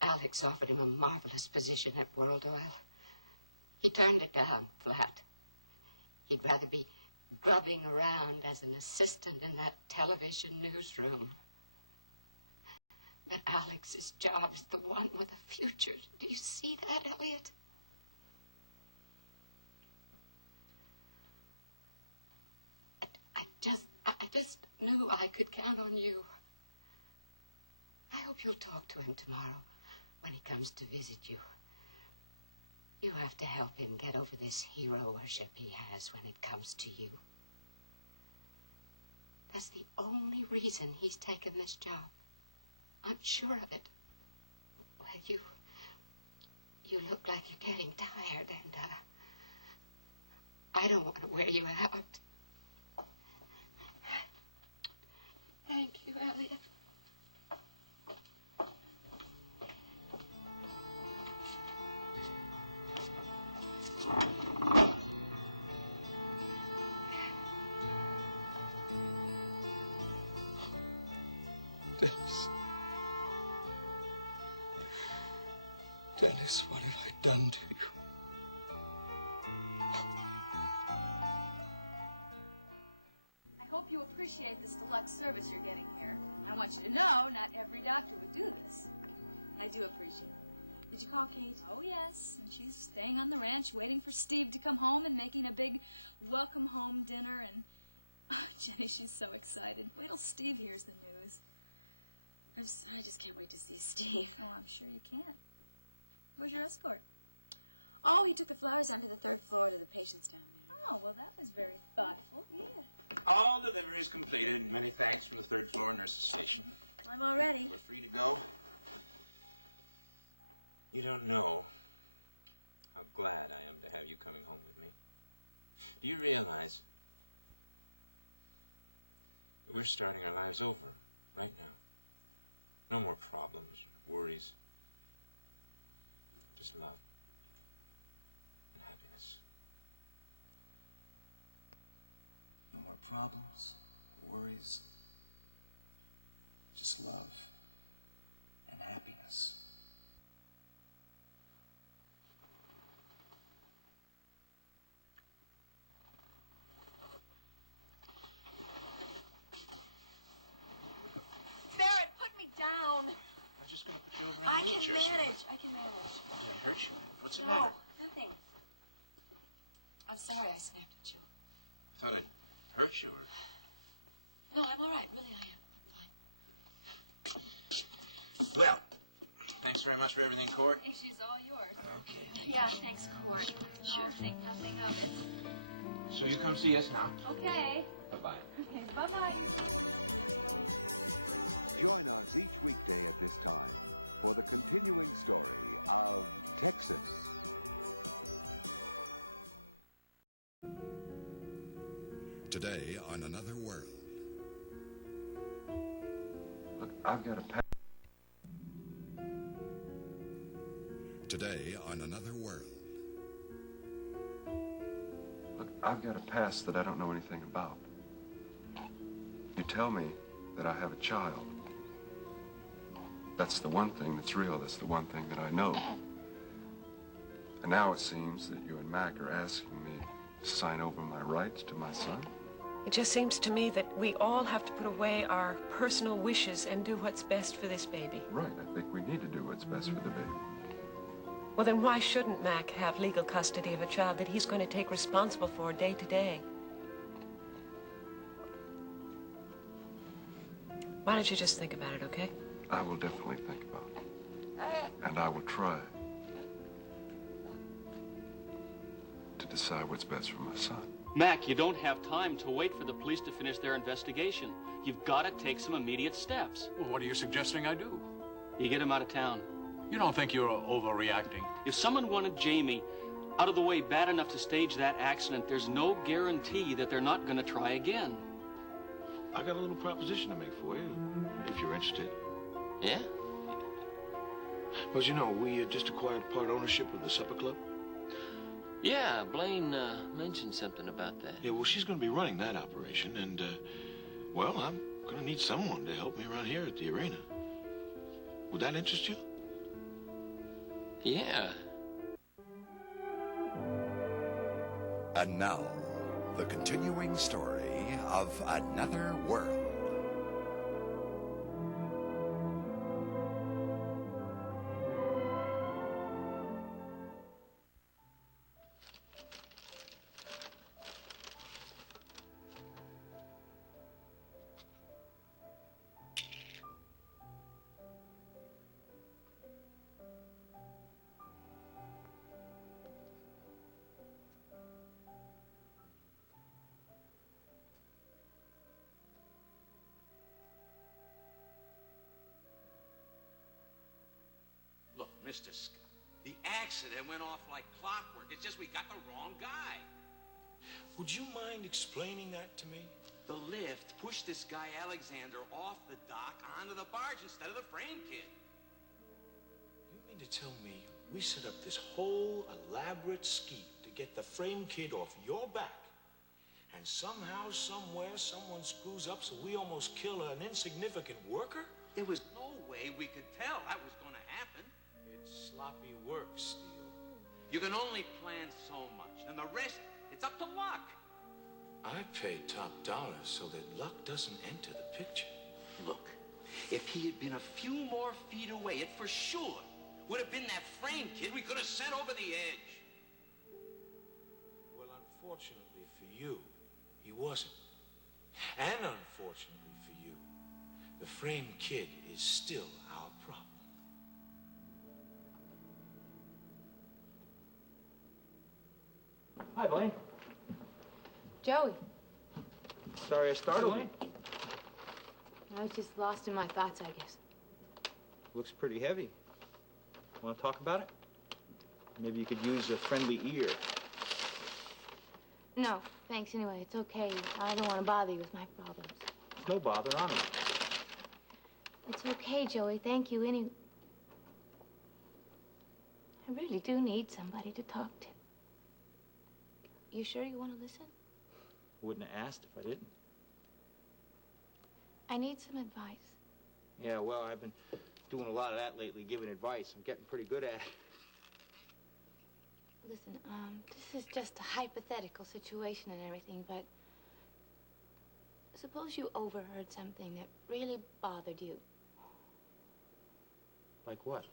Alex offered him a marvelous position at World Oil. He turned it down flat. He'd rather be grubbing around as an assistant in that television newsroom. But Alex's job's the one with a future. Do you see that, Elliot? I just knew I could count on you. I hope you'll talk to him tomorrow when he comes to visit you. You have to help him get over this hero worship he has when it comes to you. That's the only reason he's taken this job. I'm sure of it. Well, you look like you're getting tired, and I don't want to wear you out. Thank you, Elliot. Dennis. Dennis, what have I done to you? I hope you appreciate this deluxe service you're getting here. I want you to know not every doctor would do this. I do appreciate it. Did you call Kate? Oh, yes. And she's staying on the ranch waiting for Steve to come home and making a big welcome home dinner. And, oh, Jenny, she's so excited. Wait till Steve hears the news. I just can't wait to see Steve. Oh, I'm sure you can't. Where's your escort? Oh, he took the flowers down to the 3rd floor to the patients down there. Oh, well, that was very thoughtful. Yeah. All deliveries completed. Many thanks from the 3rd floor nurses station. I'm all ready. We're free to go. You don't know how glad I am to have you coming home with me. Do you realize that we're starting our lives over right now? No more problems, worries. Just love and happiness. No more problems, worries. Just love and happiness. Barrett, put me down. I was just going to put you over in I the can wheelchair. manage. I can manage. Did I hurt you? What's the No, matter? nothing. I'm sorry I snapped at you. I thought I'd hurt you or... No, I'm all right. Really, I am. Well, thanks very much for everything, Court. Hey, she's all yours. Okay. Yeah, thanks, Court. Sure. Think nothing of it. So you come see us now? Okay. Join us each weekday at this time for the continuing story of Texas. Today on Another World. Look, I've got a pass. Today on Another World. Look, I've got a past that I don't know anything about. You tell me that I have a child. That's the one thing that's real. That's the one thing that I know. And now it seems that you and Mac are asking me to sign over my rights to my son. It just seems to me that we all have to put away our personal wishes and do what's best for this baby. Right, I think we need to do what's best for the baby. Well, then why shouldn't Mac have legal custody of a child that he's going to take responsible for day to day? Why don't you just think about it, okay? I will definitely think about it. And I will try to decide what's best for my son. Mac, you don't have time to wait for the police to finish their investigation. You've got to take some immediate steps. Well, what are you suggesting I do? You get him out of town. You don't think you're overreacting? If someone wanted Jamie out of the way bad enough to stage that accident, there's no guarantee that they're not going to try again. I got a little proposition to make for you, if you're interested. Yeah? Well, you know, we just acquired part ownership of the supper club. Yeah, Blaine mentioned something about that. Yeah, well, she's going to be running that operation, and, well, I'm going to need someone to help me around here at the arena. Would that interest you? Yeah. And now, the continuing story of Another World. Look, Mr. Scott, the accident went off like clockwork. It's just we got the wrong guy. Would you mind explaining that to me? The lift pushed this guy Alexander off the dock onto the barge instead of the frame kid. You mean to tell me we set up this whole elaborate scheme to get the frame kid off your back, and somehow, somewhere, someone screws up so we almost kill an insignificant worker? There was no way we could tell that was going to happen. It's sloppy work, Steele. You can only plan so much, and the rest, it's up to luck. I pay top dollar so that luck doesn't enter the picture. Look, if he had been a few more feet away, it for sure would have been that frame kid we could have sent over the edge. Well, unfortunately for you, he wasn't. And unfortunately for you, the frame kid is still our problem. Hi, Blaine. Joey, Sorry I startled you. I was just lost in my thoughts, I guess. Looks pretty heavy. Want to talk about it? Maybe you could use a friendly ear. No, thanks anyway. It's okay. I don't want to bother you with my problems. It's no bother on it. It's okay, Joey. Thank you anyway. I really do need somebody to talk to. You sure you want to listen? Wouldn't have asked if I didn't. I need some advice. Yeah, well, I've been doing a lot of that lately, giving advice. I'm getting pretty good at it. Listen, this is just a hypothetical situation and everything, but suppose you overheard something that really bothered you. Like what?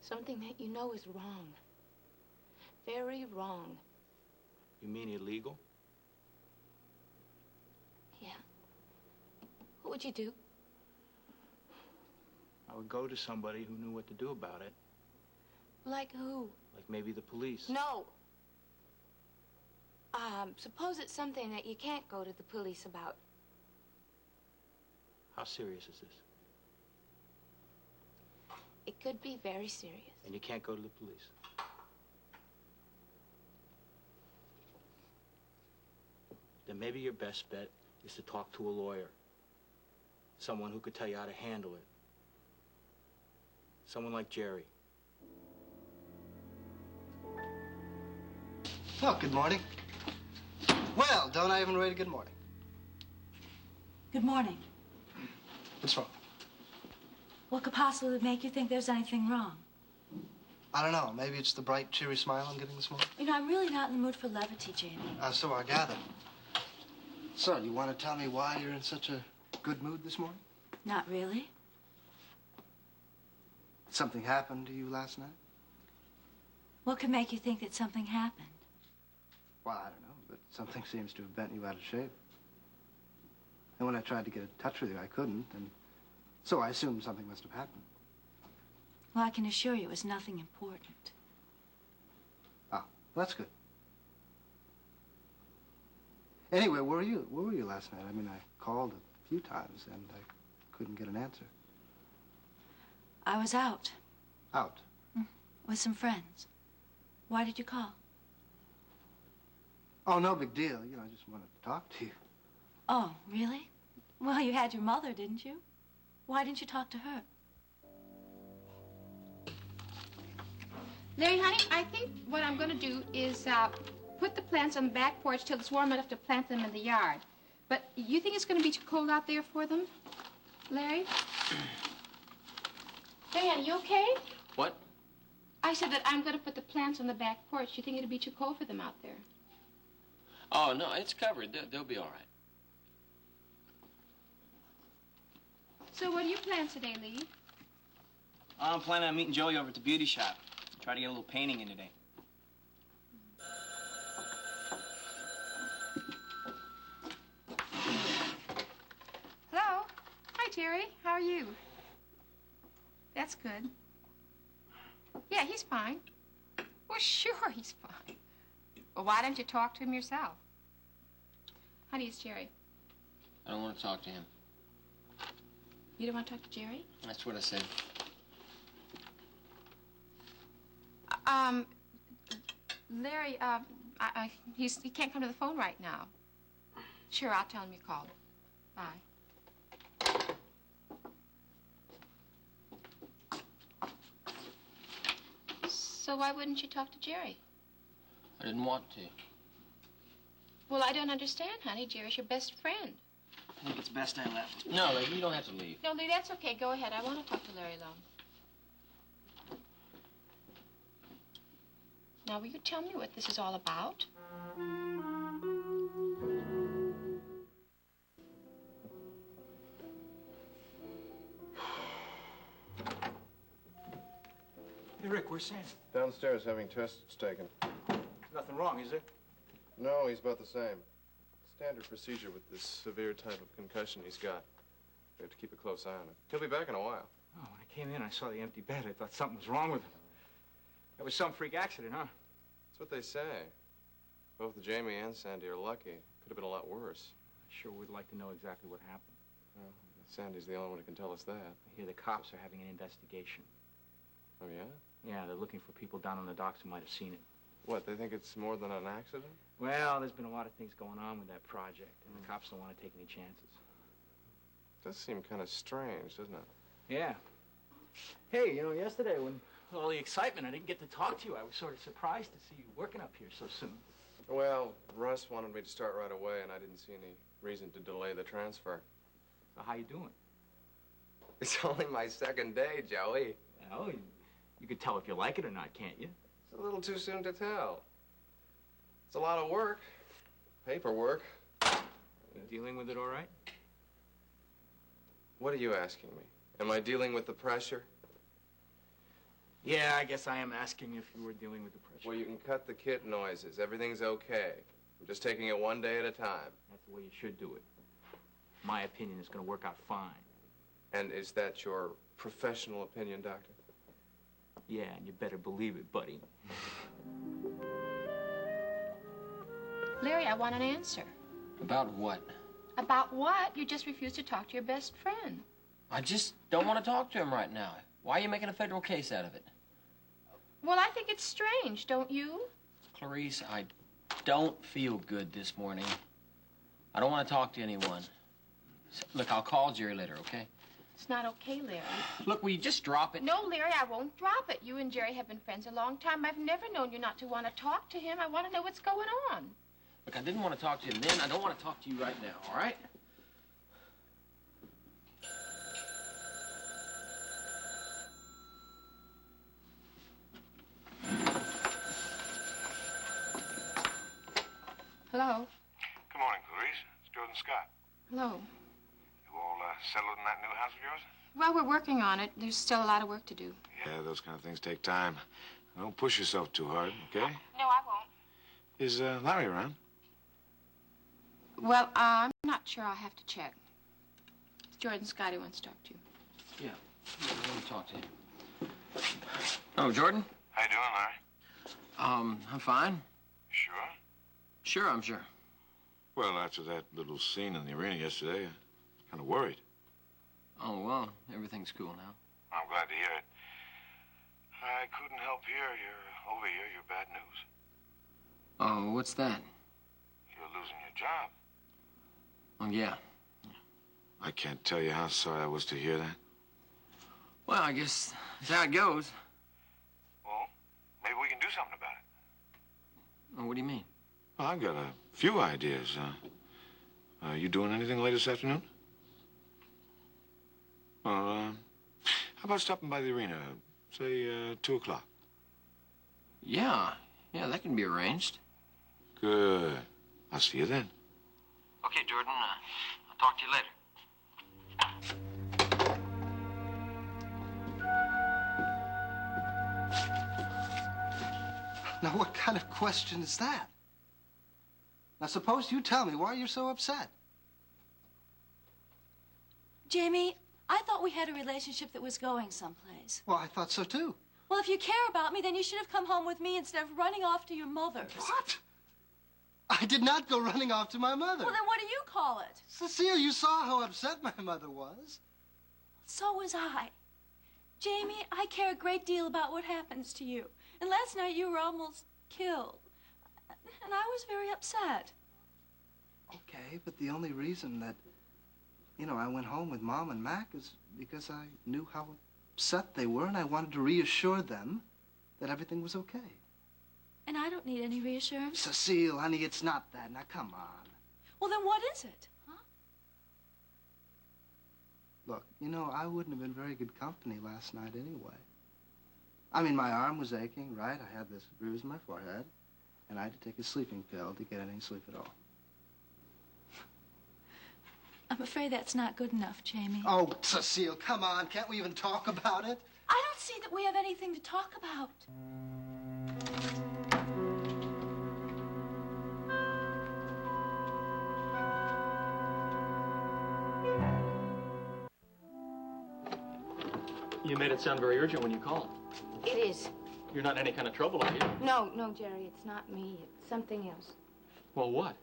Something that you know is wrong. Very wrong. You mean illegal? Yeah. What would you do? I would go to somebody who knew what to do about it. Like who? Like maybe the police. No. Suppose it's something that you can't go to the police about. How serious is this? It could be very serious. And you can't go to the police? Then maybe your best bet is to talk to a lawyer. Someone who could tell you how to handle it. Someone like Jerry. Oh, good morning. Well, don't I even read a good morning? Good morning. What's wrong? What could possibly make you think there's anything wrong? I don't know. Maybe it's the bright, cheery smile I'm getting this morning. You know, I'm really not in the mood for levity, Jamie. So I gather. So, you want to tell me why you're in such a good mood this morning? Not really. Something happened to you last night? What could make you think that something happened? Well, I don't know, but something seems to have bent you out of shape. And when I tried to get in touch with you, I couldn't, and so I assumed something must have happened. Well, I can assure you it was nothing important. Ah, well, that's good. Anyway, where were you last night? I mean, I called a few times, and I couldn't get an answer. I was out. Out? With some friends. Why did you call? Oh, no big deal. You know, I just wanted to talk to you. Oh, really? Well, you had your mother, didn't you? Why didn't you talk to her? Larry, honey, I think what I'm going to do is put the plants on the back porch till it's warm enough to plant them in the yard. But you think it's going to be too cold out there for them, Larry? Larry, honey, you okay? What? I said that I'm going to put the plants on the back porch. You think it'd be too cold for them out there? Oh, no, it's covered. They'll be all right. So what do you plan today, Lee? I'm planning on meeting Joey over at the beauty shop. Try to get a little painting in today. Hello. Hi, Jerry. How are you? That's good. Yeah, he's fine. Well, sure, he's fine. Well, why don't you talk to him yourself? Honey, it's Jerry. I don't want to talk to him. You don't want to talk to Jerry? That's what I said. Larry, he can't come to the phone right now. Sure, I'll tell him you called. Bye. So why wouldn't you talk to Jerry? I didn't want to. Well, I don't understand, honey. Jerry's your best friend. I think it's best I left. No, Larry, you don't have to leave. No, Lee, that's okay. Go ahead. I want to talk to Larry alone. Now, will you tell me what this is all about? Hey, Rick, where's Sam? Downstairs having tests taken. Nothing wrong, is there? No, he's about the same. Standard procedure with this severe type of concussion he's got. We have to keep a close eye on him. He'll be back in a while. Oh, when I came in, I saw the empty bed. I thought something was wrong with him. It was some freak accident, huh? That's what they say. Both Jamie and Sandy are lucky. Could have been a lot worse. I sure would like to know exactly what happened. Well, Sandy's the only one who can tell us that. I hear the cops are having an investigation. Oh, yeah? Yeah, they're looking for people down on the docks who might have seen it. What, they think it's more than an accident? Well, there's been a lot of things going on with that project, and the cops don't want to take any chances. Does seem kind of strange, doesn't it? Yeah. Hey, you know, yesterday when with all the excitement, I didn't get to talk to you. I was sort of surprised to see you working up here so soon. Well, Russ wanted me to start right away, and I didn't see any reason to delay the transfer. So how you doing? It's only my second day, Joey. Well, you could tell if you like it or not, can't you? It's a little too soon to tell. It's a lot of work. Paperwork. You dealing with it all right? What are you asking me? Am I dealing with the pressure? Yeah, I guess I am asking if you were dealing with the pressure. Well, you can cut the kit noises. Everything's okay. I'm just taking it one day at a time. That's the way you should do it. My opinion is going to work out fine. And is that your professional opinion, Doctor? Yeah, and you better believe it, buddy. Larry, I want an answer. About what? About what? You just refused to talk to your best friend. I just don't want to talk to him right now. Why are you making a federal case out of it? Well, I think it's strange, don't you? Clarice, I don't feel good this morning. I don't want to talk to anyone. Look, I'll call Jerry later, okay? It's not okay, Larry. Look, will you just drop it? No, Larry, I won't drop it. You and Jerry have been friends a long time. I've never known you not to want to talk to him. I want to know what's going on. Look, I didn't want to talk to him then. I don't want to talk to you right now, all right? Hello? Good morning, Clarice. It's Jordan Scott. Hello. You all settled in that new house of yours? Well, we're working on it. There's still a lot of work to do. Yeah, those kind of things take time. Don't push yourself too hard, okay? No, I won't. Is Larry around? Well, I'm not sure. I'll have to check. Jordan Scotty wants to talk to you. Yeah, I want to talk to him. Oh, Jordan? How you doing, Larry? I'm fine. Sure? Sure, I'm sure. Well, after that little scene in the arena yesterday, I was kind of worried. Oh, well, everything's cool now. I'm glad to hear it. I couldn't help overhear your bad news. Oh, what's that? You're losing your job. Oh, yeah. I can't tell you how sorry I was to hear that. Well, I guess that's how it goes. Well, maybe we can do something about it. Oh, what do you mean? Well, I've got a few ideas. You doing anything late this afternoon? Well, how about stopping by the arena, say, 2 o'clock? Yeah, that can be arranged. Good. I'll see you then. Okay, Jordan, I'll talk to you later. Now, what kind of question is that? Now, suppose you tell me why you're so upset. Jamie, I thought we had a relationship that was going someplace. Well, I thought so, too. Well, if you care about me, then you should have come home with me instead of running off to your mother's. What? I did not go running off to my mother. Well, then what do you call it? Cecile, you saw how upset my mother was. So was I. Jamie, I care a great deal about what happens to you. And last night you were almost killed. And I was very upset. Okay, but the only reason that, I went home with Mom and Mac is because I knew how upset they were, and I wanted to reassure them that everything was okay. And I don't need any reassurance. Cecile, honey, it's not that. Now, come on. Well, then what is it? Huh? Look, you know, I wouldn't have been very good company last night anyway. I mean, my arm was aching, right? I had this bruise on my forehead, and I had to take a sleeping pill to get any sleep at all. I'm afraid that's not good enough, Jamie. Oh, Cecile, come on. Can't we even talk about it? I don't see that we have anything to talk about. You made it sound very urgent when you called. It is. You're not in any kind of trouble, are you? No, no, Jerry, it's not me. It's something else. Well, what?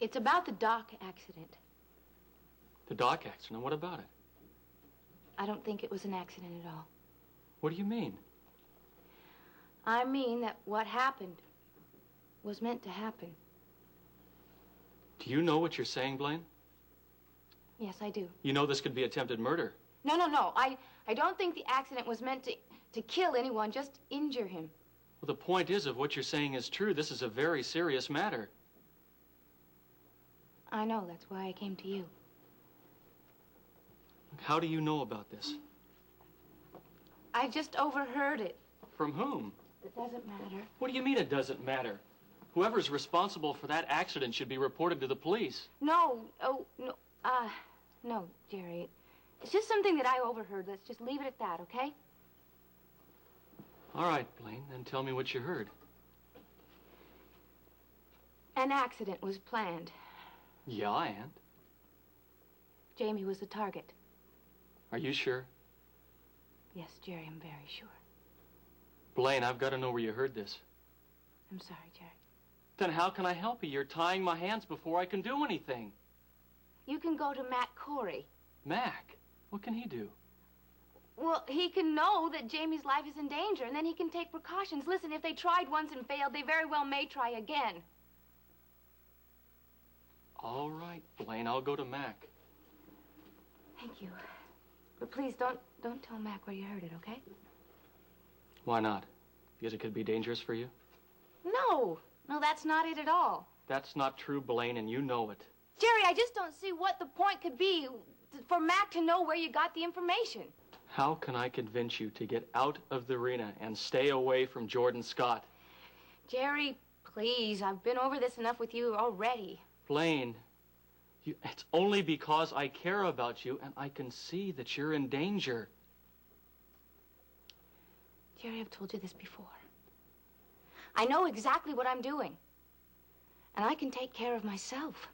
It's about the dock accident. The dock accident? What about it? I don't think it was an accident at all. What do you mean? I mean that what happened was meant to happen. Do you know what you're saying, Blaine? Yes, I do. You know this could be attempted murder. No, no, no. I don't think the accident was meant to kill anyone, just injure him. Well, the point is, if what you're saying is true, this is a very serious matter. I know. That's why I came to you. How do you know about this? I just overheard it. From whom? It doesn't matter. What do you mean it doesn't matter? Whoever's responsible for that accident should be reported to the police. No. Oh, no. No, Jerry. It's just something that I overheard. Let's just leave it at that, okay? All right, Blaine, then tell me what you heard. An accident was planned. Yeah, and? Jamie was the target. Are you sure? Yes, Jerry, I'm very sure. Blaine, I've got to know where you heard this. I'm sorry, Jerry. Then how can I help you? You're tying my hands before I can do anything. You can go to Matt Corey. Mac? What can he do? Well, he can know that Jamie's life is in danger, and then he can take precautions. Listen, if they tried once and failed, they very well may try again. All right, Blaine, I'll go to Mac. Thank you. But please, don't tell Mac where you heard it, okay? Why not? Because it could be dangerous for you? No, that's not it at all. That's not true, Blaine, and you know it. Jerry, I just don't see what the point could be for Mac to know where you got the information. How can I convince you to get out of the arena and stay away from Jordan Scott? Jerry, please, I've been over this enough with you already. Blaine, it's only because I care about you and I can see that you're in danger. Jerry, I've told you this before. I know exactly what I'm doing. And I can take care of myself.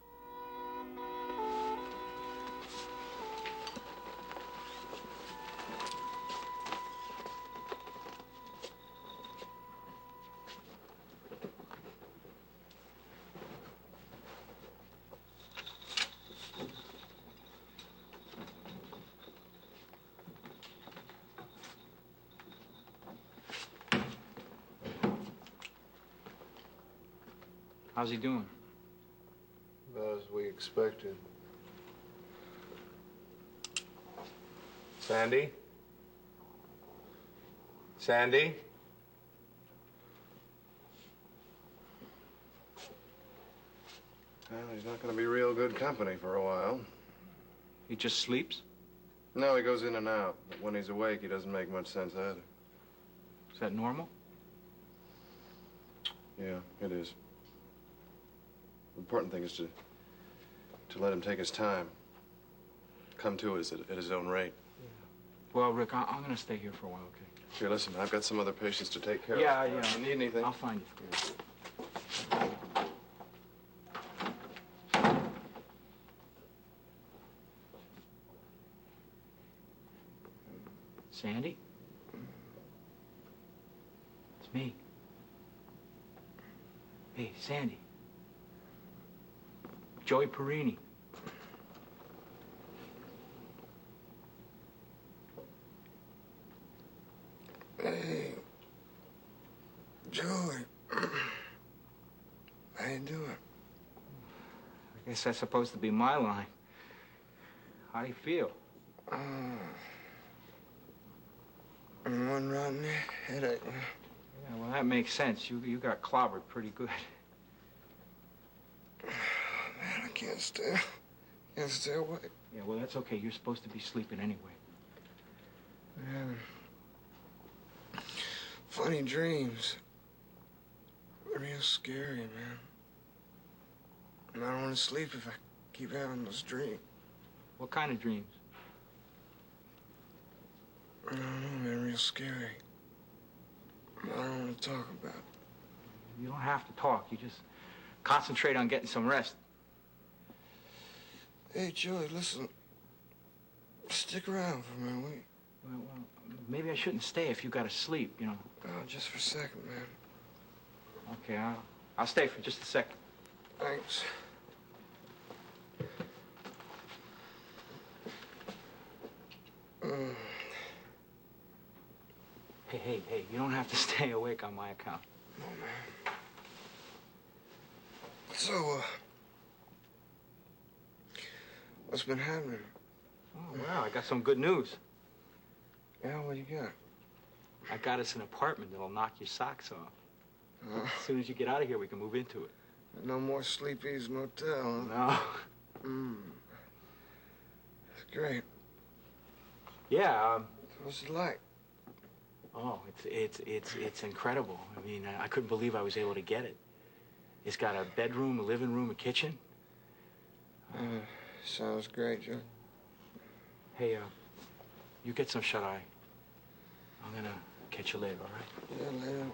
How's he doing? About as we expected. Sandy? Sandy? Well, he's not going to be real good company for a while. He just sleeps? No, he goes in and out. But when he's awake, he doesn't make much sense either. Is that normal? Yeah, it is. The important thing is to let him take his time. Come to it at his own rate. Well, Rick, I'm going to stay here for a while, okay? Here, listen, I've got some other patients to take care Yeah, of. yeah. If you need anything? I'll find you. Sandy? It's me. Hey, Sandy. Joey Perini. Hey, Joey. How you doing? I guess that's supposed to be my line. How do you feel? One rotten headache. Yeah, well, that makes sense. You got clobbered pretty good. Man, I can't stand. Can't stay awake. Yeah, well, that's okay. You're supposed to be sleeping anyway. Man. Funny dreams. Real scary, man. And I don't want to sleep if I keep having those dreams. What kind of dreams? I don't know, man. Real scary. I don't want to talk about it. You don't have to talk. You just concentrate on getting some rest. Hey, Joey, listen. Stick around for a minute, will you? Well, maybe I shouldn't stay if you got to sleep, you know. Oh, just for a second, man. Okay, I'll stay for just a second. Thanks. Hey, you don't have to stay awake on my account. No, man. So, what's been happening? Oh, wow, I got some good news. Yeah, what you got? I got us an apartment that'll knock your socks off. As soon as you get out of here, we can move into it. No more Sleepy's Motel, huh? No. That's great. Yeah, What's it like? Oh, it's incredible. I mean, I couldn't believe I was able to get it. It's got a bedroom, a living room, a kitchen. Sounds great, Joe. Hey, you get some shut-eye. I'm gonna catch you later, all right? Yeah, later.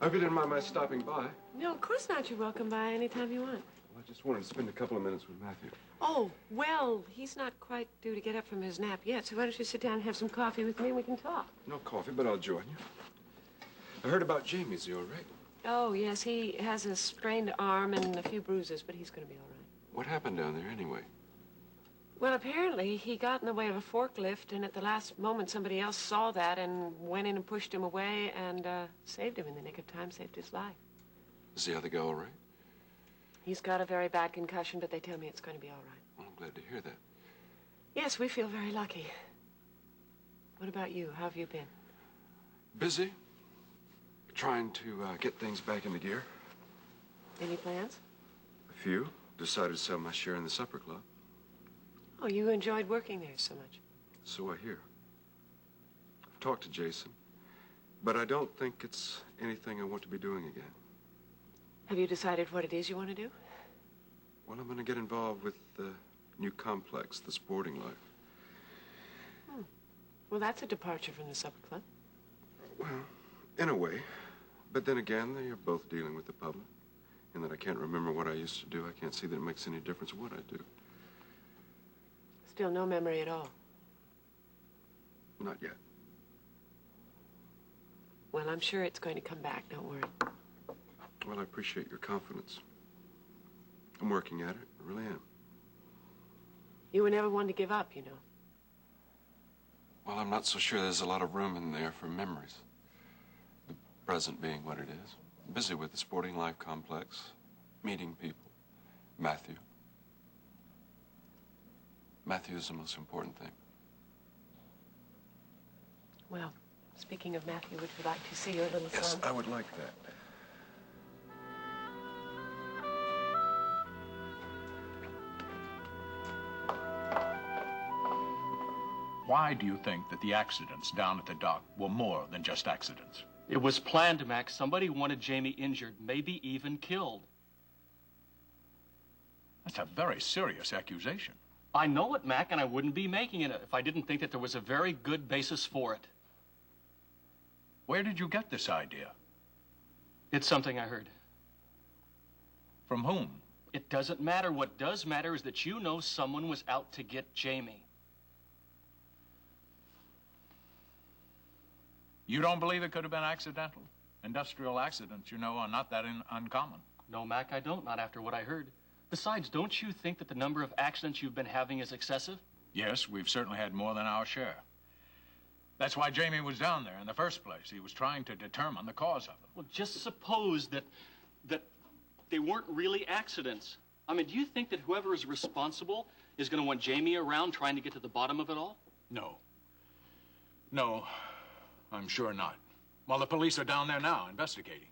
I hope you didn't mind my stopping by. No, of course not. You're welcome by anytime you want. Well, I just wanted to spend a couple of minutes with Matthew. Oh, well, he's not quite due to get up from his nap yet, so why don't you sit down and have some coffee with me and we can talk. No coffee, but I'll join you. I heard about Jamie. Is he all right? Oh, yes, he has a sprained arm and a few bruises, but he's going to be all right. What happened down there anyway? Well, apparently, he got in the way of a forklift, and at the last moment, somebody else saw that and went in and pushed him away and saved him in the nick of time, saved his life. Is the other guy all right? He's got a very bad concussion, but they tell me it's going to be all right. Well, I'm glad to hear that. Yes, we feel very lucky. What about you? How have you been? Busy. Trying to get things back into gear. Any plans? A few. Decided to sell my share in the supper club. Oh, you enjoyed working there so much. So I hear. I've talked to Jason, but I don't think it's anything I want to be doing again. Have you decided what it is you want to do? Well, I'm going to get involved with the new complex, the sporting life. Well, that's a departure from the supper club. Well, in a way. But then again, they are both dealing with the public. And that I can't remember what I used to do. I can't see that it makes any difference what I do. Still no memory at all. Not yet. Well, I'm sure it's going to come back, don't worry. Well, I appreciate your confidence. I'm working at it. I really am. You were never one to give up, you know. Well, I'm not so sure there's a lot of room in there for memories. The present being what it is. Busy with the sporting life complex, meeting people. Matthew. Matthew is the most important thing. Well, speaking of Matthew, would you like to see your little son? Yes, I would like that. Why do you think that the accidents down at the dock were more than just accidents? It was planned, Max. Somebody wanted Jamie injured, maybe even killed. That's a very serious accusation. I know it, Mac, and I wouldn't be making it if I didn't think that there was a very good basis for it. Where did you get this idea? It's something I heard. From whom? It doesn't matter. What does matter is that you know someone was out to get Jamie. You don't believe it could have been accidental? Industrial accidents, you know, are not that uncommon. No, Mac, I don't, not after what I heard. Besides, don't you think that the number of accidents you've been having is excessive? Yes, we've certainly had more than our share. That's why Jamie was down there in the first place. He was trying to determine the cause of them. Well, just suppose that they weren't really accidents. I mean, do you think that whoever is responsible is going to want Jamie around trying to get to the bottom of it all? No. No, I'm sure not. Well, the police are down there now investigating.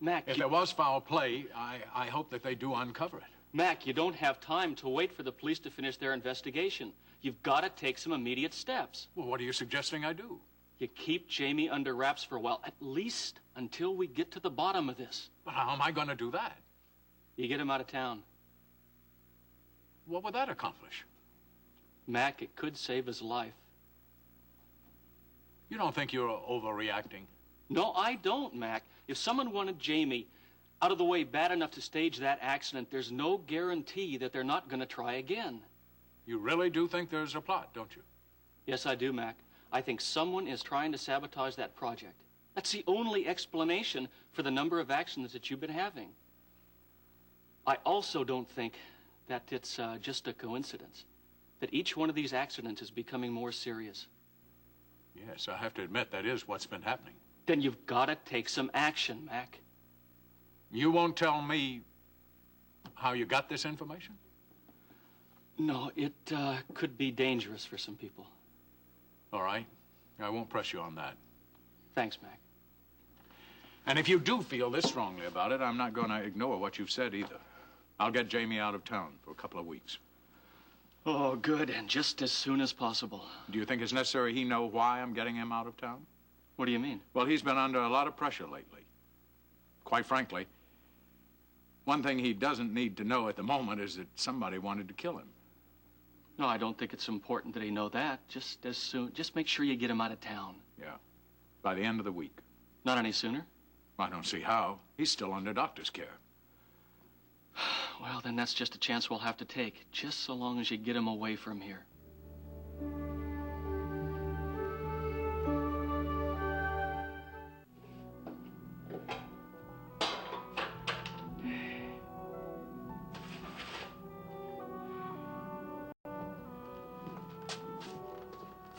Mac, if there was foul play, I hope that they do uncover it. Mac, you don't have time to wait for the police to finish their investigation. You've got to take some immediate steps. Well, what are you suggesting I do? You keep Jamie under wraps for a while, at least until we get to the bottom of this. But how am I going to do that? You get him out of town. What would that accomplish? Mac, it could save his life. You don't think you're overreacting? No, I don't, Mac. If someone wanted Jamie out of the way bad enough to stage that accident, there's no guarantee that they're not going to try again. You really do think there's a plot, don't you? Yes, I do, Mac. I think someone is trying to sabotage that project. That's the only explanation for the number of accidents that you've been having. I also don't think that it's just a coincidence, that each one of these accidents is becoming more serious. Yes, I have to admit that is what's been happening. Then you've got to take some action, Mac. You won't tell me how you got this information? No, it could be dangerous for some people. All right. I won't press you on that. Thanks, Mac. And if you do feel this strongly about it, I'm not going to ignore what you've said either. I'll get Jamie out of town for a couple of weeks. Oh, good, and just as soon as possible. Do you think it's necessary he know why I'm getting him out of town? What do you mean? Well, he's been under a lot of pressure lately. Quite frankly, one thing he doesn't need to know at the moment is that somebody wanted to kill him. No, I don't think it's important that he know that. Just make sure you get him out of town. Yeah, by the end of the week. Not any sooner? I don't see how. He's still under doctor's care. Well, then that's just a chance we'll have to take, just so long as you get him away from here.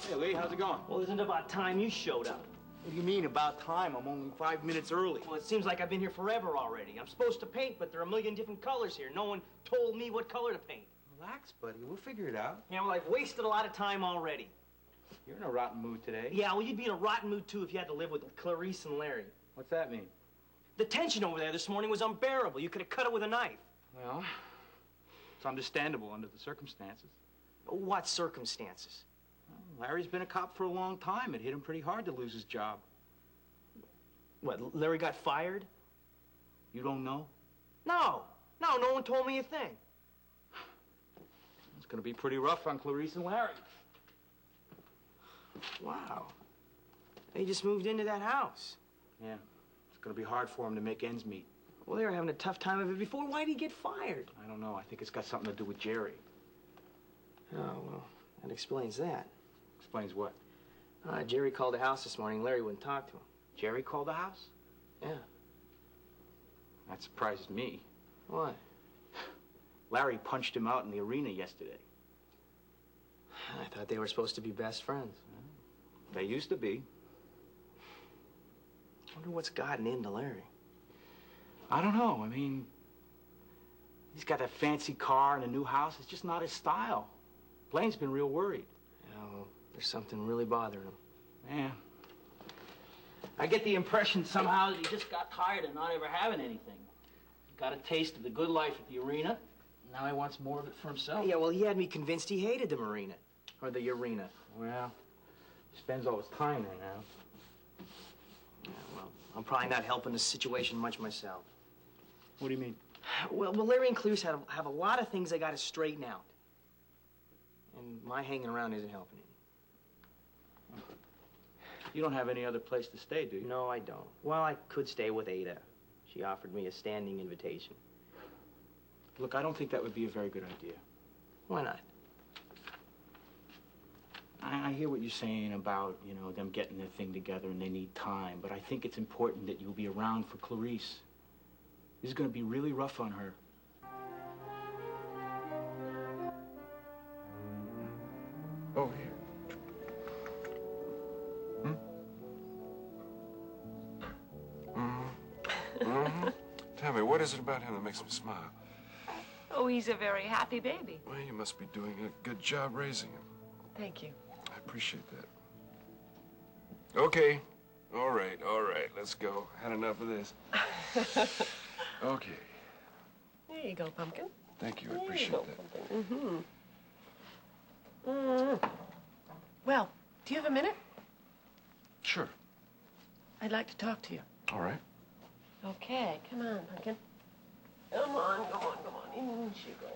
Hey, Lee, how's it going? Well, isn't it about time you showed up? What do you mean about time? I'm only 5 minutes early. Well, it seems like I've been here forever already. I'm supposed to paint, but there are a million different colors here. No one told me what color to paint. Relax, buddy. We'll figure it out. Yeah, well, I've wasted a lot of time already. You're in a rotten mood today. Yeah, well, you'd be in a rotten mood, too, if you had to live with Clarice and Larry. What's that mean? The tension over there this morning was unbearable. You could have cut it with a knife. Well, it's understandable under the circumstances. What circumstances? Well, Larry's been a cop for a long time. It hit him pretty hard to lose his job. What, Larry got fired? You don't know? No, no one told me a thing. It's gonna be pretty rough on Clarice and Larry. Wow. They just moved into that house. Yeah, it's gonna be hard for him to make ends meet. Well, they were having a tough time of it before. Why'd he get fired? I don't know. I think it's got something to do with Jerry. Oh, well, that explains that. Explains what? Jerry called the house this morning. Larry wouldn't talk to him. Jerry called the house? Yeah. That surprises me. Why? Larry punched him out in the arena yesterday. I thought they were supposed to be best friends. They used to be. I wonder what's gotten into Larry. I don't know. I mean, he's got a fancy car and a new house. It's just not his style. Blaine's been real worried. Yeah, well, there's something really bothering him. Yeah. I get the impression somehow that he just got tired of not ever having anything. He got a taste of the good life at the arena. Now he wants more of it for himself. Yeah, well, he had me convinced he hated the marina. Or the arena. Well, he spends all his time there now. Yeah, well, I'm probably not helping the situation much myself. What do you mean? Well, Larry and Clarice have a lot of things they got to straighten out. And my hanging around isn't helping any. You don't have any other place to stay, do you? No, I don't. Well, I could stay with Ada. She offered me a standing invitation. Look, I don't think that would be a very good idea. Why not? I hear what you're saying about, you know, them getting their thing together and they need time, but I think it's important that you'll be around for Clarice. This is going to be really rough on her. Over here. is it about him that makes me smile? Oh, he's a very happy baby. Well, you must be doing a good job raising him. Thank you. I appreciate that. Okay. All right. Let's go. Had enough of this. Okay. There you go, Pumpkin. Thank you. I appreciate that. Mm-hmm. Well, do you have a minute? Sure. I'd like to talk to you. All right. Okay, come on, Pumpkin. Come on. In you go.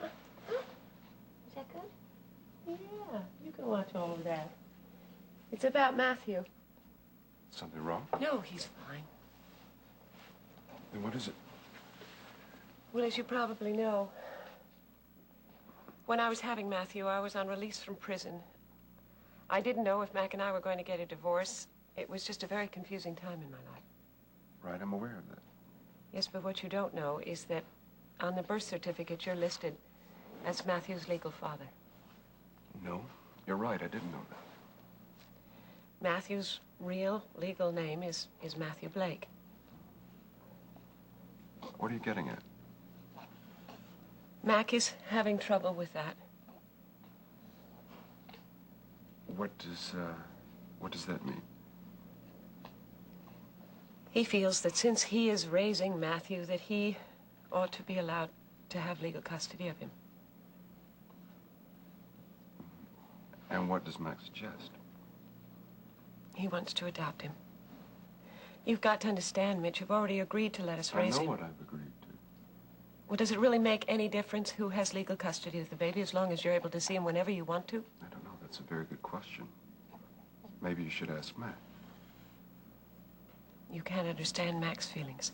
Huh? Is that good? Yeah, you can watch all of that. It's about Matthew. Something wrong? No, he's fine. Then what is it? Well, as you probably know, when I was having Matthew, I was on release from prison. I didn't know if Mac and I were going to get a divorce. It was just a very confusing time in my life. Right, I'm aware of that. Yes, but what you don't know is that on the birth certificate, you're listed as Matthew's legal father. No, you're right. I didn't know that. Matthew's real legal name is Matthew Blake. What are you getting at? Mac is having trouble with that. What does that mean? He feels that since he is raising Matthew, that he ought to be allowed to have legal custody of him. And what does Mac suggest? He wants to adopt him. You've got to understand, Mitch, you've already agreed to let us raise him. I know what I've agreed to. Well, does it really make any difference who has legal custody of the baby as long as you're able to see him whenever you want to? I don't know. That's a very good question. Maybe you should ask Mac. You can't understand Mac's feelings.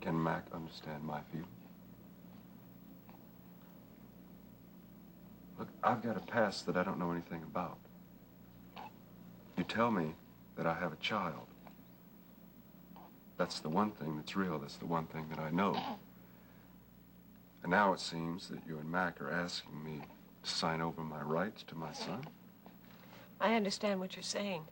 Can Mac understand my feelings? Look, I've got a past that I don't know anything about. You tell me that I have a child. That's the one thing that's real. That's the one thing that I know. And now it seems that you and Mac are asking me to sign over my rights to my son. I understand what you're saying.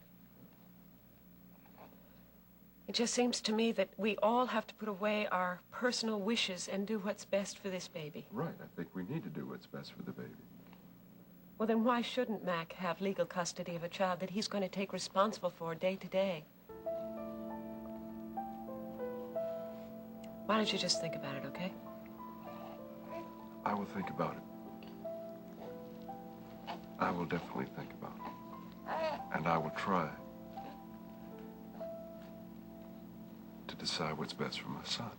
It just seems to me that we all have to put away our personal wishes and do what's best for this baby. Right. I think we need to do what's best for the baby. Well, then why shouldn't Mac have legal custody of a child that he's going to take responsible for day to day? Why don't you just think about it, okay? I will think about it. I will definitely think about it. And I will try to decide what's best for my son.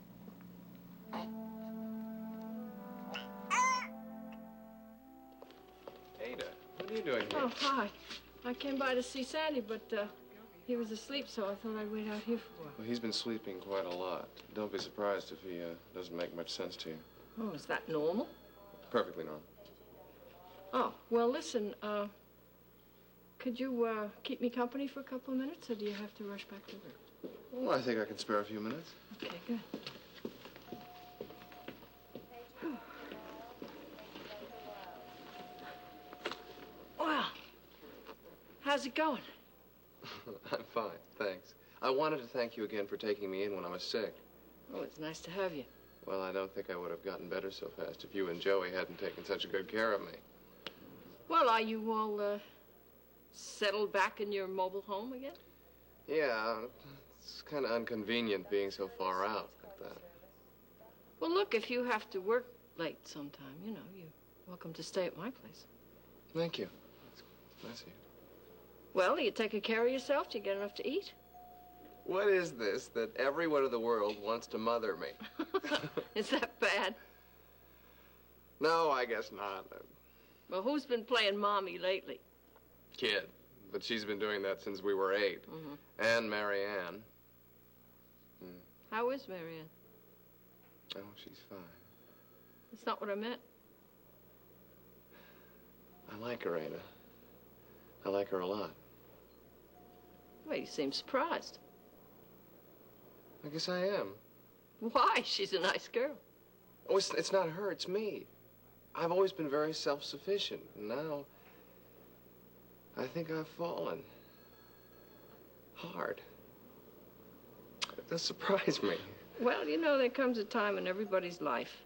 Ada, what are you doing here? Oh, hi. I came by to see Sandy, but he was asleep, so I thought I'd wait out here for a while. Well, he's been sleeping quite a lot. Don't be surprised if he doesn't make much sense to you. Oh, is that normal? Perfectly normal. Oh, well, listen, could you keep me company for a couple of minutes, or do you have to rush back to work? Well, I think I can spare a few minutes. Okay, good. Well, how's it going? I'm fine, thanks. I wanted to thank you again for taking me in when I was sick. Oh, it's nice to have you. Well, I don't think I would have gotten better so fast if you and Joey hadn't taken such good care of me. Well, are you all settled back in your mobile home again? Yeah, it's kind of inconvenient being so far out like that. Well, look, if you have to work late sometime, you know, you're welcome to stay at my place. Thank you. It's nice of you. Well, you taking care of yourself? Do you get enough to eat? What is this that everyone in the world wants to mother me? Is that bad? No, I guess not. Well, who's been playing mommy lately? Kid. But she's been doing that since we were 8. Mm-hmm. And Marianne. How is Marianne? Oh, she's fine. That's not what I meant. I like her, Ada. I like her a lot. Well, you seem surprised. I guess I am. Why? She's a nice girl. Oh, it's not her, it's me. I've always been very self-sufficient. And now, I think I've fallen. Hard. does surprise me. Well, you know, there comes a time in everybody's life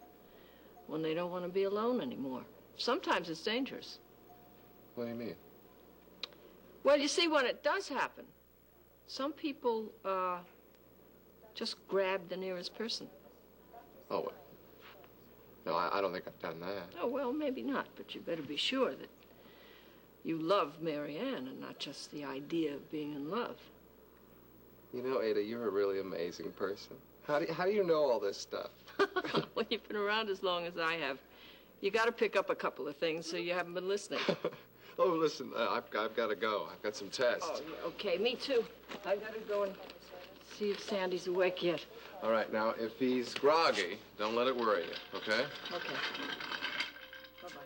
when they don't want to be alone anymore. Sometimes it's dangerous. What do you mean? Well, you see, when it does happen, some people just grab the nearest person. Oh, well. No, I don't think I've done that. Oh, well, maybe not, but you better be sure that you love Mary Ann and not just the idea of being in love. You know, Ada, you're a really amazing person. How do you know all this stuff? Well, you've been around as long as I have. You got to pick up a couple of things so you haven't been listening. Oh, listen, I've got to go. I've got some tests. Oh, okay, me too. I got to go and see if Sandy's awake yet. All right, now, if he's groggy, don't let it worry you, okay? Okay. Bye-bye.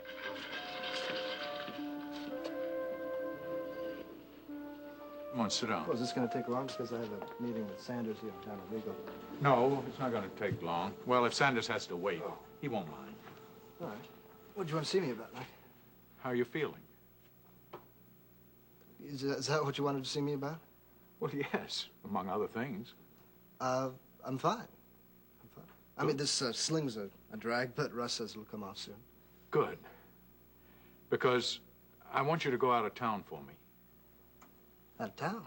Come on, sit down. Well, is this going to take long because I have a meeting with Sanders here down at Legal? No, it's not going to take long. Well, if Sanders has to wait, he won't mind. All right. What do you want to see me about, Mike? How are you feeling? Is that what you wanted to see me about? Well, yes, among other things. I'm fine. I'm fine. I mean, this sling's a drag, but Russ says it'll come off soon. Good. Because I want you to go out of town for me. Out of town?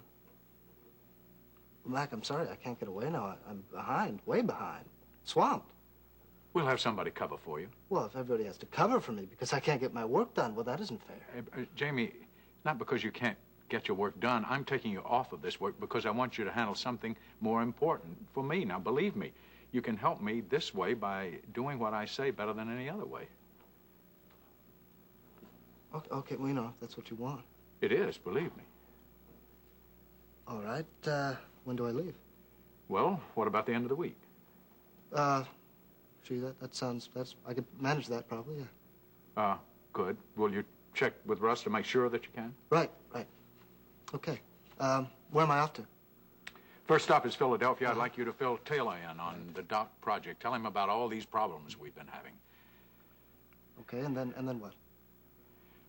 Well, Mac, I'm sorry. I can't get away now. I'm behind, way behind. Swamped. We'll have somebody cover for you. Well, if everybody has to cover for me because I can't get my work done, well, that isn't fair. Jamie, not because you can't get your work done. I'm taking you off of this work because I want you to handle something more important for me. Now, believe me, you can help me this way by doing what I say better than any other way. Okay, well, you know, if that's what you want. It is, believe me. All right, when do I leave? Well, what about the end of the week? Gee, that sounds, I could manage that probably, yeah. Good. Will you check with Russ to make sure that you can? Right. Okay. Where am I off to? First stop is Philadelphia. I'd like you to fill Taylor in on the dock project. Tell him about all these problems we've been having. Okay, and then what?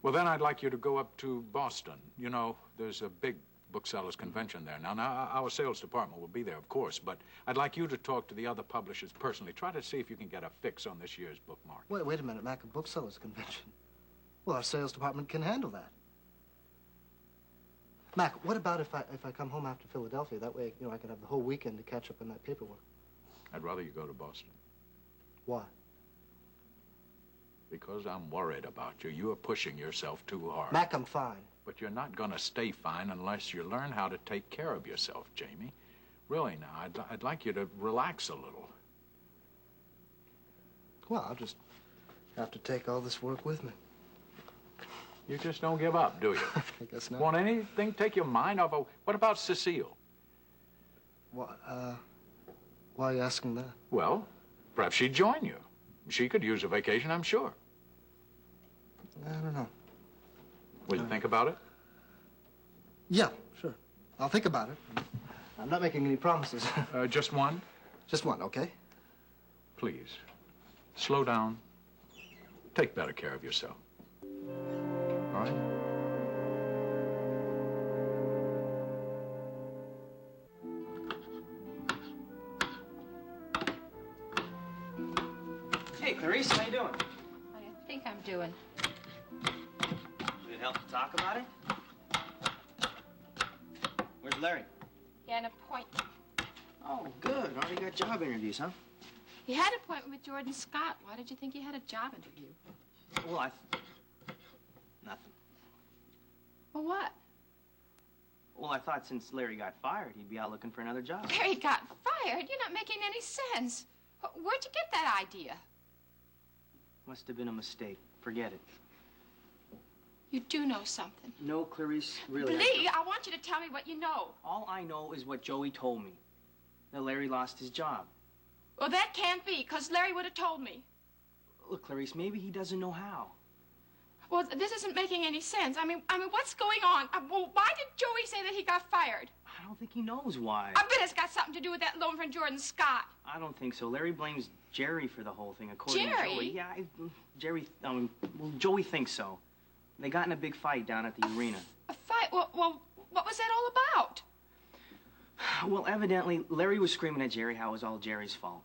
Well, then I'd like you to go up to Boston. You know, there's a big booksellers convention there. Now, our sales department will be there, of course, but I'd like you to talk to the other publishers personally. Try to see if you can get a fix on this year's bookmark. Wait a minute, Mac, a booksellers convention. Well, our sales department can handle that. Mac, what about if I come home after Philadelphia? That way, you know, I can have the whole weekend to catch up on that paperwork. I'd rather you go to Boston. Why? Because I'm worried about you. You are pushing yourself too hard. Mac, I'm fine. But you're not going to stay fine unless you learn how to take care of yourself, Jamie. Really, now, I'd like you to relax a little. Well, I'll just have to take all this work with me. You just don't give up, do you? I guess not. Want anything take your mind off of... What about Cecile? Why are you asking that? Well, perhaps she'd join you. She could use a vacation, I'm sure. I don't know. Will you think about it? Yeah, sure. I'll think about it. I'm not making any promises. Just one? Just one, okay? Please, slow down. Take better care of yourself. All right? Hey, Clarice, how you doing? What do you think I'm doing? Would it help to talk about it? Where's Larry? He had an appointment. Oh, good. Already got job interviews, huh? He had an appointment with Jordan Scott. Why did you think he had a job interview? Well, nothing. Well, what? Well, I thought since Larry got fired, he'd be out looking for another job. Larry got fired? You're not making any sense. Where'd you get that idea? Must have been a mistake. Forget it. You do know something. No, Clarice, really. Please, I want you to tell me what you know. All I know is what Joey told me. That Larry lost his job. Well, that can't be, because Larry would have told me. Look, Clarice, maybe he doesn't know how. Well, this isn't making any sense. I mean, what's going on? Well, why did Joey say that he got fired? I don't think he knows why. I bet it's got something to do with that loan from Jordan Scott. I don't think so. Larry blames Jerry for the whole thing, according Jerry? to Joey. Yeah, Jerry, well, Joey thinks so. They got in a big fight down at the arena. A fight? Well, what was that all about? Well, evidently, Larry was screaming at Jerry how it was all Jerry's fault.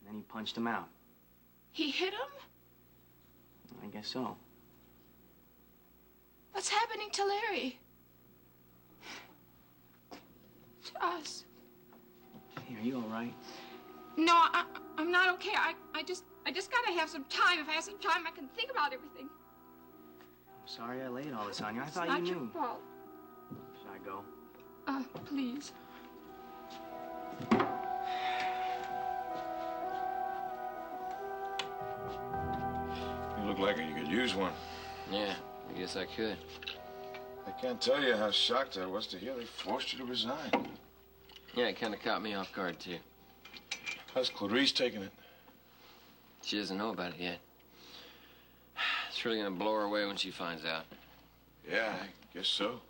And then he punched him out. He hit him? I guess so. What's happening to Larry? To us. Hey, are you all right? No, I'm not okay. I just gotta have some time. If I have some time, I can think about everything. I'm sorry I laid all this on you. I thought It's you not knew. your fault. Should I go? Please. You look like you could use one. Yeah, I guess I could. I can't tell you how shocked I was to hear they forced you to resign. Yeah, it kind of caught me off guard, too. How's Clarice taking it? She doesn't know about it yet. It's really gonna blow her away when she finds out. Yeah, I guess so.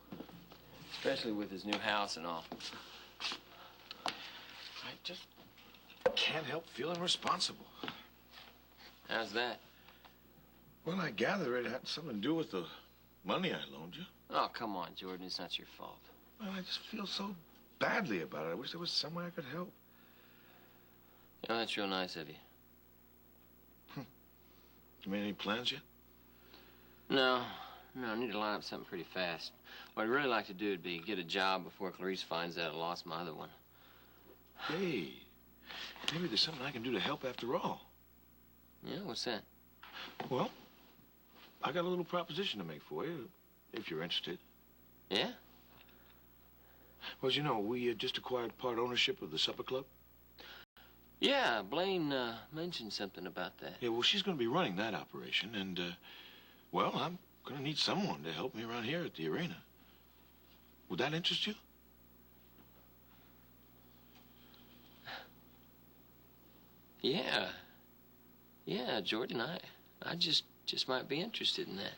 Especially with his new house and all. I just can't help feeling responsible. How's that? Well, I gather it had something to do with the money I loaned you. Oh, come on, Jordan. It's not your fault. Well, I just feel so badly about it. I wish there was some way I could help. Yeah, that's real nice of you. You made any plans yet? No, I need to line up something pretty fast. What I'd really like to do would be get a job before Clarice finds out I lost my other one. Hey, maybe there's something I can do to help after all. Yeah, what's that? Well, I got a little proposition to make for you, if you're interested. Yeah? Well, as you know, we just acquired part ownership of the supper club. Yeah, Blaine mentioned something about that. Yeah, well, she's going to be running that operation, and, well, I'm going to need someone to help me around here at the arena. Would that interest you? Yeah. Yeah, Jordan, I just might be interested in that.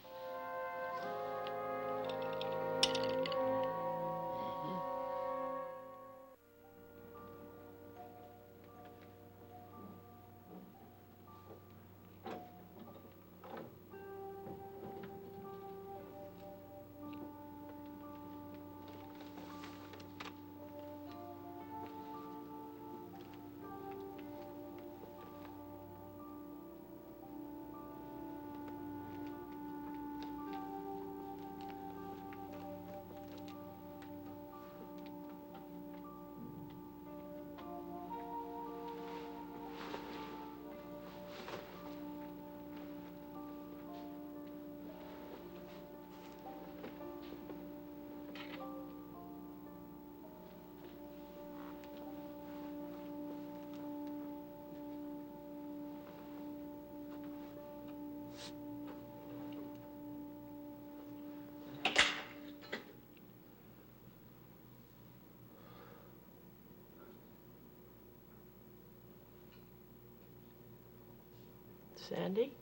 Sandy?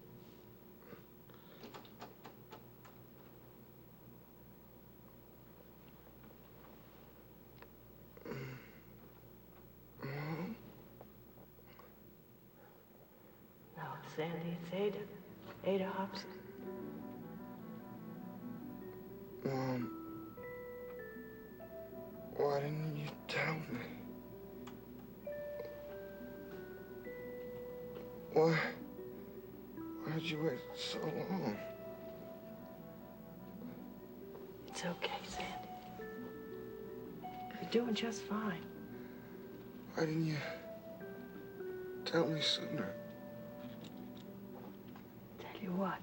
No, Sandy, it's Ada. Ada Hobson. Mom, why didn't you tell me? Why'd you wait so long? It's okay, Sandy. You're doing just fine. Why didn't you tell me sooner? Tell you what?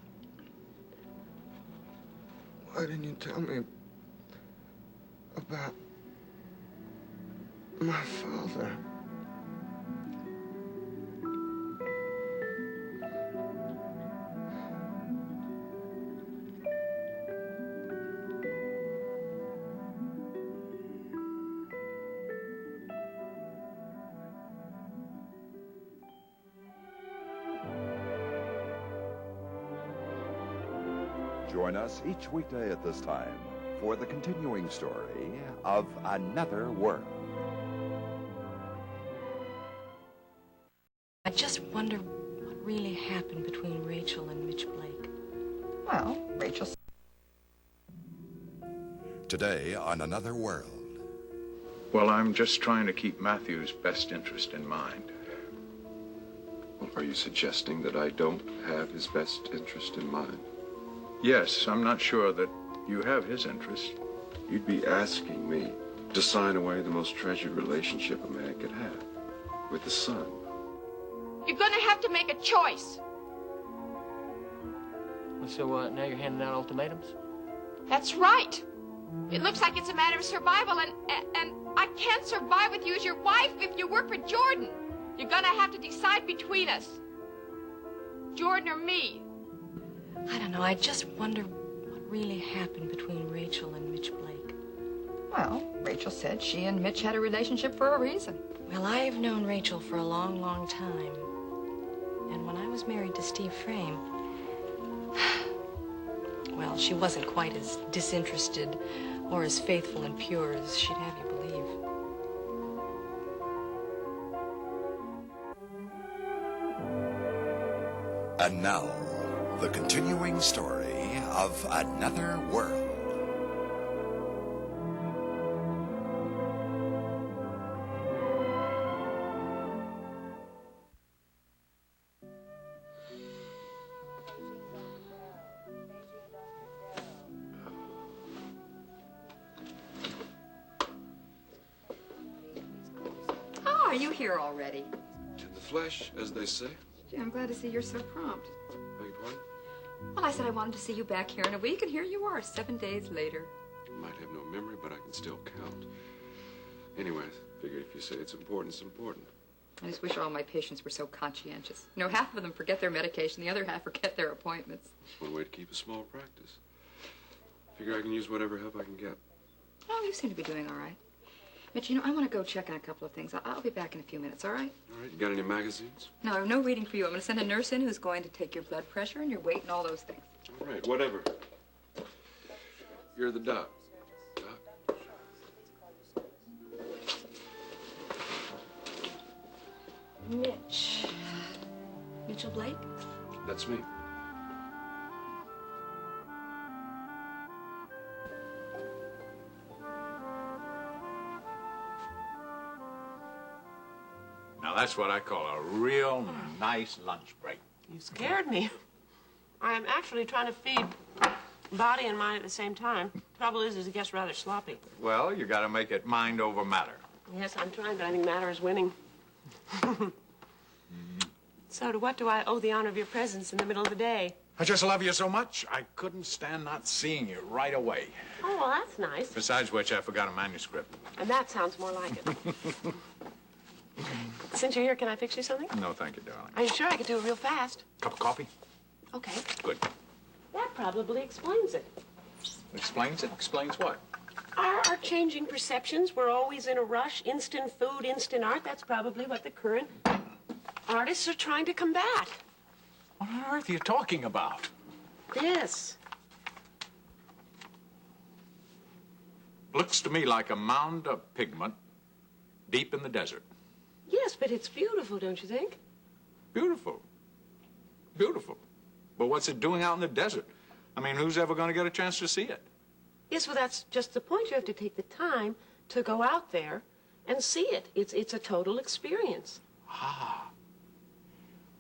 Why didn't you tell me about my father? Join us each weekday at this time for the continuing story of Another World. I just wonder what really happened between Rachel and Mitch Blake. Well, Rachel. Today on Another World. Well, I'm just trying to keep Matthew's best interest in mind. Well, are you suggesting that I don't have his best interest in mind? Yes, I'm not sure that you have his interest. You'd be asking me to sign away the most treasured relationship a man could have with the son. You're gonna have to make a choice. So, now you're handing out ultimatums? That's right. It looks like it's a matter of survival, and I can't survive with you as your wife if you work for Jordan. You're gonna have to decide between us. Jordan or me. I don't know. I just wonder what really happened between Rachel and Mitch Blake. Well, Rachel said she and Mitch had a relationship for a reason. Well, I've known Rachel for a long, long time. And when I was married to Steve Frame, well, she wasn't quite as disinterested or as faithful and pure as she'd have you believe. And now, the continuing story of Another World. Oh, are you here already? In the flesh, as they say. Gee, I'm glad to see you're so prompt. Beg your pardon? Well, I said I wanted to see you back here in a week, and here you are, 7 days later. I might have no memory, but I can still count. Anyway, I figured if you say it's important, it's important. I just wish all my patients were so conscientious. You know, half of them forget their medication, the other half forget their appointments. It's one way to keep a small practice. Figure I can use whatever help I can get. Oh, you seem to be doing all right. Mitch, you know, I want to go check on a couple of things. I'll be back in a few minutes, all right? All right, you got any magazines? No, no reading for you. I'm going to send a nurse in who's going to take your blood pressure and your weight and all those things. All right, whatever. You're the doc. Mitch. Mitchell Blake? That's me. Now, that's what I call a real nice lunch break. You scared me. I am actually trying to feed body and mind at the same time. Trouble is it gets rather sloppy. Well, you got to make it mind over matter. Yes, I'm trying, but I think matter is winning. So to what do I owe the honor of your presence in the middle of the day? I just love you so much, I couldn't stand not seeing you right away. Oh, well, that's nice. Besides which, I forgot a manuscript. And that sounds more like it. Since you're here, can I fix you something? No, thank you, darling. Are you sure I could do it real fast? Cup of coffee? Okay. Good. That probably explains it. Explains it? Explains what? Our changing perceptions. We're always in a rush. Instant food, instant art. That's probably what the current artists are trying to combat. What on earth are you talking about? This. Looks to me like a mound of pigment deep in the desert. Yes, but it's beautiful, don't you think? Beautiful. Beautiful. But what's it doing out in the desert? I mean, who's ever going to get a chance to see it? Yes, well, that's just the point. You have to take the time to go out there and see it. It's a total experience. Ah.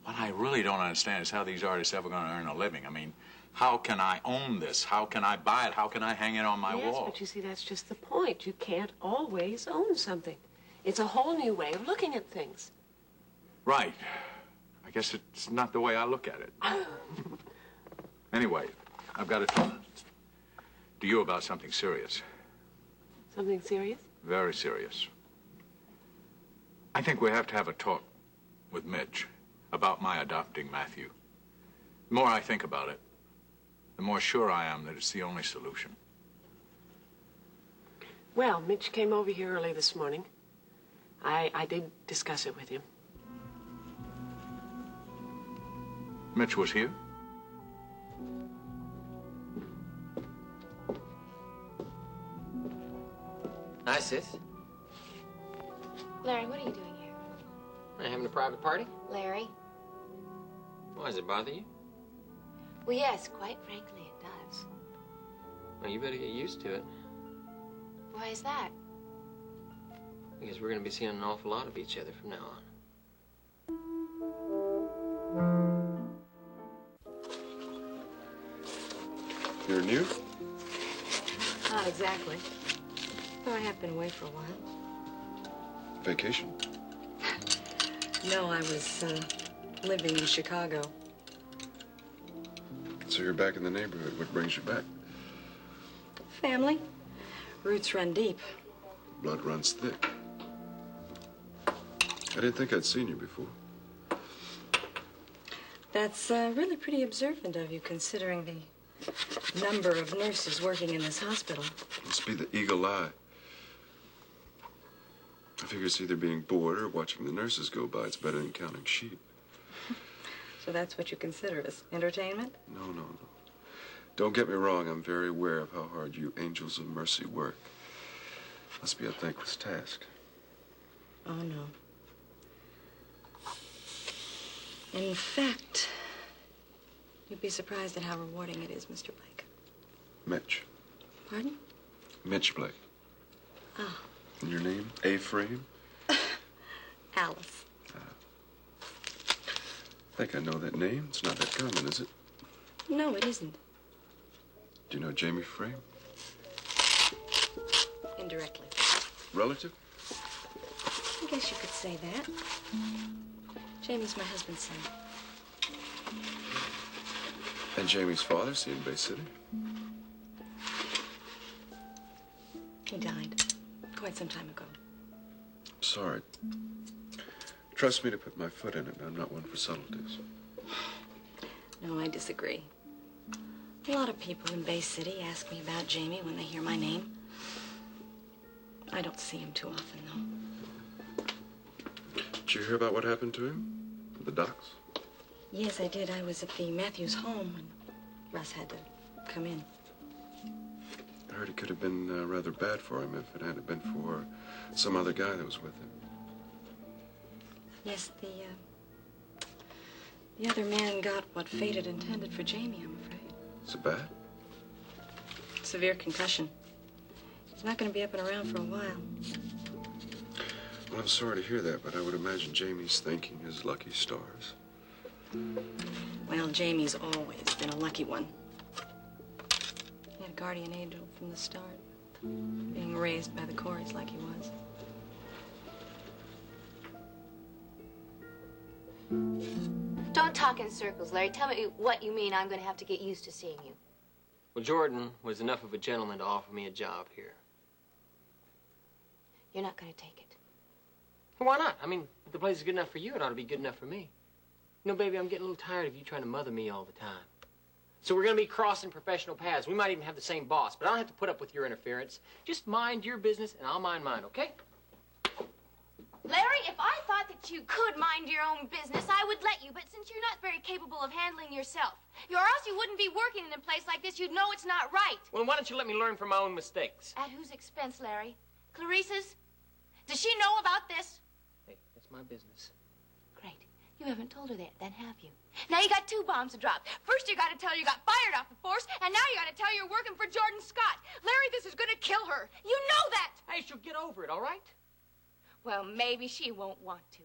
What I really don't understand is how these artists ever going to earn a living. I mean, how can I own this? How can I buy it? How can I hang it on my wall? Yes, but you see, that's just the point. You can't always own something. It's a whole new way of looking at things. Right. I guess it's not the way I look at it. Anyway, I've got to talk to you about something serious. Something serious? Very serious. I think we have to have a talk with Mitch about my adopting Matthew. The more I think about it, the more sure I am that it's the only solution. Well, Mitch came over here early this morning. I did discuss it with him. Mitch was here? Hi, sis. Larry, what are you doing here? Are you having a private party? Larry? Why, does it bother you? Well, yes, quite frankly, it does. Well, you better get used to it. Why is that? Because we're going to be seeing an awful lot of each other from now on. You're new? Not exactly. Though I have been away for a while. Vacation? No, I was living in Chicago. So you're back in the neighborhood. What brings you back? Family. Roots run deep. Blood runs thick. I didn't think I'd seen you before. That's really pretty observant of you, considering the number of nurses working in this hospital. Must be the eagle eye. I figure it's either being bored or watching the nurses go by. It's better than counting sheep. So that's what you consider as entertainment? No, no, no. Don't get me wrong. I'm very aware of how hard you angels of mercy work. Must be a thankless task. Oh, no. In fact, you'd be surprised at how rewarding it is, Mr. Blake. Mitch. Pardon? Mitch Blake. Oh, And your name? A-Frame? Alice. I think I know that name. It's not that common, is it? No, it isn't. Do you know Jamie Frame? Indirectly. Relative? I guess you could say that. Jamie's my husband's son. And Jamie's father, see in Bay City? He died quite some time ago. Sorry. Trust me to put my foot in it. I'm not one for subtleties. No, I disagree. A lot of people in Bay City ask me about Jamie when they hear my name. I don't see him too often, though. Did you hear about what happened to him? At the docks? Yes, I did. I was at the Matthews home when Russ had to come in. I heard it could have been rather bad for him if it hadn't been for some other guy that was with him. Yes, the other man got what fate had intended for Jamie, I'm afraid. Is it bad? Severe concussion. He's not going to be up and around for a while. Well, I'm sorry to hear that, but I would imagine Jamie's thanking his lucky stars. Well, Jamie's always been a lucky one. He had a guardian angel from the start, being raised by the Coreys like he was. Don't talk in circles, Larry. Tell me what you mean I'm going to have to get used to seeing you. Well, Jordan was enough of a gentleman to offer me a job here. You're not going to take it. Why not? I mean, if the place is good enough for you, it ought to be good enough for me. You know, baby, I'm getting a little tired of you trying to mother me all the time. So we're going to be crossing professional paths. We might even have the same boss, but I don't have to put up with your interference. Just mind your business, and I'll mind mine, okay? Larry, if I thought that you could mind your own business, I would let you. But since you're not very capable of handling yourself, or else you wouldn't be working in a place like this. You'd know it's not right. Well, why don't you let me learn from my own mistakes? At whose expense, Larry? Clarice's? Does she know about this? Hey, that's my business. Great. You haven't told her that, then, have you? Now you got two bombs to drop. First, you got to tell her you got fired off the force, and now you got to tell her you're working for Jordan Scott. Larry, this is going to kill her. You know that. Hey, she'll get over it, all right? Well, maybe she won't want to.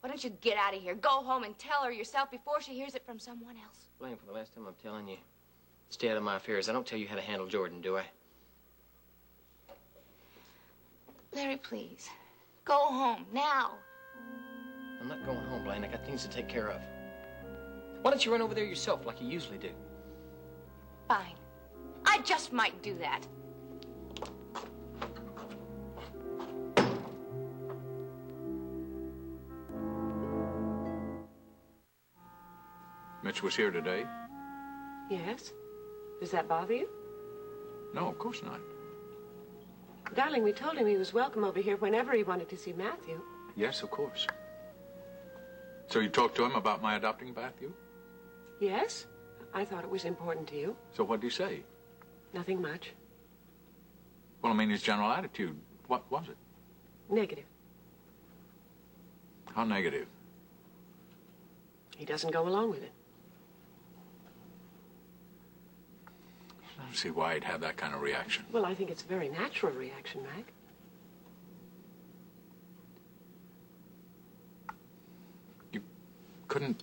Why don't you get out of here? Go home and tell her yourself before she hears it from someone else. Blaine, for the last time I'm telling you, stay out of my affairs. I don't tell you how to handle Jordan, do I? Larry, please. Go home, now. I'm not going home, Blaine. I got things to take care of. Why don't you run over there yourself like you usually do? Fine. I just might do that. Mitch was here today? Yes? Does that bother you? No, of course not. Darling, we told him he was welcome over here whenever he wanted to see Matthew. Yes, of course. So you talked to him about my adopting Matthew? Yes? I thought it was important to you. So what did he say? Nothing much. Well, I mean, his general attitude. What was it? Negative. How negative? He doesn't go along with it. I don't see why he'd have that kind of reaction. Well, I think it's a very natural reaction, Mac. couldn't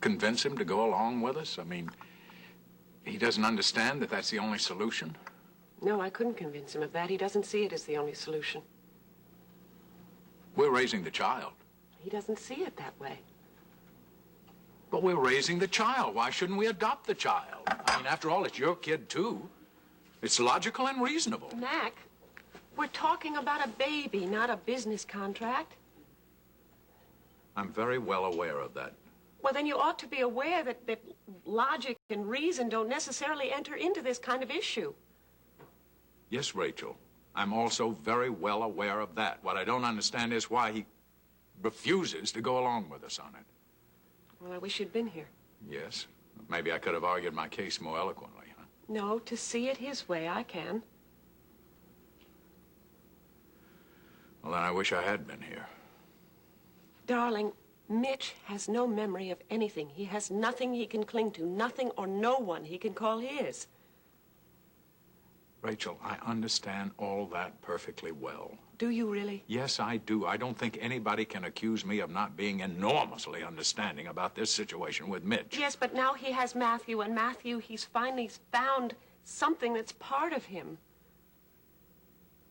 convince him to go along with us? I mean, he doesn't understand that that's the only solution? No, I couldn't convince him of that. He doesn't see it as the only solution. We're raising the child. He doesn't see it that way. But we're raising the child. Why shouldn't we adopt the child? I mean, after all, it's your kid, too. It's logical and reasonable. Mac, we're talking about a baby, not a business contract. I'm very well aware of that. Well, then you ought to be aware that logic and reason don't necessarily enter into this kind of issue. Yes, Rachel. I'm also very well aware of that. What I don't understand is why he refuses to go along with us on it. Well, I wish you'd been here. Yes. Maybe I could have argued my case more eloquently, huh? No, to see it his way, I can. Well, then I wish I had been here. Darling, Mitch has no memory of anything. He has nothing he can cling to, nothing or no one he can call his. Rachel, I understand all that perfectly well. Do you really? Yes, I do. I don't think anybody can accuse me of not being enormously understanding about this situation with Mitch. Yes, but now he has Matthew, and Matthew, he's finally found something that's part of him.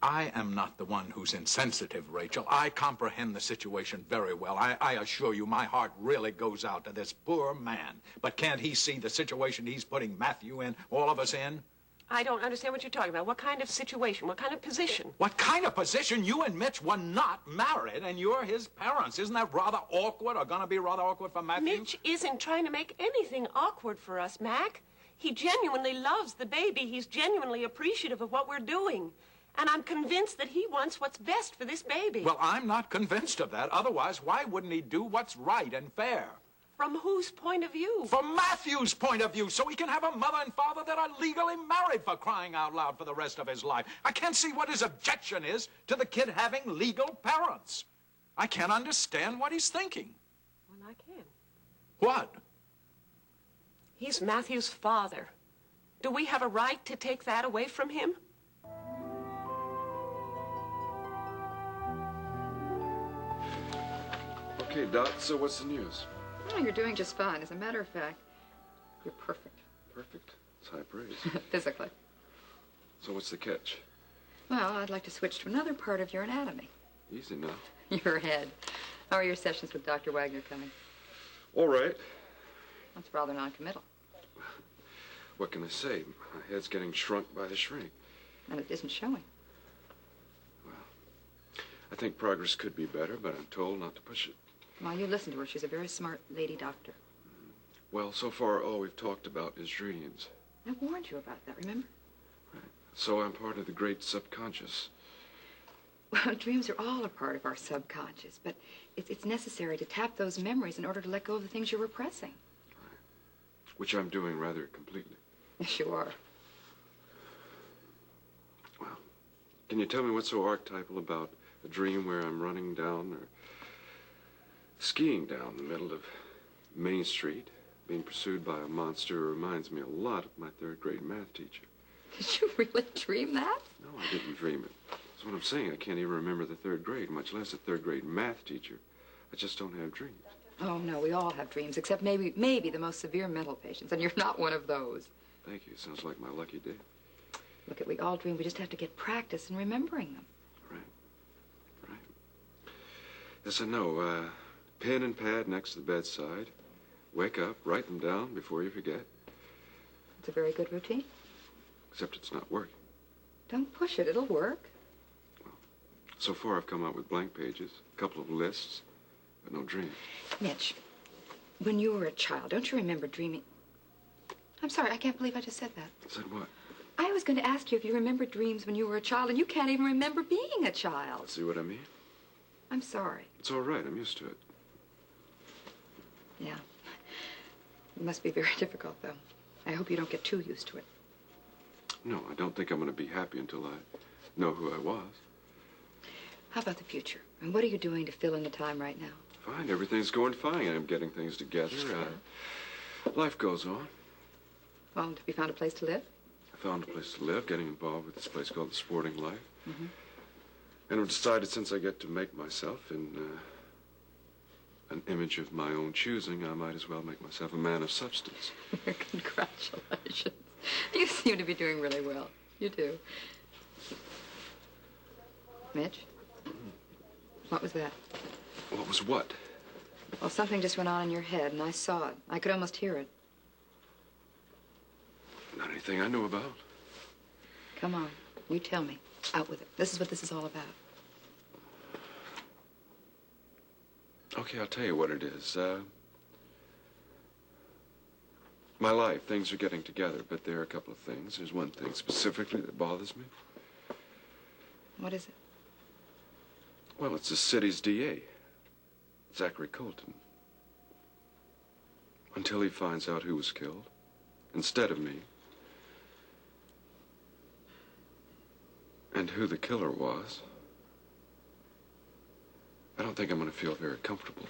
I am not the one who's insensitive, Rachel. I comprehend the situation very well. I assure you, my heart really goes out to this poor man. But can't he see the situation he's putting Matthew in, all of us in? I don't understand what you're talking about. What kind of situation? What kind of position? What kind of position? You and Mitch were not married, and you're his parents. Isn't that rather awkward, or gonna be rather awkward for Matthew? Mitch isn't trying to make anything awkward for us, Mac. He genuinely loves the baby. He's genuinely appreciative of what we're doing. And I'm convinced that he wants what's best for this baby. Well, I'm not convinced of that. Otherwise, why wouldn't he do what's right and fair? From whose point of view? From Matthew's point of view, so he can have a mother and father that are legally married, for crying out loud, for the rest of his life. I can't see what his objection is to the kid having legal parents. I can't understand what he's thinking. Well, I can. What? He's Matthew's father. Do we have a right to take that away from him? Okay, Doc, so what's the news? Oh, you're doing just fine. As a matter of fact, you're perfect. Perfect. It's high praise. Physically. So what's the catch? Well, I'd like to switch to another part of your anatomy. Easy now. Your head. How are your sessions with Dr. Wagner coming? All right. That's rather non-committal. What can I say? My head's getting shrunk by the shrink. And it isn't showing. I think progress could be better, but I'm told not to push it. Well, you listen to her. She's a very smart lady doctor. Well, so far, all we've talked about is dreams. I warned you about that, remember? Right. So I'm part of the great subconscious. Well, dreams are all a part of our subconscious, but it's necessary to tap those memories in order to let go of the things you're repressing. Right. Which I'm doing rather completely. Yes, you are. Well, can you tell me what's so archetypal about a dream where I'm running down or skiing down the middle of Main Street, being pursued by a monster who reminds me a lot of my third-grade math teacher? Did you really dream that? No, I didn't dream it. That's what I'm saying. I can't even remember the third grade, much less a third-grade math teacher. I just don't have dreams. Oh, no, we all have dreams, except maybe the most severe mental patients, and you're not one of those. Thank you. Sounds like my lucky day. Look, we all dream. We just have to get practice in remembering them. Yes, I know. Pen and pad next to the bedside. Wake up, write them down before you forget. It's a very good routine. Except it's not working. Don't push it. It'll work. Well, so far I've come up with blank pages, a couple of lists, but no dreams. Mitch, when you were a child, don't you remember dreaming? I'm sorry, I can't believe I just said that. Said what? I was going to ask you if you remember dreams when you were a child, and you can't even remember being a child. See what I mean? I'm sorry. It's all right. I'm used to it. Yeah. It must be very difficult, though. I hope you don't get too used to it. No, I don't think I'm going to be happy until I know who I was. How about the future? And what are you doing to fill in the time right now? Fine. Everything's going fine. I'm getting things together. Life goes on. Well, have you found a place to live? I found a place to live, getting involved with this place called the Sporting Life. Mm-hmm. And I've decided since I get to make myself in an image of my own choosing, I might as well make myself a man of substance. Congratulations. You seem to be doing really well. You do. Mitch? What was that? What was what? Well, something just went on in your head, and I saw it. I could almost hear it. Not anything I knew about. Come on. You tell me. Out with it. This is what this is all about. Okay, I'll tell you what it is. My life, things are getting together, but there are a couple of things. There's one thing specifically that bothers me. What is it? Well, it's the city's DA, Zachary Colton. Until he finds out who was killed, instead of me, and who the killer was, I don't think I'm going to feel very comfortable.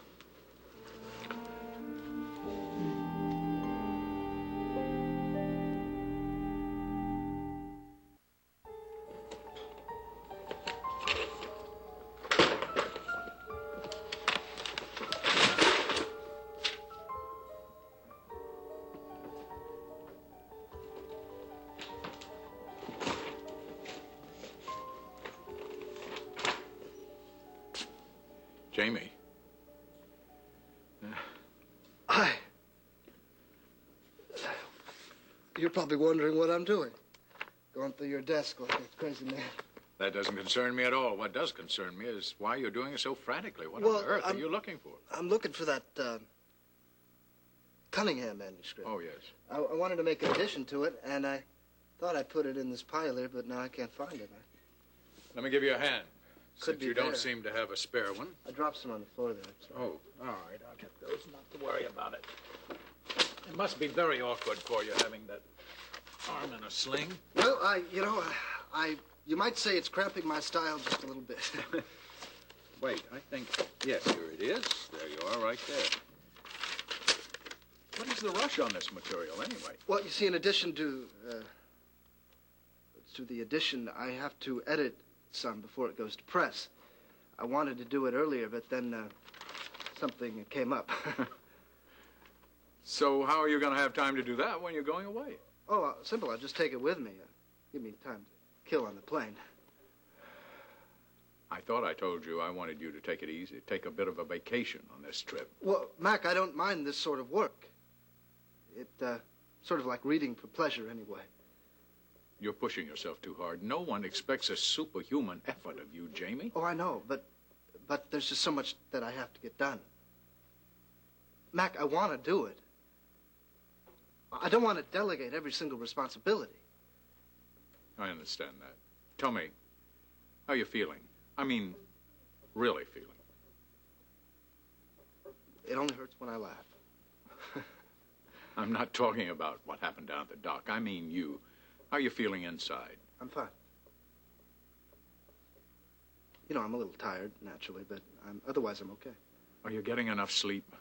Jamie. Hi. You're probably wondering what I'm doing. Going through your desk like a crazy man. That doesn't concern me at all. What does concern me is why you're doing it so frantically. What Well, on earth are you looking for? I'm looking for that Cunningham manuscript. Oh, yes. I wanted to make an addition to it, and I thought I put it in this pile here, but now I can't find it. Let me give you a hand. Could Since be you don't there. seem to have a spare one. I dropped some on the floor there. Sorry. Oh, all right. I'll get those. Not to worry about it. It must be very awkward for you having that arm in a sling. Well, you might say it's cramping my style just a little bit. Wait, I think, yes, here it is. There you are, right there. What is the rush on this material, anyway? Well, you see, in addition to the edition, I have to edit some before it goes to press. I wanted to do it earlier, but then something came up. So how are you going to have time to do that when you're going away? Oh, simple. I'll just take it with me. Give me time to kill on the plane. I thought I told you I wanted you to take it easy, take a bit of a vacation on this trip. Well, Mac, I don't mind this sort of work. It, sort of like reading for pleasure, anyway. You're pushing yourself too hard. No one expects a superhuman effort of you, Jamie. Oh, I know, but there's just so much that I have to get done. Mac, I want to do it. I don't want to delegate every single responsibility. I understand that. Tell me, how you feeling? I mean, really feeling. It only hurts when I laugh. I'm not talking about what happened down at the dock. I mean you. How you feeling inside? I'm fine. You know, I'm a little tired, naturally, but otherwise I'm okay. Are you getting enough sleep?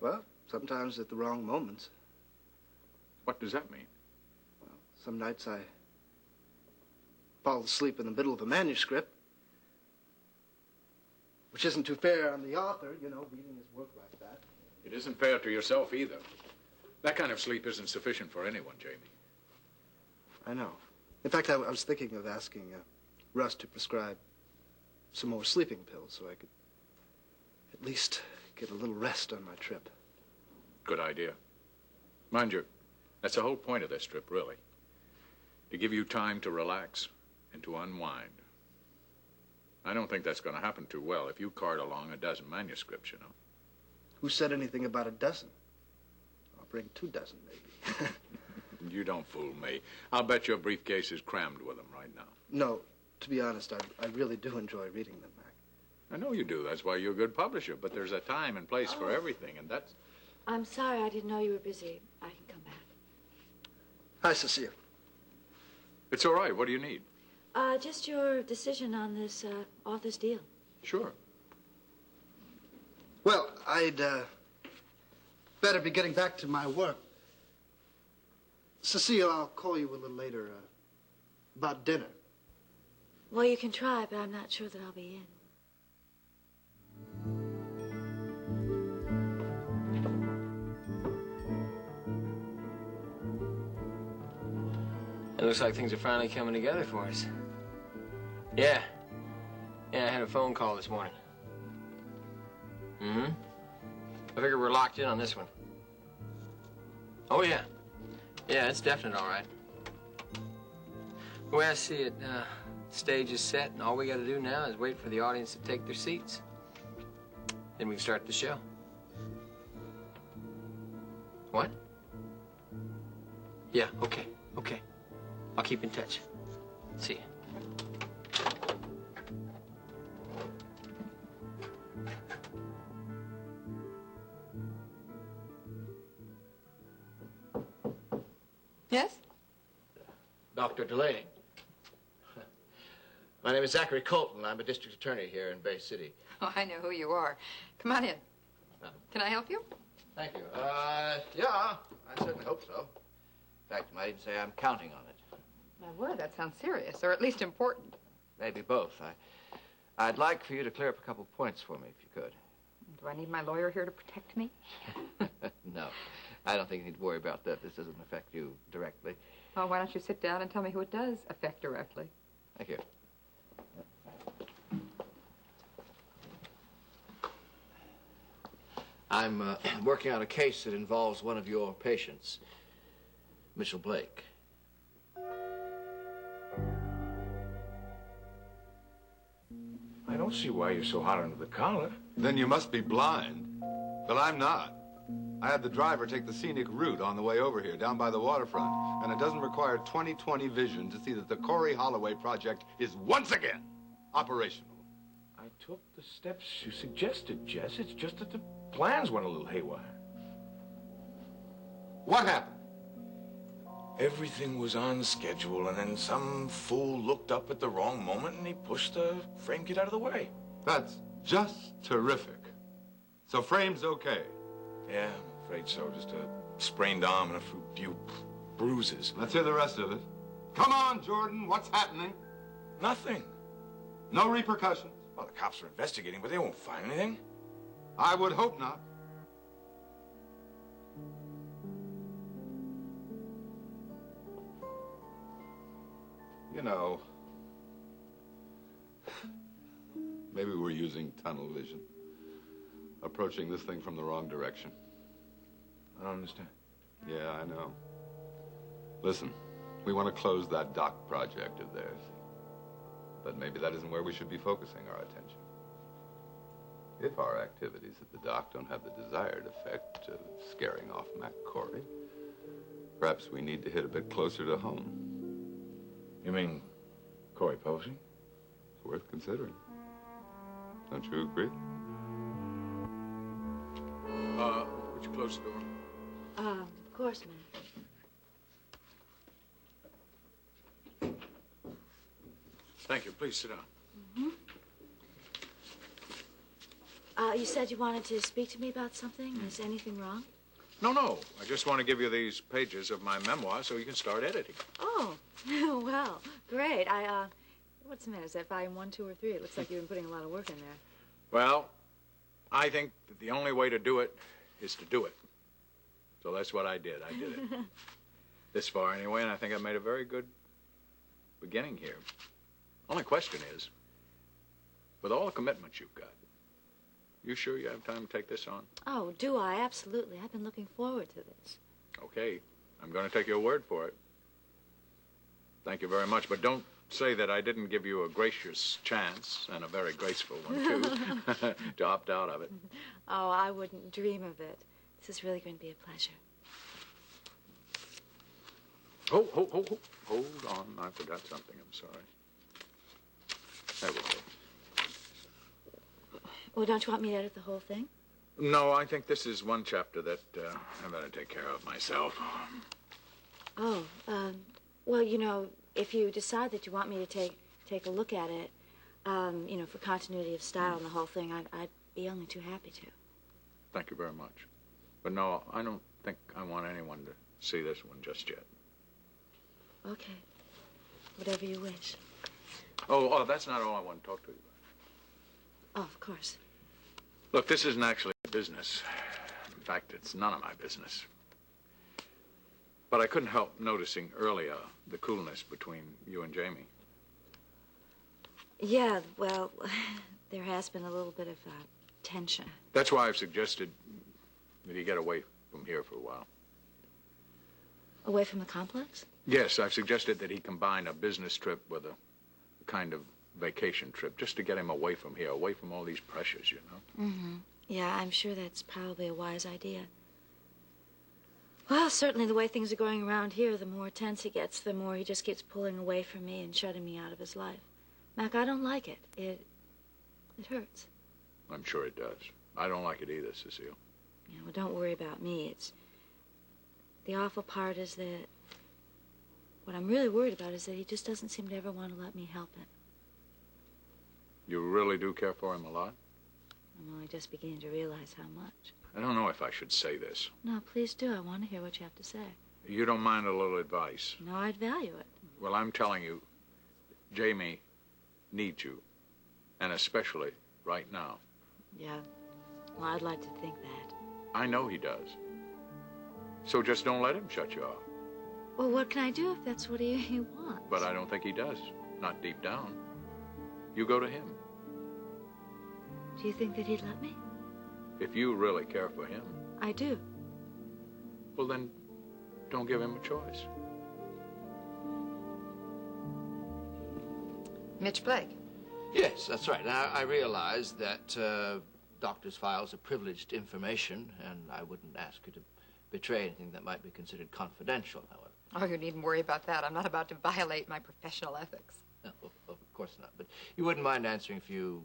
Well, sometimes at the wrong moments. What does that mean? Well, some nights I fall asleep in the middle of a manuscript, which isn't too fair on the author, you know, reading his work like that. It isn't fair to yourself either. That kind of sleep isn't sufficient for anyone, Jamie. I know. In fact, I was thinking of asking Russ to prescribe some more sleeping pills so I could at least get a little rest on my trip. Good idea. Mind you, that's the whole point of this trip, really. To give you time to relax and to unwind. I don't think that's going to happen too well if you cart along a dozen manuscripts, you know. Who said anything about a dozen? I'll bring 2 dozen, maybe. You don't fool me. I'll bet your briefcase is crammed with them right now. No, to be honest, I really do enjoy reading them, Mac. I know you do. That's why you're a good publisher. But there's a time and place for everything, and that's... I'm sorry, I didn't know you were busy. I can come back. Hi, Cecile. It's all right. What do you need? Just your decision on this author's deal. Sure. Well, I'd better be getting back to my work. Cecile, I'll call you a little later about dinner. Well, you can try, but I'm not sure that I'll be in. It looks like things are finally coming together for us. Yeah. Yeah, I had a phone call this morning. Mm-hmm. I figure we're locked in on this one. Oh, yeah. Yeah, it's definite, all right. The way I see it, stage is set, and all we got to do now is wait for the audience to take their seats. Then we can start the show. What? Yeah, okay, okay. I'll keep in touch. See you. Yes? Dr. Delaney. My name is Zachary Colton. I'm a district attorney here in Bay City. Oh, I know who you are. Come on in. Can I help you? Thank you. Yeah, I certainly hope so. In fact, you might even say I'm counting on it. My word, that sounds serious, or at least important. Maybe both. I'd like for you to clear up a couple points for me, if you could. Do I need my lawyer here to protect me? No, I don't think you need to worry about that. This doesn't affect you directly. Oh, why don't you sit down and tell me who it does affect directly? Thank you. I'm working on a case that involves one of your patients, Mitchell Blake. I don't see why you're so hot under the collar. Then you must be blind. But I'm not. I had the driver take the scenic route on the way over here, down by the waterfront. And it doesn't require 20/20 vision to see that the Corey Holloway project is once again operational. I took the steps you suggested, Jess. It's just that the plans went a little haywire. What happened? Everything was on schedule, and then some fool looked up at the wrong moment, and he pushed the frame kit out of the way. That's just terrific. So Frame's okay? Yeah, I'm afraid so. Just a sprained arm and a few bruises. Let's hear the rest of it. Come on, Jordan. What's happening? Nothing. No repercussions? Well, the cops are investigating, but they won't find anything. I would hope not. You know, maybe we're using tunnel vision. Approaching this thing from the wrong direction. I don't understand. Yeah, I know. Listen, we want to close that dock project of theirs. But maybe that isn't where we should be focusing our attention. If our activities at the dock don't have the desired effect of scaring off Mac Corey, perhaps we need to hit a bit closer to home. You mean Corey Posey? It's worth considering. Don't you agree? Would you close the door? Of course, ma'am. Thank you. Please sit down. You said you wanted to speak to me about something. Is anything wrong? No. I just want to give you these pages of my memoir so you can start editing. Oh, well, great. What's the matter? Is that volume 1, 2, or 3? It looks like you've been putting a lot of work in there. Well, I think that the only way to do it is to do it. So that's what I did. I did it. This far anyway, and I think I made a very good beginning here. Only question is, with all the commitments you've got, you sure you have time to take this on? Oh, do I? Absolutely. I've been looking forward to this. Okay. I'm going to take your word for it. Thank you very much, but don't say that I didn't give you a gracious chance, and a very graceful one, too, to opt out of it. Oh, I wouldn't dream of it. This is really going to be a pleasure. Hold on. I forgot something. I'm sorry. There we go. Well, don't you want me to edit the whole thing? No, I think this is one chapter that I better take care of myself. Oh, well, you know, if you decide that you want me to take a look at it, you know, for continuity of style and the whole thing, I'd be only too happy to. Thank you very much. But no, I don't think I want anyone to see this one just yet. Okay. Whatever you wish. Oh, that's not all I want to talk to you about. Oh, of course. Look, this isn't actually a business. In fact, it's none of my business. But I couldn't help noticing earlier the coolness between you and Jamie. Yeah, well, there has been a little bit of tension. That's why I've suggested that he get away from here for a while. Away from the complex? Yes, I've suggested that he combine a business trip with a kind of vacation trip, just to get him away from here, away from all these pressures, you know? Mm-hmm. Yeah, I'm sure that's probably a wise idea. Well, certainly the way things are going around here, the more tense he gets, the more he just keeps pulling away from me and shutting me out of his life. Mac, I don't like it. It hurts. I'm sure it does. I don't like it either, Cecile. Yeah, well, don't worry about me. The awful part is that what I'm really worried about is that he just doesn't seem to ever want to let me help him. You really do care for him a lot? I'm only just beginning to realize how much. I don't know if I should say this. No, please do. I want to hear what you have to say. You don't mind a little advice? No, I'd value it. Well, I'm telling you, Jamie needs you, and especially right now. Yeah, well, I'd like to think that. I know he does. So just don't let him shut you off. Well, what can I do if that's what he wants? But I don't think he does, not deep down. You go to him. Do you think that he'd let me? If you really care for him. I do. Well, then, don't give him a choice. Mitch Blake. Yes, that's right. Now, I realize that doctors' files are privileged information, and I wouldn't ask you to betray anything that might be considered confidential, however. Oh, you needn't worry about that. I'm not about to violate my professional ethics. No, of course not. But you wouldn't mind answering a few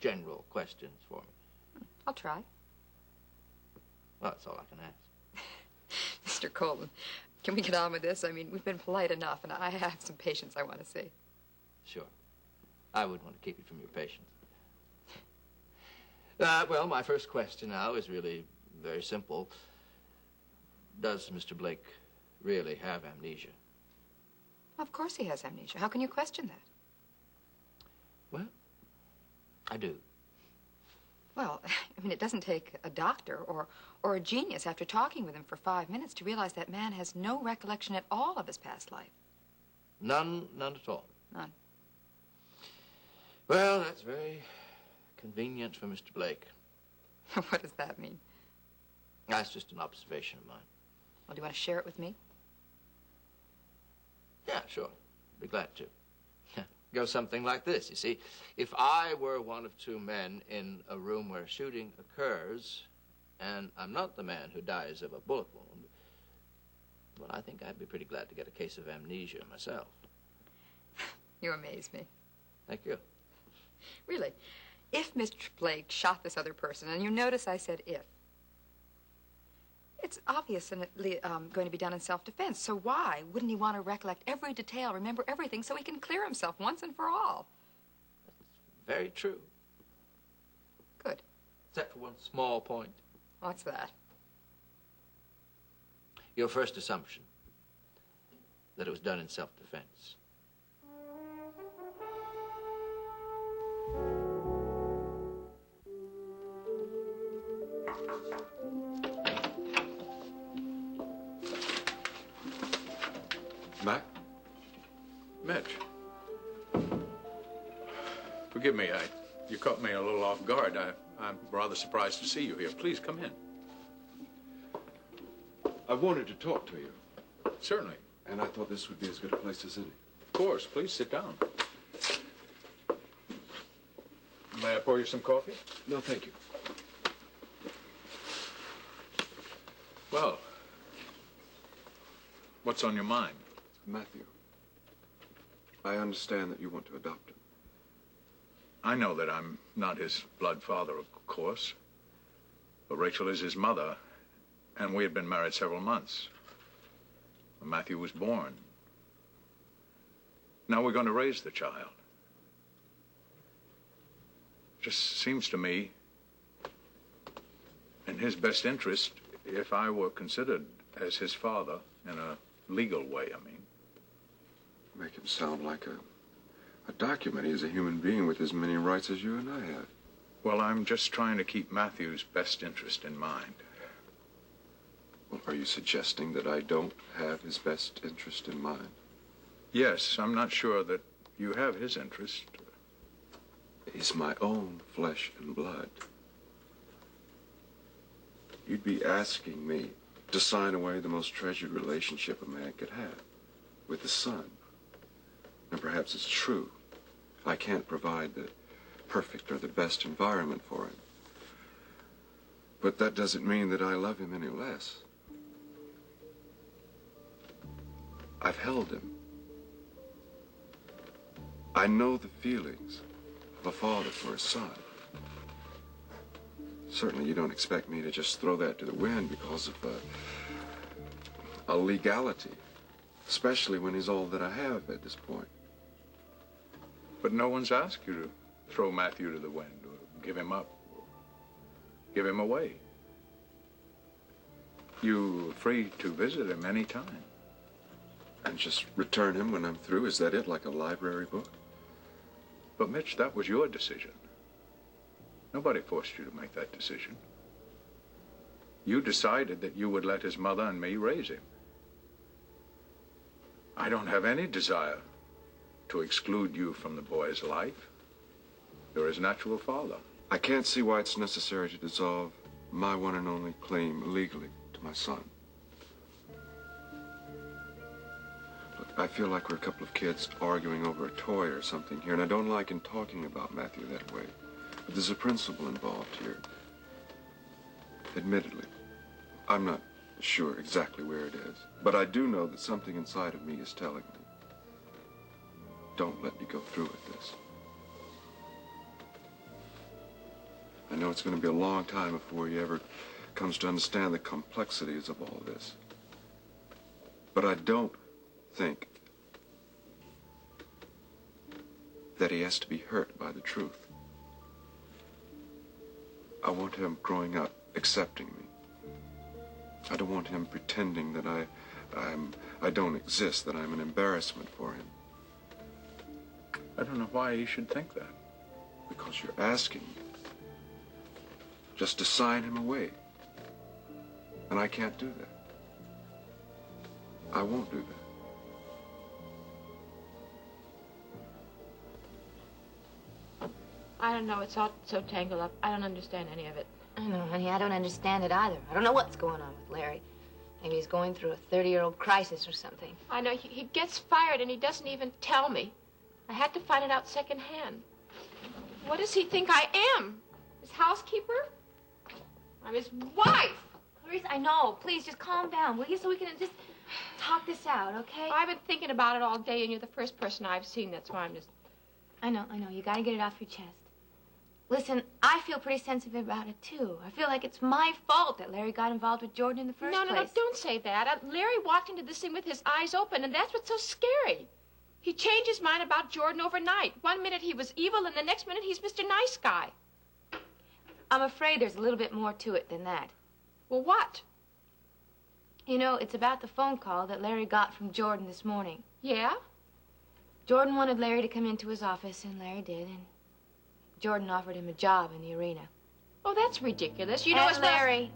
general questions for me? I'll try. Well, that's all I can ask. Mr. Colton, can we get on with this? I mean, we've been polite enough, and I have some patients I want to see. Sure. I wouldn't want to keep you from your patients. Well, my first question now is really very simple. Does Mr. Blake really have amnesia? Of course he has amnesia. How can you question that? Well, I do. Well, I mean, it doesn't take a doctor or a genius after talking with him for 5 minutes to realize that man has no recollection at all of his past life. None at all? None. Well, that's very convenient for Mr. Blake. What does that mean? That's just an observation of mine. Well, do you want to share it with me? Yeah, sure. Be glad to. Go something like this, you see. If I were one of two men in a room where shooting occurs, and I'm not the man who dies of a bullet wound, well, I think I'd be pretty glad to get a case of amnesia myself. You amaze me. Thank you. Really, if Mr. Blake shot this other person, and you notice I said if, it's obviously going to be done in self-defense. So why wouldn't he want to recollect every detail, remember everything, so he can clear himself once and for all? That's very true. Good. Except for one small point. What's that? Your first assumption, that it was done in self-defense. Mac? Mitch. Forgive me, you caught me a little off guard. I'm rather surprised to see you here. Please, come in. I wanted to talk to you. Certainly. And I thought this would be as good a place as any. Of course. Please sit down. May I pour you some coffee? No, thank you. Well, what's on your mind? Matthew, I understand that you want to adopt him. I know that I'm not his blood father, of course. But Rachel is his mother, and we had been married several months when Matthew was born. Now we're going to raise the child. Just seems to me, in his best interest, if I were considered as his father, in a legal way, I mean. Make him sound like a document. He's a human being with as many rights as you and I have. Well, I'm just trying to keep Matthew's best interest in mind. Well, are you suggesting that I don't have his best interest in mind? Yes, I'm not sure that you have his interest. He's my own flesh and blood. You'd be asking me to sign away the most treasured relationship a man could have with his son. And perhaps it's true. I can't provide the perfect or the best environment for him. But that doesn't mean that I love him any less. I've held him. I know the feelings of a father for his son. Certainly you don't expect me to just throw that to the wind because of a legality, especially when he's all that I have at this point. But no one's asked you to throw Matthew to the wind or give him up, or give him away. You're free to visit him any time. And just return him when I'm through? Is that it, like a library book? But Mitch, that was your decision. Nobody forced you to make that decision. You decided that you would let his mother and me raise him. I don't have any desire to exclude you from the boy's life. You're his natural father. I can't see why it's necessary to dissolve my one and only claim legally to my son. Look, I feel like we're a couple of kids arguing over a toy or something here, and I don't like in talking about Matthew that way. But there's a principle involved here. Admittedly, I'm not sure exactly where it is, but I do know that something inside of me is telling me, don't let me go through with this. I know it's going to be a long time before he ever comes to understand the complexities of all this. But I don't think that he has to be hurt by the truth. I want him growing up accepting me. I don't want him pretending that I don't exist, that I'm an embarrassment for him. I don't know why he should think that. Because you're asking me just to sign him away. And I can't do that. I won't do that. I don't know. It's all so tangled up. I don't understand any of it. I know, honey. I don't understand it either. I don't know what's going on with Larry. Maybe he's going through a 30-year-old crisis or something. I know. He gets fired and he doesn't even tell me. I had to find it out secondhand. What does he think I am? His housekeeper? I'm his wife. Clarice, I know. Please, just calm down, will you? So we can just talk this out, okay? I've been thinking about it all day, and you're the first person I've seen. That's why I'm just... I know. You gotta get it off your chest. Listen, I feel pretty sensitive about it, too. I feel like it's my fault that Larry got involved with Jordan in the first place. No, don't say that. Larry walked into this thing with his eyes open, and that's what's so scary. He changed his mind about Jordan overnight. One minute he was evil, and the next minute he's Mr. Nice Guy. I'm afraid there's a little bit more to it than that. Well, what? You know, it's about the phone call that Larry got from Jordan this morning. Yeah? Jordan wanted Larry to come into his office, and Larry did, and Jordan offered him a job in the arena. Oh, that's ridiculous. You know as well... Larry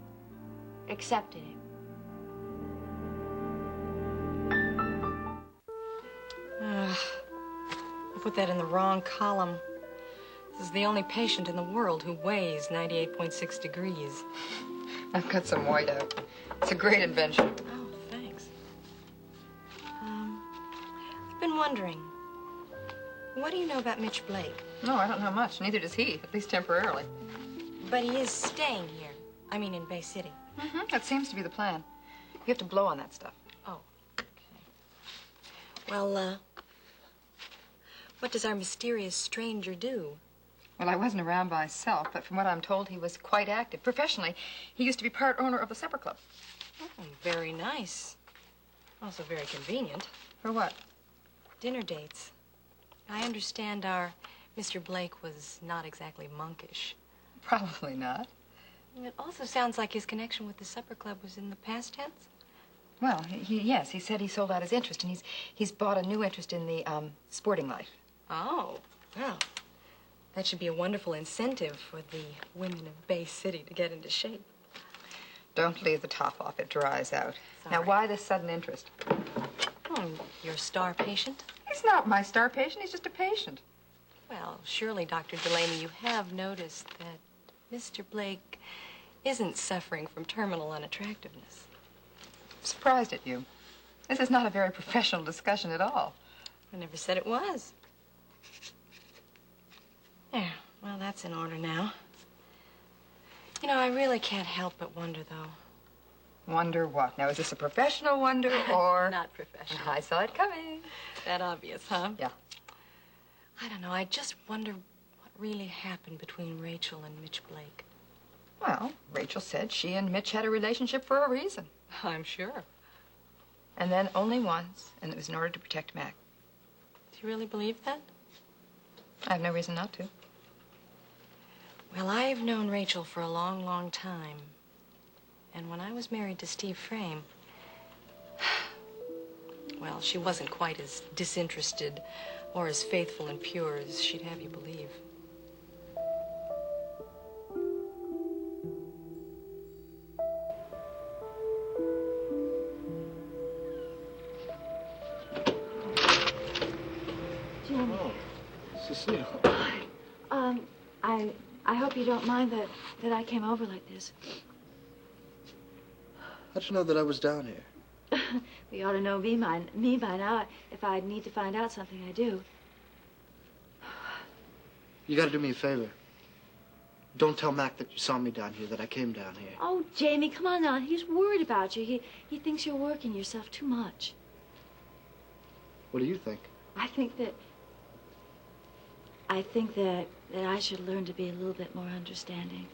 accepted him. I put that in the wrong column. This is the only patient in the world who weighs 98.6 degrees. I've got some white out. It's a great invention. Oh, thanks. I've been wondering, what do you know about Mitch Blake? No, I don't know much. Neither does he, at least temporarily. But he is staying here. I mean, in Bay City. Mm-hmm. That seems to be the plan. You have to blow on that stuff. Oh, okay. Well, what does our mysterious stranger do? Well, I wasn't around myself, but from what I'm told, he was quite active. Professionally, he used to be part owner of the supper club. Oh, very nice. Also very convenient. For what? Dinner dates. I understand our Mr. Blake was not exactly monkish. Probably not. It also sounds like his connection with the supper club was in the past tense. Well, yes, he said he sold out his interest, and he's bought a new interest in the sporting life. Oh, well, that should be a wonderful incentive for the women of Bay City to get into shape. Don't leave the top off. It dries out. Now, why this sudden interest? Oh, your star patient? He's not my star patient. He's just a patient. Well, surely, Dr. Delaney, you have noticed that Mr. Blake isn't suffering from terminal unattractiveness. I'm surprised at you. This is not a very professional discussion at all. I never said it was. There. Well, that's in order now. You know, I really can't help but wonder, though. Wonder what? Now, is this a professional wonder or... Not professional. I saw it coming. That obvious, huh? Yeah. I don't know. I just wonder what really happened between Rachel and Mitch Blake. Well, Rachel said she and Mitch had a relationship for a reason. I'm sure. And then only once, and it was in order to protect Mac. Do you really believe that? I have no reason not to. Well, I've known Rachel for a long, long time. And when I was married to Steve Frame, well, she wasn't quite as disinterested or as faithful and pure as she'd have you believe. Jim. Oh, Cecile. I hope you don't mind that I came over like this. How'd you know that I was down here? You ought to know me by now. If I need to find out something, I do. You gotta do me a favor. Don't tell Mac that you saw me down here, that I came down here. Oh, Jamie, come on now. He's worried about you. He thinks you're working yourself too much. What do you think? I think that I should learn to be a little bit more understanding.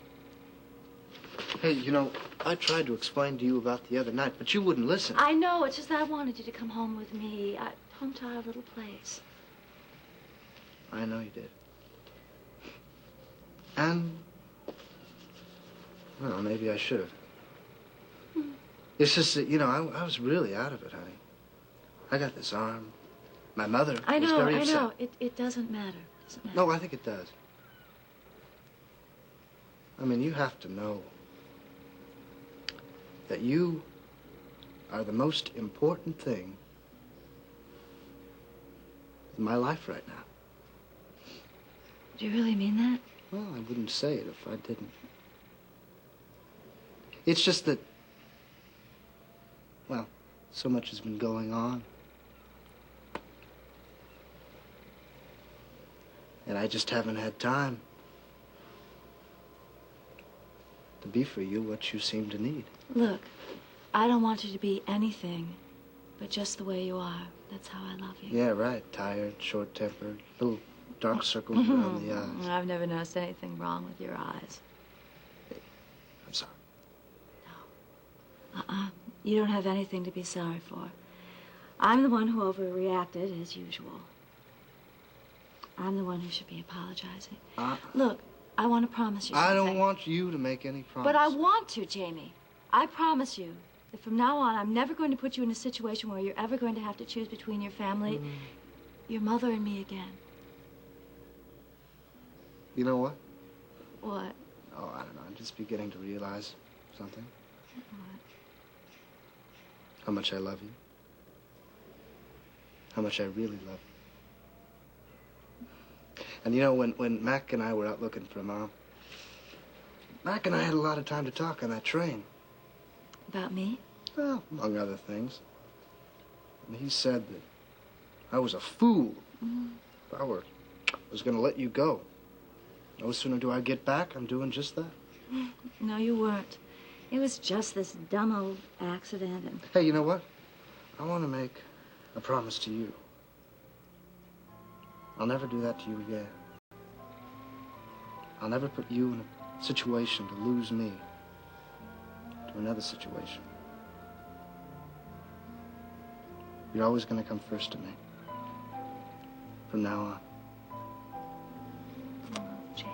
Hey, you know, I tried to explain to you about the other night, but you wouldn't listen. I know. It's just that I wanted you to come home with me. Home to our little place. I know you did. And, well, maybe I should have. It's just that, you know, I was really out of it, honey. I got this arm. My mother was very upset. I know. It doesn't matter. No, I think it does. I mean, you have to know that you are the most important thing in my life right now. Do you really mean that? Well, I wouldn't say it if I didn't. It's just that, well, so much has been going on. And I just haven't had time to be for you what you seem to need. Look, I don't want you to be anything but just the way you are. That's how I love you. Yeah, right. Tired, short-tempered, little dark circles around the eyes. I've never noticed anything wrong with your eyes. I'm sorry. No. You don't have anything to be sorry for. I'm the one who overreacted, as usual. I'm the one who should be apologizing. Look, I want to promise you something. I don't want you to make any promises. But I want to, Jamie. I promise you that from now on, I'm never going to put you in a situation where you're ever going to have to choose between your family, your mother, and me again. You know what? What? Oh, I don't know. I'm just beginning to realize something. What? How much I love you. How much I really love you. And you know, when Mac and I were out looking for Mom, Mac and I had a lot of time to talk on that train. About me? Well, among other things. And he said that I was a fool. If I was going to let you go. No sooner do I get back, I'm doing just that. No, you weren't. It was just this dumb old accident and... Hey, you know what? I want to make a promise to you. I'll never do that to you again. I'll never put you in a situation to lose me to another situation. You're always going to come first to me. From now on. Oh, Jamie.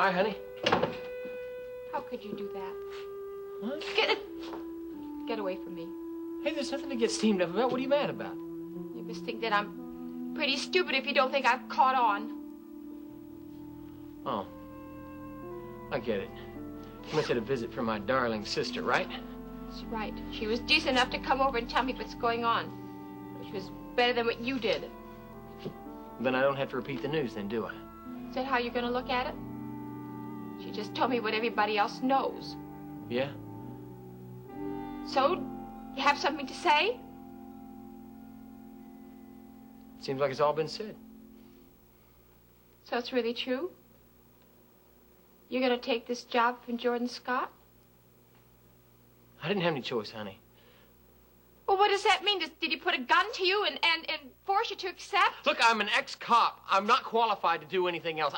Hi, honey. How could you do that? What? Get away from me. Hey, there's nothing to get steamed up about. What are you mad about? You must think that I'm pretty stupid if you don't think I've caught on. Oh. I get it. You must have a visit from my darling sister, right? That's right. She was decent enough to come over and tell me what's going on. Which was better than what you did. Then I don't have to repeat the news, then, do I? Is that how you're going to look at it? She just told me what everybody else knows. Yeah? So, you have something to say? Seems like it's all been said. So it's really true? You're going to take this job from Jordan Scott? I didn't have any choice, honey. Well, what does that mean? Did he put a gun to you and force you to accept? Look, I'm an ex-cop. I'm not qualified to do anything else.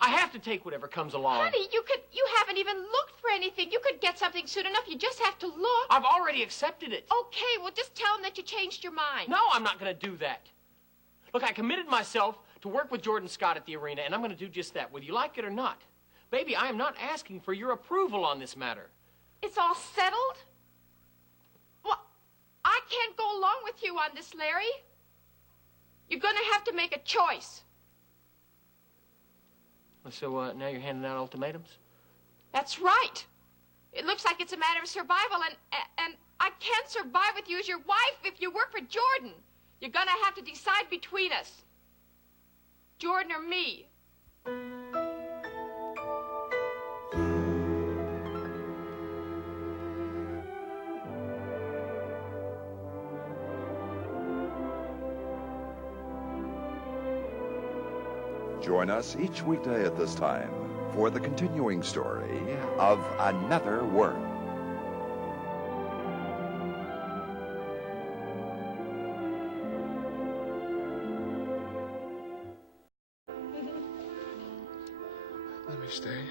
I have to take whatever comes along. Honey, you haven't even looked for anything. You could get something soon enough. You just have to look. I've already accepted it. Okay, well, just tell him that you changed your mind. No, I'm not going to do that. Look, I committed myself to work with Jordan Scott at the arena, and I'm going to do just that, whether you like it or not. Baby, I am not asking for your approval on this matter. It's all settled? Well, I can't go along with you on this, Larry. You're going to have to make a choice. So, now you're handing out ultimatums? That's right. It looks like it's a matter of survival, and I can't survive with you as your wife if you work for Jordan. You're going to have to decide between us. Jordan or me. Join us each weekday at this time for the continuing story of Another World. Let me stay.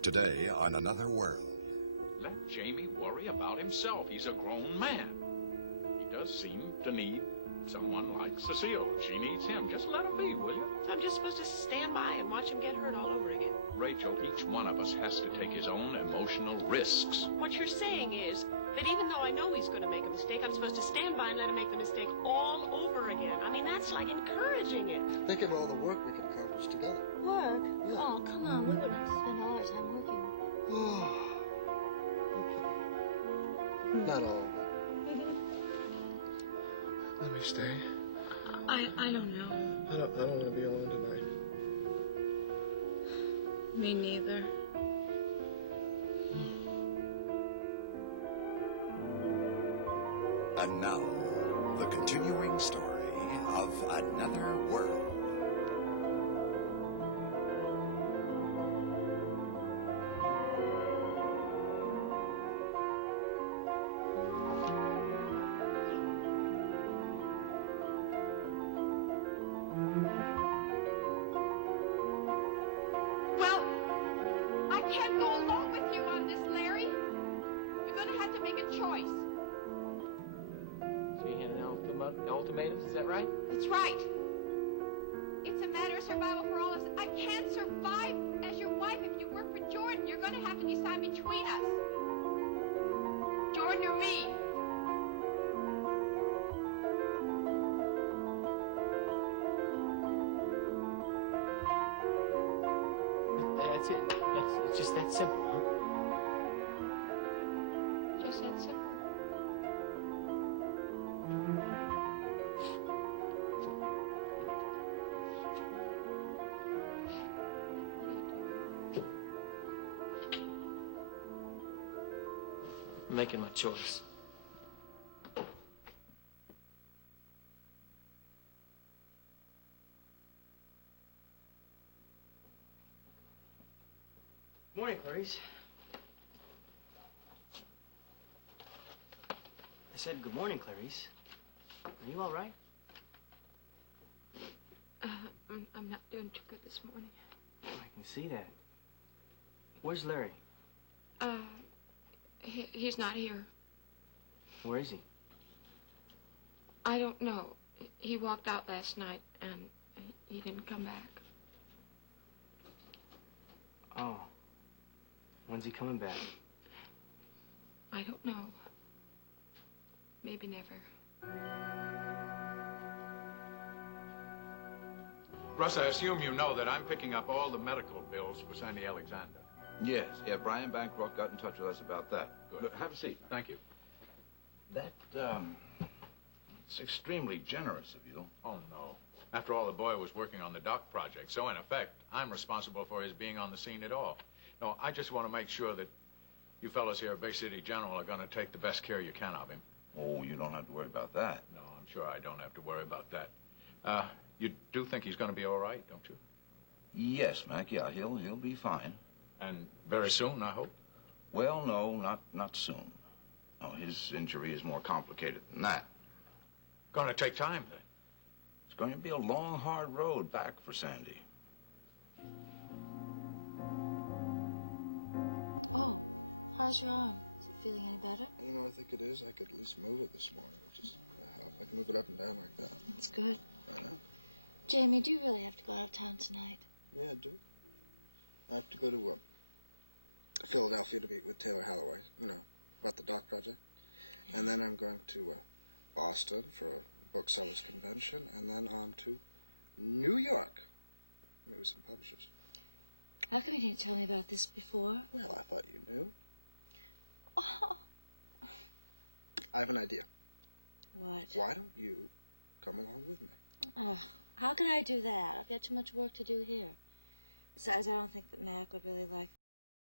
Today on Another World. Let Jamie worry about himself. He's a grown man. He does seem to need someone like Cecile. She needs him. Just let him be, will you? I'm just supposed to stand by and watch him get hurt all over again. Rachel, each one of us has to take his own emotional risks. What you're saying is that even though I know he's going to make a mistake, I'm supposed to stand by and let him make the mistake all over again. I mean, that's like encouraging it. Think of all the work we could accomplish together. Work? Yeah. Oh, come on. We wouldn't have to spend all our time working with it. Oh, okay. Not all of it. Let me stay. I don't know. I don't want to be alone tonight. Me neither. And now, the continuing story of Another World. Well, I can't go along with you on this, Larry. You're going to have to make a choice. So you're handing out ultimatums, is that right? That's right. It's a matter of survival for all of us. I can't survive as your wife if you work for Jordan. You're going to have to decide between us. Jordan or me. That's it. It's just that simple, huh? Just that simple. What are you doing? I'm making my choice. Morning, Clarice. I said good morning, Clarice. Are you all right? I'm not doing too good this morning. I can see that. Where's Larry? He's not here. Where is he? I don't know. He walked out last night, and He didn't come back. Oh. When's he coming back? I don't know. Maybe never. Russ, I assume you know that I'm picking up all the medical bills for Sandy Alexander. Yes, yeah, Brian Bancroft got in touch with us about that. Good. Have a seat. Thank you. That, it's extremely generous of you. Oh, no. After all, the boy was working on the dock project, so in effect, I'm responsible for his being on the scene at all. No, I just want to make sure that you fellows here at Bay City General are going to take the best care you can of him. Oh, you don't have to worry about that. No, I'm sure I don't have to worry about that. You do think he's going to be all right, don't you? Yes, Mac, yeah, he'll be fine. And very soon, I hope? Well, no, not soon. No, his injury is more complicated than that. Going to take time, then? It's going to be a long, hard road back for Sandy. Oh, how's your arm? Is it feeling any better? You know, I think it is. I could at least move it this morning. Just help. I can move it up and down like that. That's good. I know. Jamie, do you really have to go out of town tonight? Yeah, I do. I have to go to Philadelphia to meet with Taylor Halloway, you know, about the dock project. And then I'm going to Boston for a booksellers convention, and then on to New York. Meet with some publishers. How come you didn't tell me about this before? Well, I thought you knew. Oh. I have an idea. What? Why don't you come along with me? How can I do that? I've got too much work to do here. Besides, I don't think that Mac would really like